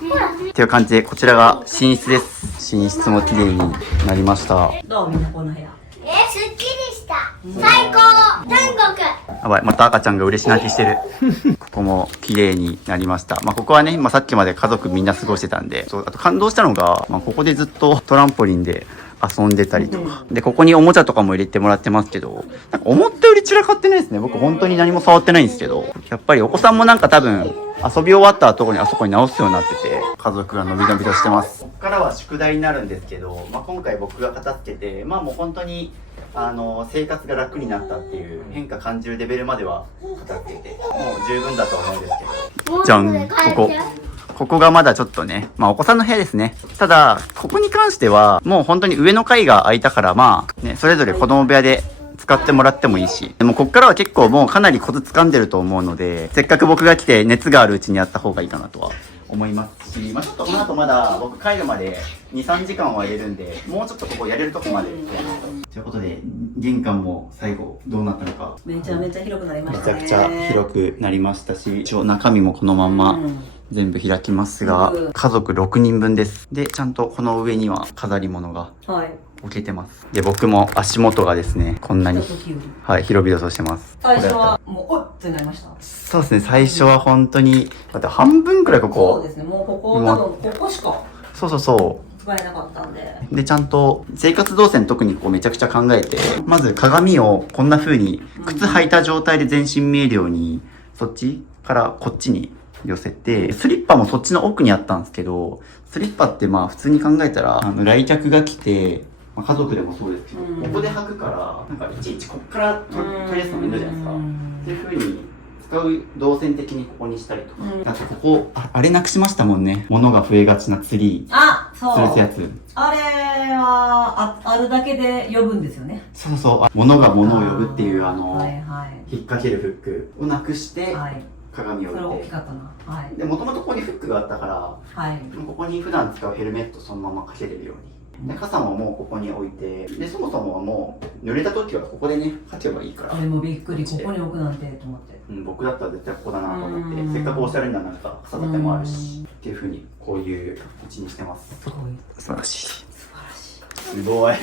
っていう感じで、こちらが寝室です。寝室も綺麗になりました。どうみんなこの部屋。すっきりした。最高。天国。やばい、また赤ちゃんが嬉し泣きしてる。ここも綺麗になりました。まあここはね、さっきまで家族みんな過ごしてたんで、そう、あと感動したのが、ここでずっとトランポリンで遊んでたりとか。で、ここにおもちゃとかも入れてもらってますけど、なんか思ったより散らかってないですね。僕本当に何も触ってないんですけど、やっぱりお子さんもなんか多分、遊び終わった後にあそこに直すようになってて、家族が伸び伸びとしてます。ここからは宿題になるんですけど、今回僕が片付けて、もう本当に、生活が楽になったっていう変化感じるレベルまでは片付けて、もう十分だと思うんですけど。じゃん、ここがまだちょっとね、お子さんの部屋ですね。ただ、ここに関しては、もう本当に上の階が空いたから、それぞれ子供部屋で使ってもらってもいいし、でもこっからは結構もうかなりコツ掴んでると思うので、せっかく僕が来て熱があるうちにやった方がいいかなとは思いますし、ちょっとこの後まだ僕帰るまで2、3時間は入れるんで、もうちょっとここやれるとこまで。ということで、玄関も最後どうなったのか。めちゃめちゃ広くなりまめしたね。ちゃくちゃ広くなりましたし、一応中身もこのまんま全部開きますが、家族6人分です。で、ちゃんとこの上には飾り物がはい。置けてます。で、僕も足元がですね、こんなに、時よりはい、広々としてます。最初はもうおっってなりました。そうですね、最初は本当に、だって半分くらいこそうこで、すね。もうここ多分ここしかそう。使えなかったんで。で、ちゃんと生活動線特にここめちゃくちゃ考えて、まず鏡をこんな風に靴履いた状態で全身見えるように、そっちからこっちに寄せて、スリッパもそっちの奥にあったんですけど、スリッパって普通に考えたら、来客が来て、家族でもそうですけど、ここで履くから、なんかいちいちこっから取り出すのめんどいじゃないですか。っていう風に使う動線的にここにしたりとか。あとここ、あれなくしましたもんね。物が増えがちなツリー。あ、そう。吊るすやつ。あれはあるだけで呼ぶんですよね。そう。物が物を呼ぶっていうはいはい。引っ掛けるフックをなくしてはい。鏡をそれ大置いて。きかったな。はい。で、もともとここにフックがあったから、はい。ここに普段使うヘルメットそのままかけれるように。で、傘ももうここに置いて、で、そもそももう濡れた時はここでね、かけばいいから。これもびっくり、ここに置くなんてと思って。僕だったら絶対ここだなと思って、うんせっかくおしゃれななんか傘立てもあるし、っていう風にこういう位置にしてます。すごい。素晴らしい。素晴らしい。すごい。こ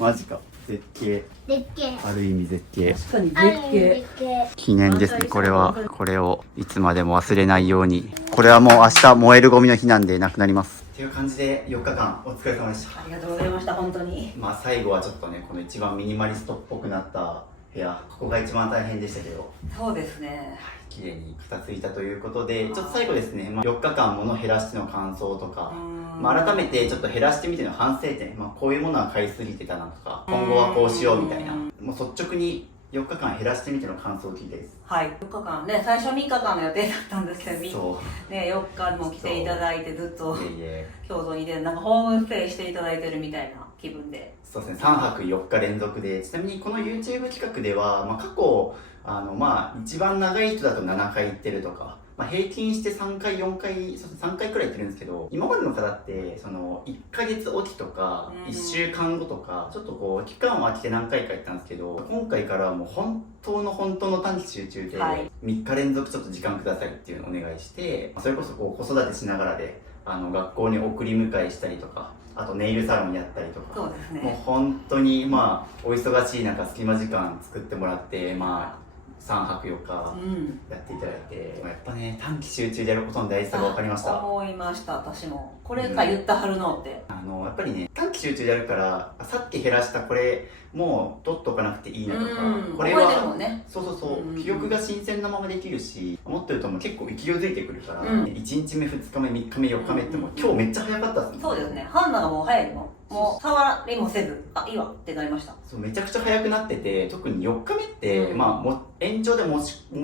れ、マジか。絶景。でっけえ。ある意味絶景。確かにある意味絶景。でっけえ。記念ですね、これは。これをいつまでも忘れないように。これはもう明日燃えるゴミの日なんでなくなります。っていう感じで4日間お疲れ様でした。ありがとうございました、本当に。最後はちょっとね、この一番ミニマリストっぽくなった部屋、ここが一番大変でしたけど、そうですね。綺麗に片付いたということで、ちょっと最後ですね、4日間物減らしての感想とか、改めてちょっと減らしてみての反省点、こういうものは買いすぎてたなとか、今後はこうしようみたいな、もう率直に4日間減らしてみての感想を聞いてです。はい。4日間ね、最初3日間の予定だったんですけど、そうね、4日も来ていただいて、ずっといえいえ京都にいて、なんかホームステイしていただいてるみたいな気分で。そうですね、3泊4日連続で、ちなみにこの YouTube 企画では、過去一番長い人だと7回行ってるとか、平均して3回4回3回くらい行ってるんですけど、今までの方ってその1ヶ月おきとか1週間後とか、ちょっとこう期間を空けて何回か行ったんですけど、今回からはもう本当の短期集中ではい3日連続ちょっと時間くださいっていうのをお願いして、それこそこう子育てしながらで学校に送り迎えしたりとか、あとネイルサロンやったりとか、そうですね。もう本当にまあお忙しい中隙間時間作ってもらってまあ3泊4日うん。やっていただいて、やっぱね短期集中でやることの大事さが分かりました。思いました、私も。これか言ったはるのって。やっぱりね短期集中でやるからさっき減らしたこれもう取っとかなくていいなとか、これ覚えてるはもんね。そうそうそう、うん記憶が新鮮なままできるし、もっと言うともう結構勢いづいてくるから、うん1日目2日目3日目4日目ってもう今日めっちゃ早かったっすね。そうですね。ハンナがもう早いの。もう触りもせず、あ、いいわってなりました。そうめちゃくちゃ早くなってて、特に4日目って、うんまあ延長で持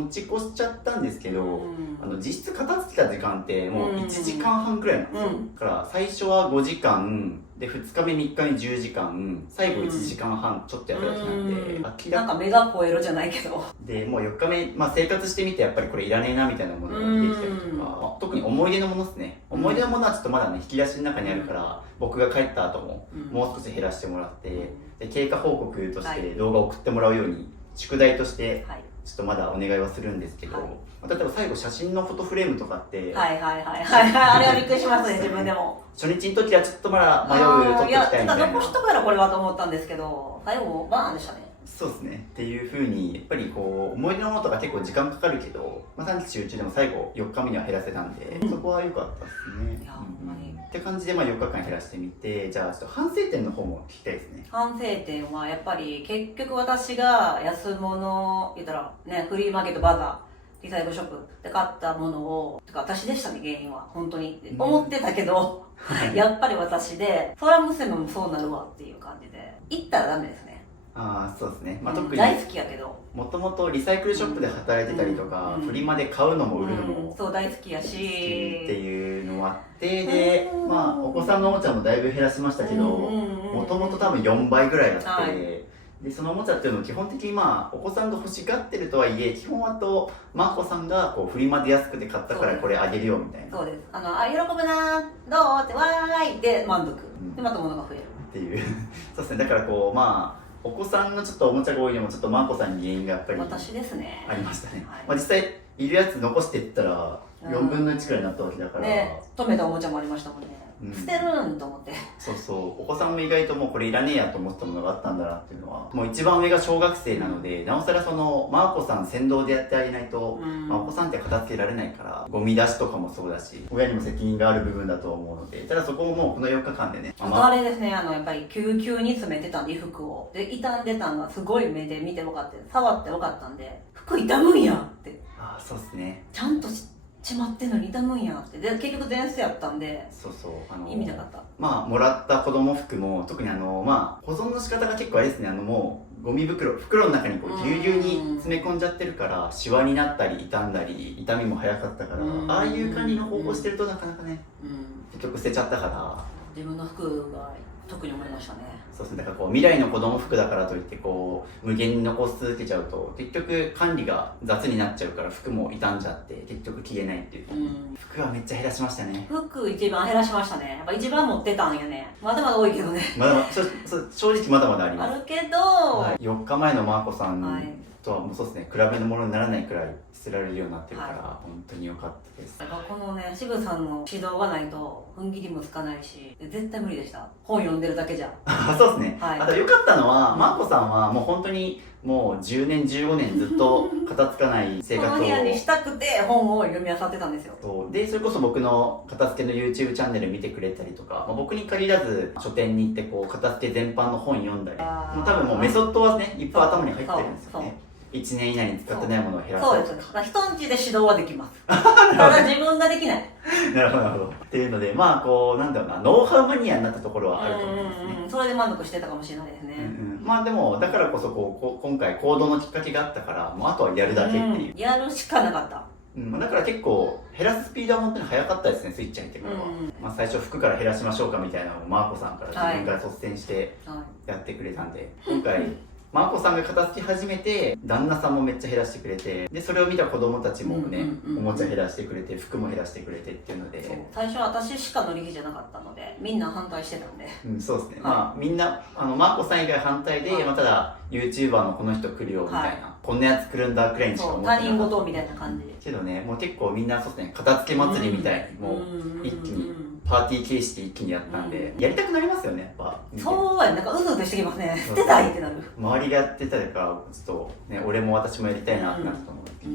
ち越しちゃったんですけど、うん実質片付けた時間ってもううん1時間半くらいなんですよ、うんだから最初は5時間で2日目3日目10時間最後1時間半ちょっとやっただけなんで、うん明ならかんか目が超えるじゃないけど。でもう4日目、まあ、生活してみてやっぱりこれいらねえなみたいなものができたりとか、うんまあ特に思い出のものですね、思い出のものはちょっとまだね引き出しの中にあるから、僕が帰った後ももう少し減らしてもらって、で経過報告として動画を送ってもらうように宿題としてはい。ちょっとまだお願いはするんですけど、はいまあ例えば最後写真のフォトフレームとかって、はいはいはいはい。あれはびっくりしますね、自分でも。初日の時はちょっとまだ迷う撮っていや、いきたいみたいな残しとくやろこれはと思ったんですけど、最後バーンでしたね。そうですねっていう風にやっぱりこう思い出のものとか結構時間かかるけど、まあ、短期集中でも最後4日目には減らせたんで、そこは良かったですね。いやほんまにって感じでまあ4日間減らしてみて、じゃあちょっと反省点の方も聞きたいですね。反省点はやっぱり結局私が安物言ったらねフリーマーケットバザーリサイクルショップで買ったものをてか私でしたね原因は本当にって思ってたけど、やっぱり私でそれは娘もそうなるわっていう感じで行ったらダメですね、ああそうですね、まあ、特に大好きやけどもともとリサイクルショップで働いてたりとか、うんフリマで買うのも売るのもそう大好きやし好きっていうのもあって、で、まあ、お子さんのおもちゃもだいぶ減らしましたけど、もともと多分4倍ぐらいあって、はいでそのおもちゃっていうのを基本的にまあお子さんが欲しがってるとはいえ、基本あとマコさんがこうフリマで安くて買ったからこれあげるよみたいなっそうですあ喜ぶなどうってわーいで満足、でまた物が増えるていうそうですね、だからこうまあお子さんのちょっとおもちゃが多いのもちょっとマコさんに原因がやっぱり私ですねありましたね、はいまあ、実際いるやつ残していったらうん4分の1くらいになったわけだから、ね止めたおもちゃもありましたもんね、うん捨てるんと思ってそうそうお子さんも意外ともうこれいらねえやと思ったものがあったんだなっていうのは、もう一番上が小学生なので、なおさらそのマーコさん先導でやってあげないと、うんまあ、お子さんって片付けられないから、ゴミ出しとかもそうだし親にも責任がある部分だと思うので、ただそこをもうこの4日間でね、あとあれですね、やっぱり救急に詰めてたんで、衣服を。で、傷んでたんがすごい目で見て分かって、触って分かったんで、服傷むんやって。ああそうですね、ちゃんとしまってんのに傷むんやって。で、結局前世やったんで、そうそう意味なかった。まあもらった子供服も特にまあ保存の仕方が結構あれですね、もうゴミ袋の中にこうぎゅうぎゅうに詰め込んじゃってるからシワになったり傷んだり痛みも早かったから、ああいう管理の方法してるとなかなかね結局捨てちゃったから、自分の服が特に思いましたね。そうですね、だからこう未来の子供服だからといってこう無限に残し続けちゃうと結局管理が雑になっちゃうから服も傷んじゃって結局着れないっていう、服はめっちゃ減らしましたね。服一番減らしましたね。やっぱ一番持ってたんやね。まだまだ多いけどね。まだ正直まだまだあります。あるけど、はい、4日前のマーコさんはいとはもうそうですね、比べのものにならないくらい捨てられるようになってるから、はい本当に良かったです。やっぱこのね、渋さんの指導がないと踏ん切りもつかないし、絶対無理でした。本読んでるだけじゃ。そうですね、はいあと良かったのは、マーコさんはもう本当にもう10年15年ずっと片付かない生こ活をの部屋にしたくて本を読み漁ってたんですよ。そうで、それこそ僕の片付けの YouTube チャンネル見てくれたりとか、まあ、僕に限らず書店に行ってこう片付け全般の本読んだり、もう多分もうメソッドはね、いっぱい頭に入ってるんですよね。1年以内に使ってないものを減らすそうです。だから人んちで指導はできます。ただ自分ができない。なるほどなるほど。っていうので、まあこうなんだろうな、ノウハウマニアになったところはあると思うんですね。それで満足してたかもしれないですね。まあでもだからこそ今回行動のきっかけがあったから、もうあとはやるだけっていう、やるしかなかった。だから結構減らすスピードは本当に速かったですね、スイッチ入ってからは、まあ、最初服から減らしましょうかみたいなのをマーコさんから自分から率先してやってくれたんで、今回マーコさんが片付け始めて旦那さんもめっちゃ減らしてくれて、でそれを見た子供たちもね、おもちゃ減らしてくれて服も減らしてくれてっていうので、最初は私しか乗り気じゃなかったのでみんな反対してたんで、そうですね、まあみんなマーコさん以外反対で、まあ、ただ YouTuber のこの人来るよみたいな、こんなやつ来るんだくらいにしか思ってなかった。他人事みたいな感じけどね、もう結構みんなそうですね、片付け祭りみたいにもう一気にパーティー形式で一気にやったんで、やりたくなりますよね、やっぱ。そうやね、なんかうずうずしてきますね。捨てたいってなる。周りがやってたりから、ちょっとね、俺も私もやりたいなってなったと思うんですけど、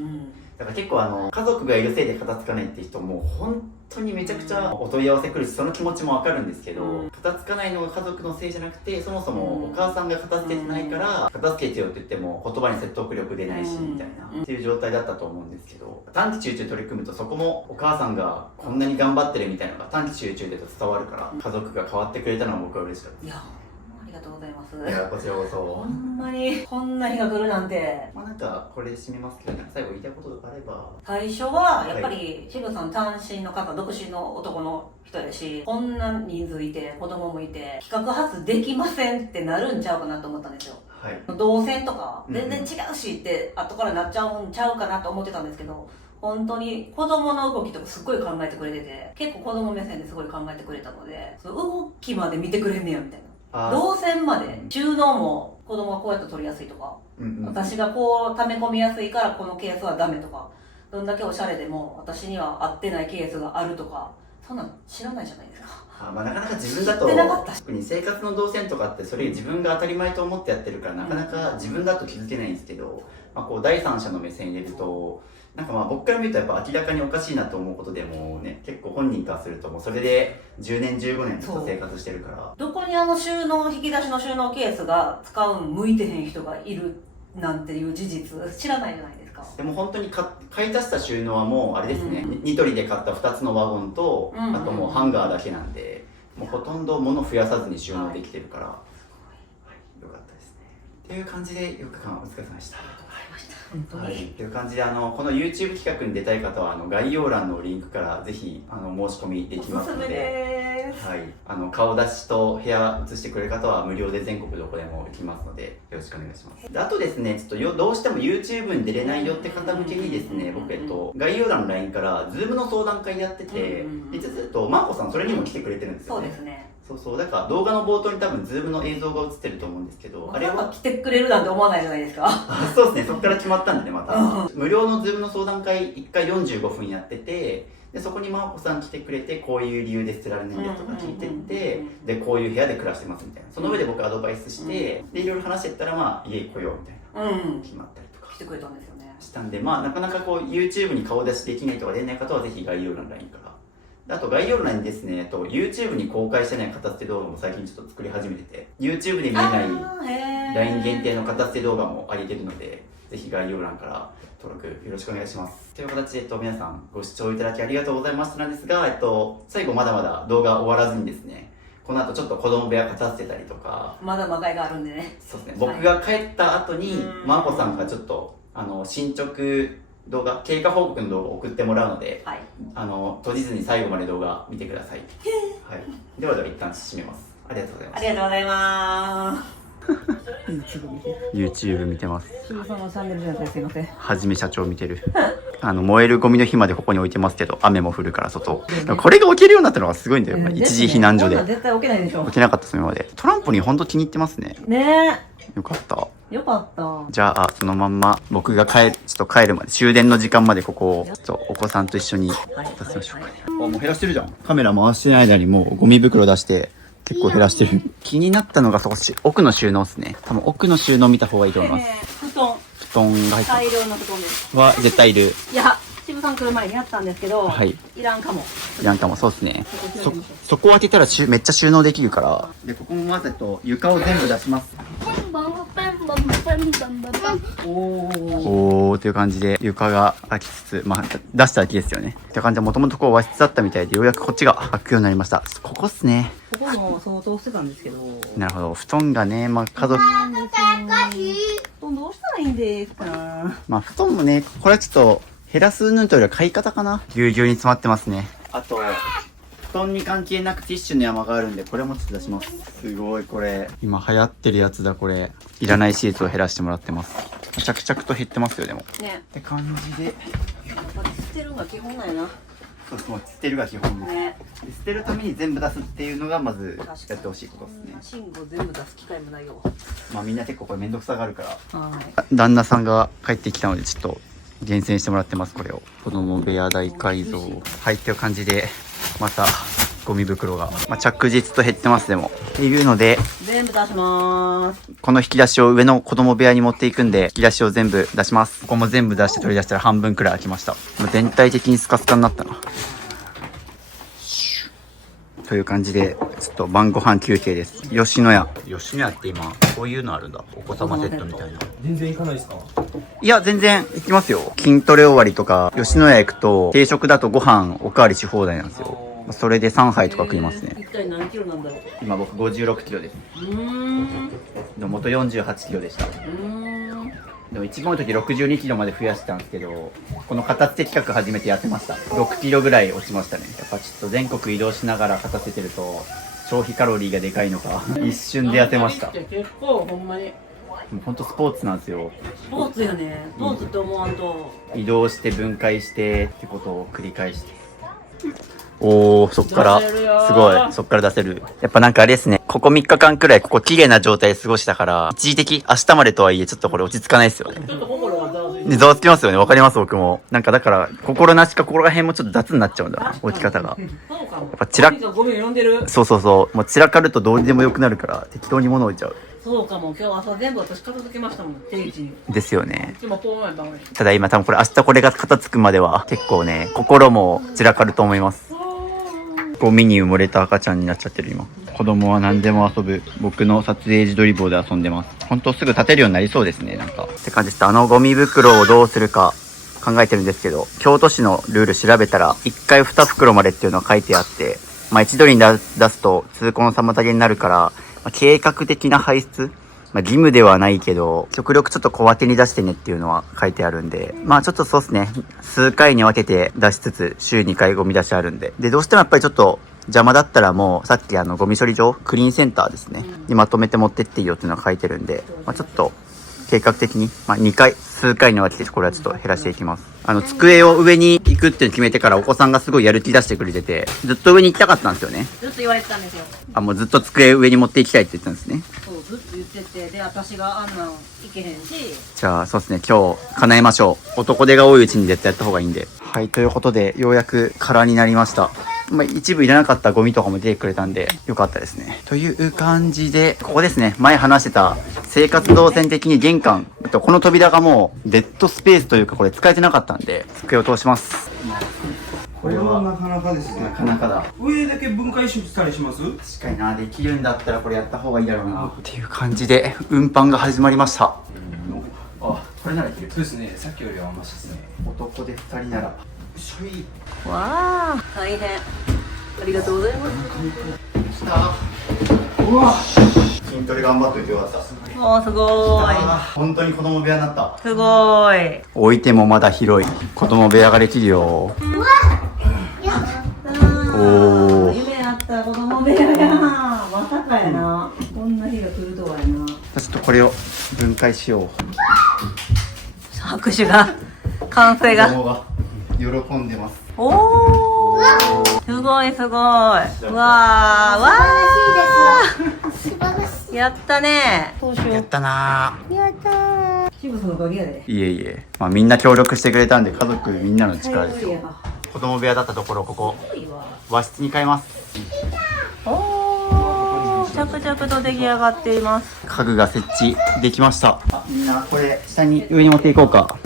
だから結構家族がいるせいで片付かないって人も本当にめちゃくちゃお問い合わせ来るし、その気持ちもわかるんですけど、片付かないのが家族のせいじゃなくて、そもそもお母さんが片付けてないから片付けてよって言っても言葉に説得力出ないしみたいなっていう状態だったと思うんですけど、短期集中取り組むとそこもお母さんがこんなに頑張ってるみたいなのが短期集中でと伝わるから、家族が変わってくれたのは僕は嬉しかったです。いや、ありがとうございます。いや、こちらこそ。ほんまにこんな日が来るなんて。まあなんかこれで締めますけど、なんか最後言いたいことがあれば。最初はやっぱり渋さん単身の方、独身の男の人やし、こんな人数いて子供もいて企画発できませんってなるんちゃうかなと思ったんですよ。はい、動線とか全然違うしって後からなっちゃうんちゃうかなと思ってたんですけど、本当に子供の動きとかすっごい考えてくれてて、結構子供目線ですごい考えてくれたので、その動きまで見てくれんねやみたいな、動線まで、収納も子供がこうやって取りやすいとか、私がこう溜め込みやすいからこのケースはダメとか、どんだけおしゃれでも私には合ってないケースがあるとか、そんなん知らないじゃないですか。まあなかなか自分だと、特に生活の動線とかってそれ自分が当たり前と思ってやってるから、なかなか自分だと気づけないんですけど、まあ、こう第三者の目線入れると、なんかまあ僕から見るとやっぱ明らかにおかしいなと思うことでもね、結構本人からするともうそれで10年15年ずっと生活してるから、どこに収納、引き出しの収納ケースが使うん向いてへん人がいるなんていう事実知らないじゃないですか。でも本当に買い足した収納はもうあれですね、ニトリで買った2つのワゴンと、あともうハンガーだけなんで、もうほとんど物増やさずに収納できてるから、よかったですね。っていう感じで4日間お疲れ様でした。はい、という感じでこの YouTube 企画に出たい方は概要欄のリンクからぜひ申し込みできますので、はい、顔出しと部屋映してくれる方は無料で全国どこでも行きますのでよろしくお願いします。であとですね、ちょっとどうしても YouTube に出れないよって方向けにですね、僕概要欄の LINE から Zoom の相談会やってて、実はマーコさんそれにも来てくれてるんですよね。そうですね。そうだから動画の冒頭に多分 Zoom の映像が映ってると思うんですけど、あれは来てくれるなんて思わないじゃないですか。そうですね、そこから決まったんでね、また無料の Zoom の相談会1回45分やってて、でそこにマーコさん来てくれて、こういう理由で捨てられないんですとか聞いてって、でこういう部屋で暮らしてますみたいな、その上で僕アドバイスして、でいろいろ話してったらまあ家来ようみたいな決まったりとか来てくれたんですよね。したんで、まあなかなかこう YouTube に顔出しできないとか出ない方はぜひ概要欄の LINE から。あと概要欄にですね、YouTube に公開してない片捨て動画も最近ちょっと作り始めてて、 YouTube で見えない LINE 限定の片捨て動画も上げてるので、ぜひ概要欄から登録よろしくお願いします。という形で皆さんご視聴いただきありがとうございましたなんですが、最後まだまだ動画終わらずにですね、この後ちょっと子供部屋片捨てたりとか、まだ魔界があるんでね。そうですね、僕が帰った後にマーコさんがちょっと進捗動画、経過報告の動画を送ってもらうので、はい、閉じずに最後まで動画見てください。はい、では一旦締めます。ありがとうございます。ありがとうございます。YouTube 見てます。渋さんのチャンネルじゃなくてすいません。はじめ社長見てる。燃えるゴミの日までここに置いてますけど、雨も降るから外。これが置けるようになったのがすごいんだよ。一時避難所で。絶対置けないでしょ。置けなかったそれまで。トランポリンほんと気に入ってますね。ねえ。よかった。よかった。じゃあ、そのまんま、僕がちょっと帰るまで、終電の時間までここを、ちょっとお子さんと一緒に出しましょうかね。もう減らしてるじゃん。カメラ回してない間にもうゴミ袋出して、結構減らしてる。気になったのがそこ、奥の収納ですね。多分奥の収納見た方がいいと思います。布団が入って大量の布団です。は、絶対いる。いや、渋さん来る前にやったんですけど、はい。いらんかも。いらんかも、そうですね。そこを開けたらめっちゃ収納できるから。で、ここもまず床を全部出します。おーっていう感じで床が開きつつ、まあ出しただけですよね。っていう感じで、もともとこう和室だったみたいで、ようやくこっちが開くようになりました。ここっすね。ここも相当してたんですけど。なるほど。布団がね、まあ家族。布団どうしたらいいんですか。まあ布団もね、これはちょっと減らす云々というよりは買い方かな。ぎゅうぎゅうに詰まってますね。あと、布団に関係なくティッシュの山があるんで、これもちょっと出します。すごいこれ。今流行ってるやつだこれ。いらないシーツを減らしてもらってます。着々と減ってますよ、でも。ね。って感じで。やっぱり捨てるのが基本なんやな。そう、捨てるが基本です。ね。捨てるために全部出すっていうのがまずやってほしいことですね。信号全部出す機会もないよ。まあみんな結構これめんどくさがあるから。はい。旦那さんが帰ってきたのでちょっと厳選してもらってます、これを。子供部屋大改造。はい、っていう感じで、またゴミ袋が、着実と減ってますでもっていうので、全部出します。この引き出しを上の子供部屋に持っていくんで、引き出しを全部出します。ここも全部出して取り出したら半分くらい空きました。もう全体的にスカスカになったな。という感じで、ちょっと晩ご飯休憩です。吉野家って今、こういうのあるんだ。お子様セットみたいな。全然行かないですか？いや、全然行きますよ。筋トレ終わりとか、吉野家行くと、定食だとご飯おかわりし放題なんですよ。それで3杯とか食いますね。一体何キロなんだろう。今僕56キロです。でも元48キロでした。でも一番多い時62キロまで増やしてたんですけど、この片付け企画初めてやってました。6キロぐらい落ちましたね。やっぱちょっと全国移動しながら片付けてると、消費カロリーがでかいのか、一瞬で痩せました。結構ほんまに。ほんとスポーツなんですよ。スポーツやね。スポーツって思わんと。移動して分解してってことを繰り返して。おー、そっから、すごい、そっから出せる。やっぱなんかあれですね、ここ3日間くらいここ綺麗な状態で過ごしたから、一時的、明日までとはいえちょっとこれ落ち着かないですよね。ちょっと心がざわついて。で、ざわつきますよね。わかります、僕も。なんかだから、心なしか心ら辺もちょっと雑になっちゃうんだな、置き方が。そうかも。やっぱ散ら、ゴミ読んでる。そうそうそう。もう散らかるとどうにでも良くなるから、適当に物置いちゃう。そうかも。今日朝全部私片付けましたもん。定位置に。ですよね。今こうやったのに。ただ今多分これ明日これが片付くまでは、結構ね、心も散らかると思います。ゴミに埋もれた赤ちゃんになっちゃってる今。子供は何でも遊ぶ。僕の撮影自撮り棒で遊んでます。ほんとすぐ立てるようになりそうですね、なんか。って感じです。ゴミ袋をどうするか考えてるんですけど、京都市のルール調べたら、1回2袋までっていうのが書いてあって、一度に出すと通行の妨げになるから、計画的な排出義務ではないけど、極力ちょっと小分けに出してねっていうのは書いてあるんで、ちょっとそうですね、数回に分けて出しつつ、週2回ゴミ出しあるんで。で、どうしてもやっぱりちょっと邪魔だったらもう、さっきゴミ処理場、クリーンセンターですね、にまとめて持ってっていいよっていうのが書いてるんで、ちょっと、計画的に、2回、数回に分けて、これはちょっと減らしていきます。机を上に行くって決めてからお子さんがすごいやる気出してくれてて、ずっと上に行きたかったんですよね。ずっと言われてたんですよ。もうずっと机上に持って行きたいって言ってたんですね。そう、ずっと言ってて、で、私があんなんいけへんし。じゃあ、そうですね、今日、叶えましょう。男手が多いうちに絶対やった方がいいんで。はい、ということで、ようやく空になりました。一部いらなかったゴミとかも出てくれたんで、よかったですね。という感じで、ここですね、前話してた、生活動線的に玄関、この扉がもう、デッドスペースというか、これ使えてなかったんで、机を通します。これはなかなかですね。なかなかだ。上だけ分解したりします？確かにな、できるんだったらこれやった方がいいだろうな。っていう感じで、運搬が始まりました。あ、これならいける。そうですね、さっきよりはマシですね。男で2人なら。しょい。わあ、大変。ありがとうございます。来た。うわ。筋トレ頑張っといてよかった。おー、すごーい。本当に子供部屋になった。すごーい。置いてもまだ広い。子供部屋ができるよ。おー。夢あった子供部屋やな。まさかやな。こんな日が来るとはやな。ちょっとこれを分解しよう。拍手が、歓声が。子供が喜んでます。おー。すごいすごい。うわー、わー。素晴らしい。やったね。どうしよう。やったなやったー。チブスのおかげやで。ー。いえいえ。みんな協力してくれたんで、家族みんなの力ですよ。子供部屋だったところ、ここ、和室に変えます。おー、着々と出来上がっています。家具が設置できました。みんなこれ下に上に持っていこうか。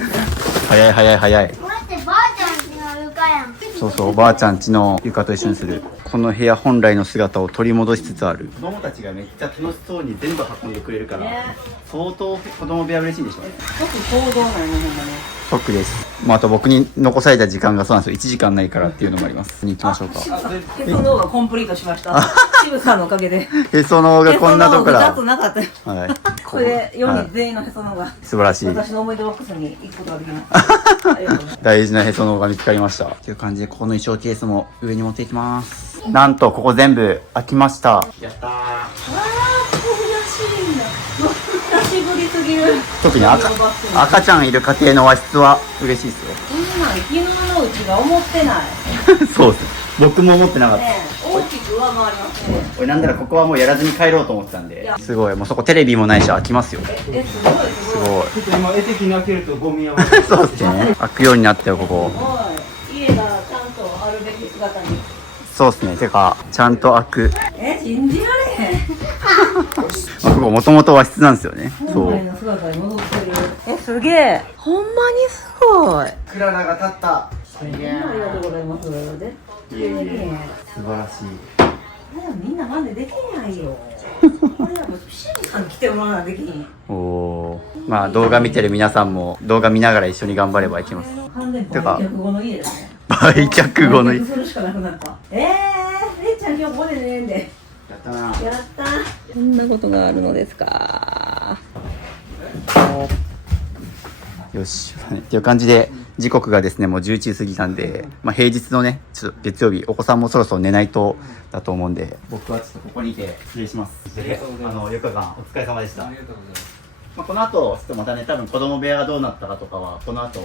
早い早い早い。待って、ばあちゃんちの床やん。そうそう、おばあちゃん家の床と一緒にする。この部屋本来の姿を取り戻しつつある。子供たちがめっちゃ楽しそうに全部運んでくれるから、相当子供部屋嬉しいでしょうね。即行動なんやね、ほんまね。ショックです。あと僕に残された時間がそうなんですよ。1時間ないからっていうのもあります。に行きましょうか。へその緒がコンプリートしました。渋さんのおかげで。へその緒がこんなとこかへら。その緒2つなかったよ。はい。これで4はい人全員のへその緒が。素晴らしい。私の思い出ボックスに行くことができます。ありがとうございます。大事なへその緒が見つかりました。という感じで、ここの衣装ケースも上に持っていきます。なんと、ここ全部開きました。やったー。わー、珍しいんだ。久しぶりすぎる。特に赤ちゃんいる家庭の和室は嬉しいですよ。こんなん昨日のうちが思ってない。そうです。僕も思ってなかった。ねえ、大きく上回りますね。俺なんだらここはもうやらずに帰ろうと思ってたんで。すごい。もうそこテレビもないし開きますよ。すごいすごい。すごい。ちょっと今絵的に開けるとゴミ山。そうですね。開くようになったよ、ここ。おい、家がちゃんとあるべき姿に。そうですね。てか、ちゃんと開く。信じられへん。ここもともと和室なんですよね。そう。本来の姿に戻ってる。すげえ。ほんまにすごい。クララが立った。ありがとうございます。絶対できへん。素晴らしい。みんなマネできないよ。これはもうシンさん来てもらわなできひん。おお。まあ動画見てる皆さんも動画見ながら一緒に頑張ればいけます。完全に売却後の家ですね。売却後の。売却するしかなくなった。れいちゃん今日ここで寝んで。やったな。やった。こんなことがあるのですか。よし。っていう感じで時刻がですねもう11時過ぎたんで、まあ平日のねちょっと月曜日お子さんもそろそろ寝ないとだと思うんで、僕はちょっとここにいて失礼します。で、4日間お疲れ様でした。まあこの後ちょっとまたね多分子供部屋がどうなったかとかはこの後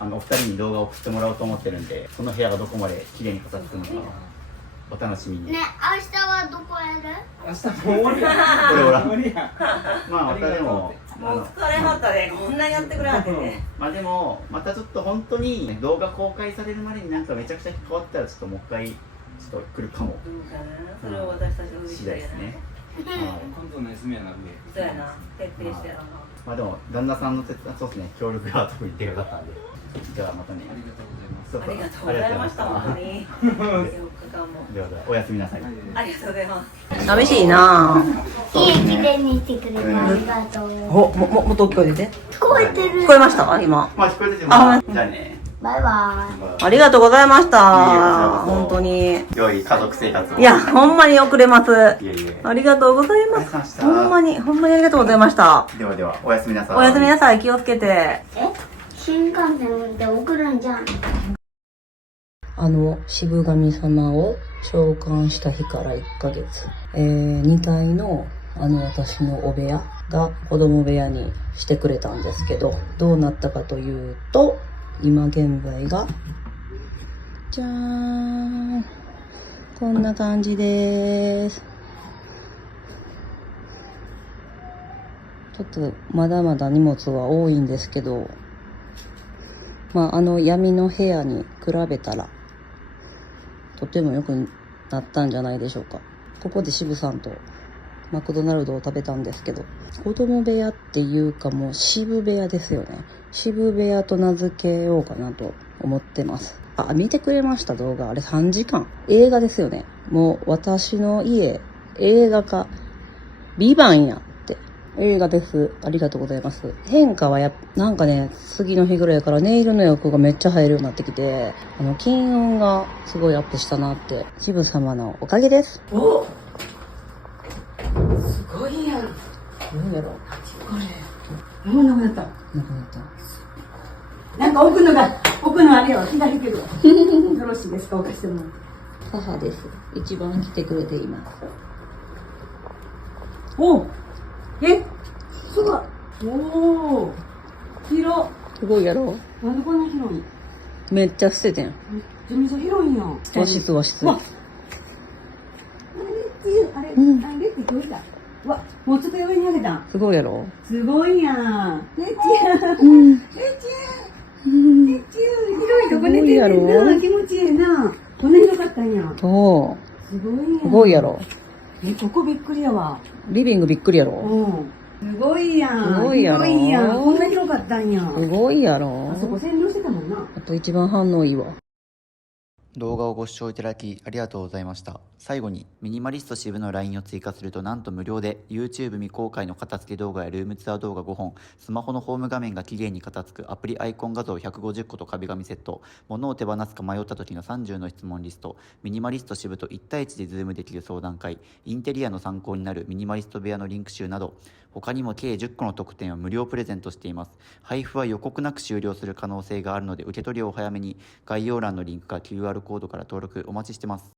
お二人に動画を送ってもらおうと思ってるんで、その部屋がどこまで綺麗に片付くのかお楽しみに。ね、明日はどこやる？明日もう終わりやこれおらん。終わりやまあまたでももう疲れはったで、こんなにやってくれはってね。まあでもまたちょっと本当に動画公開されるまでになんかめちゃくちゃ変わったらちょっともう一回ちょっと来るかもどうかな。それを私たちの次第ですね。はい。今度の休みやなんでそうやな。徹底してやらな。まあでも旦那さんのそうですね協力が特にでかかったんで、じゃあまたね。ありがとうございました、本当に。4日間も。ではおやすみなさい。ありがとうございます。寂しいな家きれいにしてくれてありがとう。もっと大きい声出て。聞こえてる。聞こえました今。まあ聞こえててもじゃあね。バイバイ。ありがとうございました。いえ本当に。良い家族生活を。いや、ほんまに遅れます。いえいえ。ありがとうございまありがとうございましす。たほんまにありがとうございました。ではではおやすみなさい。おやすみなさい。気をつけて。新幹線で送るんじゃん。渋神様を召喚した日から1ヶ月。2階の私のお部屋が子供部屋にしてくれたんですけど、どうなったかというと、今現在が、じゃーん。こんな感じです。ちょっとまだまだ荷物は多いんですけど、まあ闇の部屋に比べたら、とても良くなったんじゃないでしょうか。ここで渋さんとマクドナルドを食べたんですけど、子供部屋っていうかもう渋部屋ですよね。渋部屋と名付けようかなと思ってます。あ、見てくれました動画。あれ3時間。映画ですよね。もう私の家、映画化。ビバンやって。映画です。ありがとうございます。変化はなんかね、次の日ぐらいからネイルの欲がめっちゃ入るようになってきて、金運がすごいアップしたなって。渋様のおかげです。おすごいやん。何やろこれ。もうなくなった。なくなった。なんか奥のあれよ、左手よろしいですか、お貸しても。母です。一番来てくれています。おすごい。おー。広。すごいやろ。なんでこんな広い？めっちゃ捨ててん。めちゃめちゃ広いんやん。和室。わあれってどうした？うわ、もうちょっと上に上げた。すごいやろ。すごいやん。レッチやん。レッチやん。レッチやん。広いとこ寝てるな。気持ちいいな。こんな広かったんや。そすごいやん。う。すごいやろ。ここびっくりやわ。リビングびっくりやろ。うん。すごいやん。すごいやろ。すごいやん。こんな広かったんや。すごいやろ。あそこ占領してたもんな。あと一番反応いいわ。動画をご視聴いただきありがとうございました。最後にミニマリスト支部の LINE を追加するとなんと無料で YouTube 未公開の片付け動画やルームツアー動画5本、スマホのホーム画面が綺麗に片付くアプリアイコン画像150個と壁紙セット、物を手放すか迷った時の30の質問リスト、ミニマリスト支部と1対1でズームできる相談会、インテリアの参考になるミニマリスト部屋のリンク集など、他にも計10個の特典を無料プレゼントしています。配布は予告なく終了する可能性があるので受け取りをお早めに。概要欄のリンクか QR コードから登録お待ちしてます。